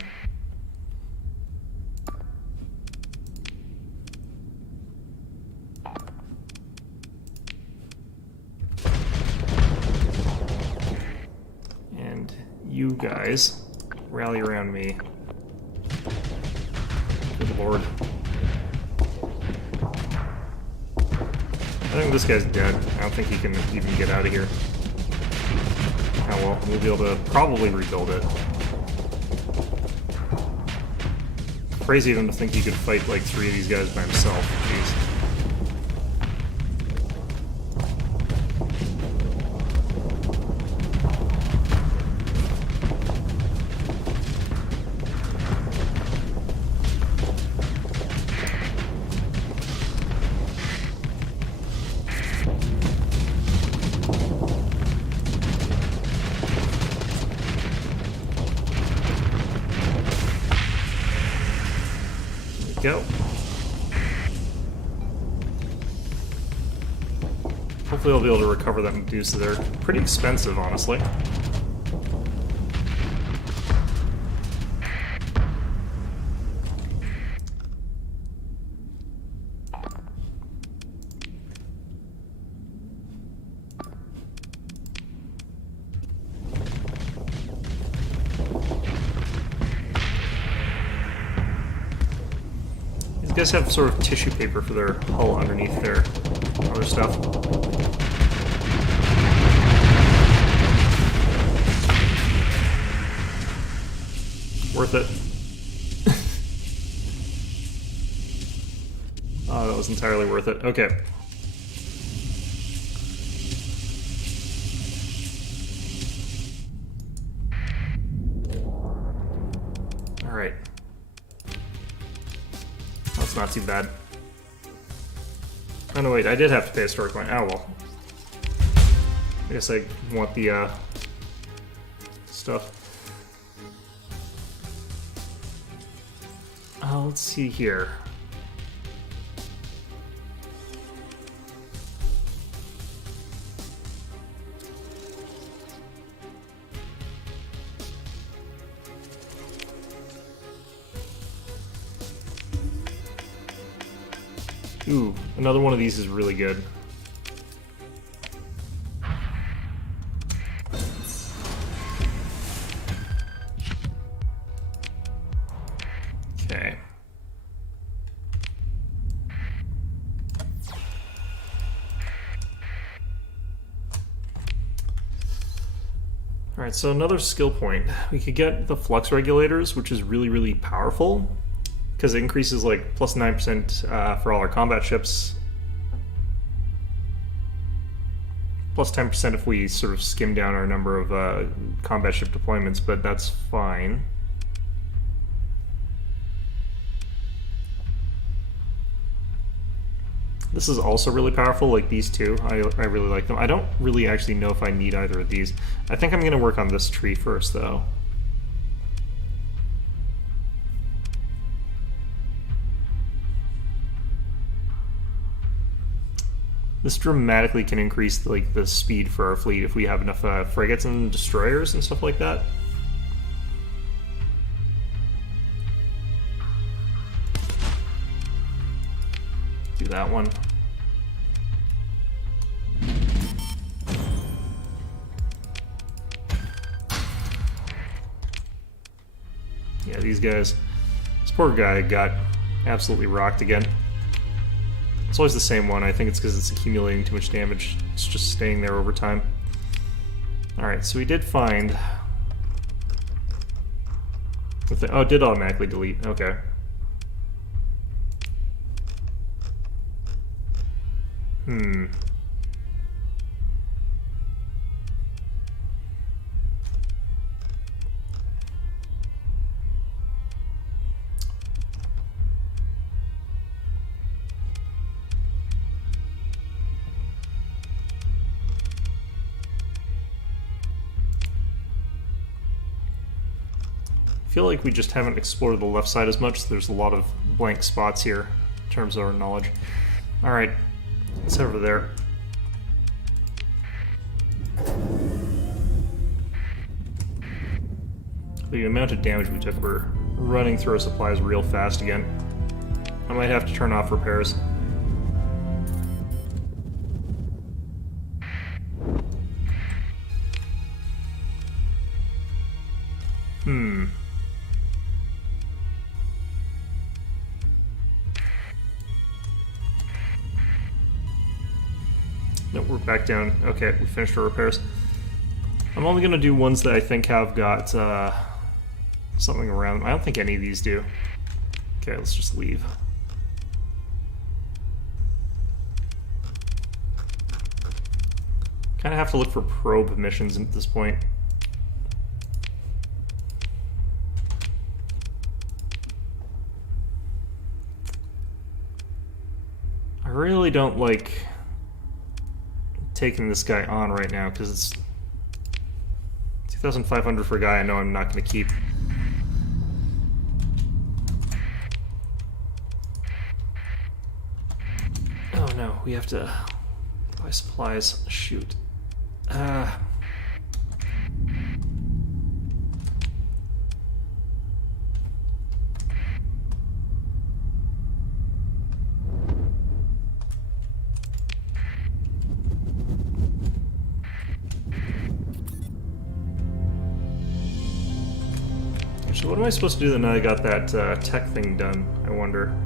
And you guys rally around me. Good lord. I think this guy's dead. I don't think he can even get out of here. Oh well, we'll be able to probably rebuild it. Crazy of him to think he could fight like 3 of these guys by himself. Jeez. Go. Hopefully I'll be able to recover that Medusa. They're pretty expensive, honestly. You guys have sort of tissue paper for their hull underneath their other stuff. Worth it. Oh, that was entirely worth it. Okay. Alright. That's not too bad. Oh no, wait, I did have to pay a store coin. Oh well. I guess I want the stuff. Let's see here. Ooh, another one of these is really good. Okay. Alright, so another skill point. We could get the flux regulators, which is really, really powerful, because it increases like plus 9% for all our combat ships. Plus 10% if we sort of skim down our number of combat ship deployments, but that's fine. This is also really powerful, like these two. I really like them. I don't really actually know if I need either of these. I think I'm going to work on this tree first, though. This dramatically can increase like the speed for our fleet if we have enough frigates and destroyers and stuff like that. Do that one. Yeah, these guys. This poor guy got absolutely rocked again. It's always the same one. I think it's because it's accumulating too much damage. It's just staying there over time. Alright, so we did find... Oh, it did automatically delete. Okay. I feel like we just haven't explored the left side as much, so there's a lot of blank spots here in terms of our knowledge. Alright, let's head over there. The amount of damage we took, we're running through our supplies real fast again. I might have to turn off repairs. back down. Okay, we finished our repairs. I'm only going to do ones that I think have got something around them. I don't think any of these do. Okay, let's just leave. Kind of have to look for probe missions at this point. I really don't like taking this guy on right now because it's 2,500 for a guy I know I'm not going to keep. Oh no, we have to buy supplies. Shoot. So what am I supposed to do now I got that tech thing done, I wonder?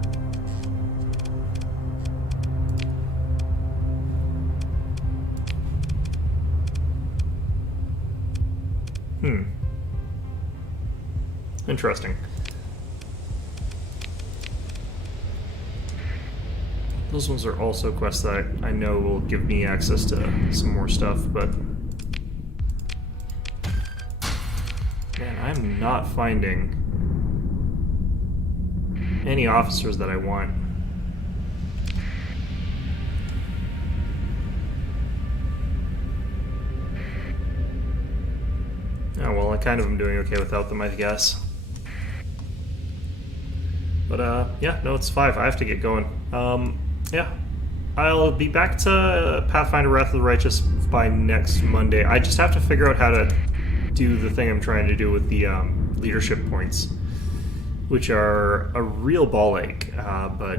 Interesting. Those ones are also quests that I know will give me access to some more stuff, but... Man, I'm not finding any officers that I want. Oh, well, I kind of am doing okay without them, I guess. But, yeah, no, it's 5. I have to get going. Yeah. I'll be back to Pathfinder Wrath of the Righteous by next Monday. I just have to figure out how to do the thing I'm trying to do with the leadership points, which are a real ball ache, but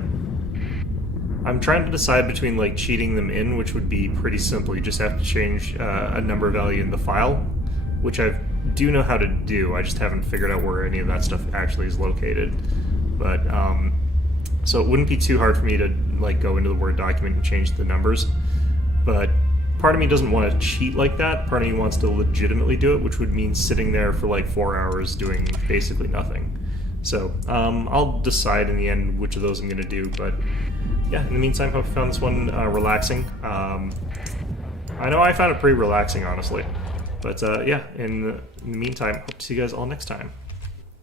I'm trying to decide between, like, cheating them in, which would be pretty simple. You just have to change a number value in the file, which I do know how to do. I just haven't figured out where any of that stuff actually is located. But, so it wouldn't be too hard for me to, like, go into the Word document and change the numbers. But part of me doesn't want to cheat like that. Part of me wants to legitimately do it, which would mean sitting there for, like, 4 hours doing basically nothing. So, I'll decide in the end which of those I'm going to do. But, yeah, in the meantime, hope you found this one relaxing. I know I found it pretty relaxing, honestly. But, yeah, in the meantime, hope to see you guys all next time.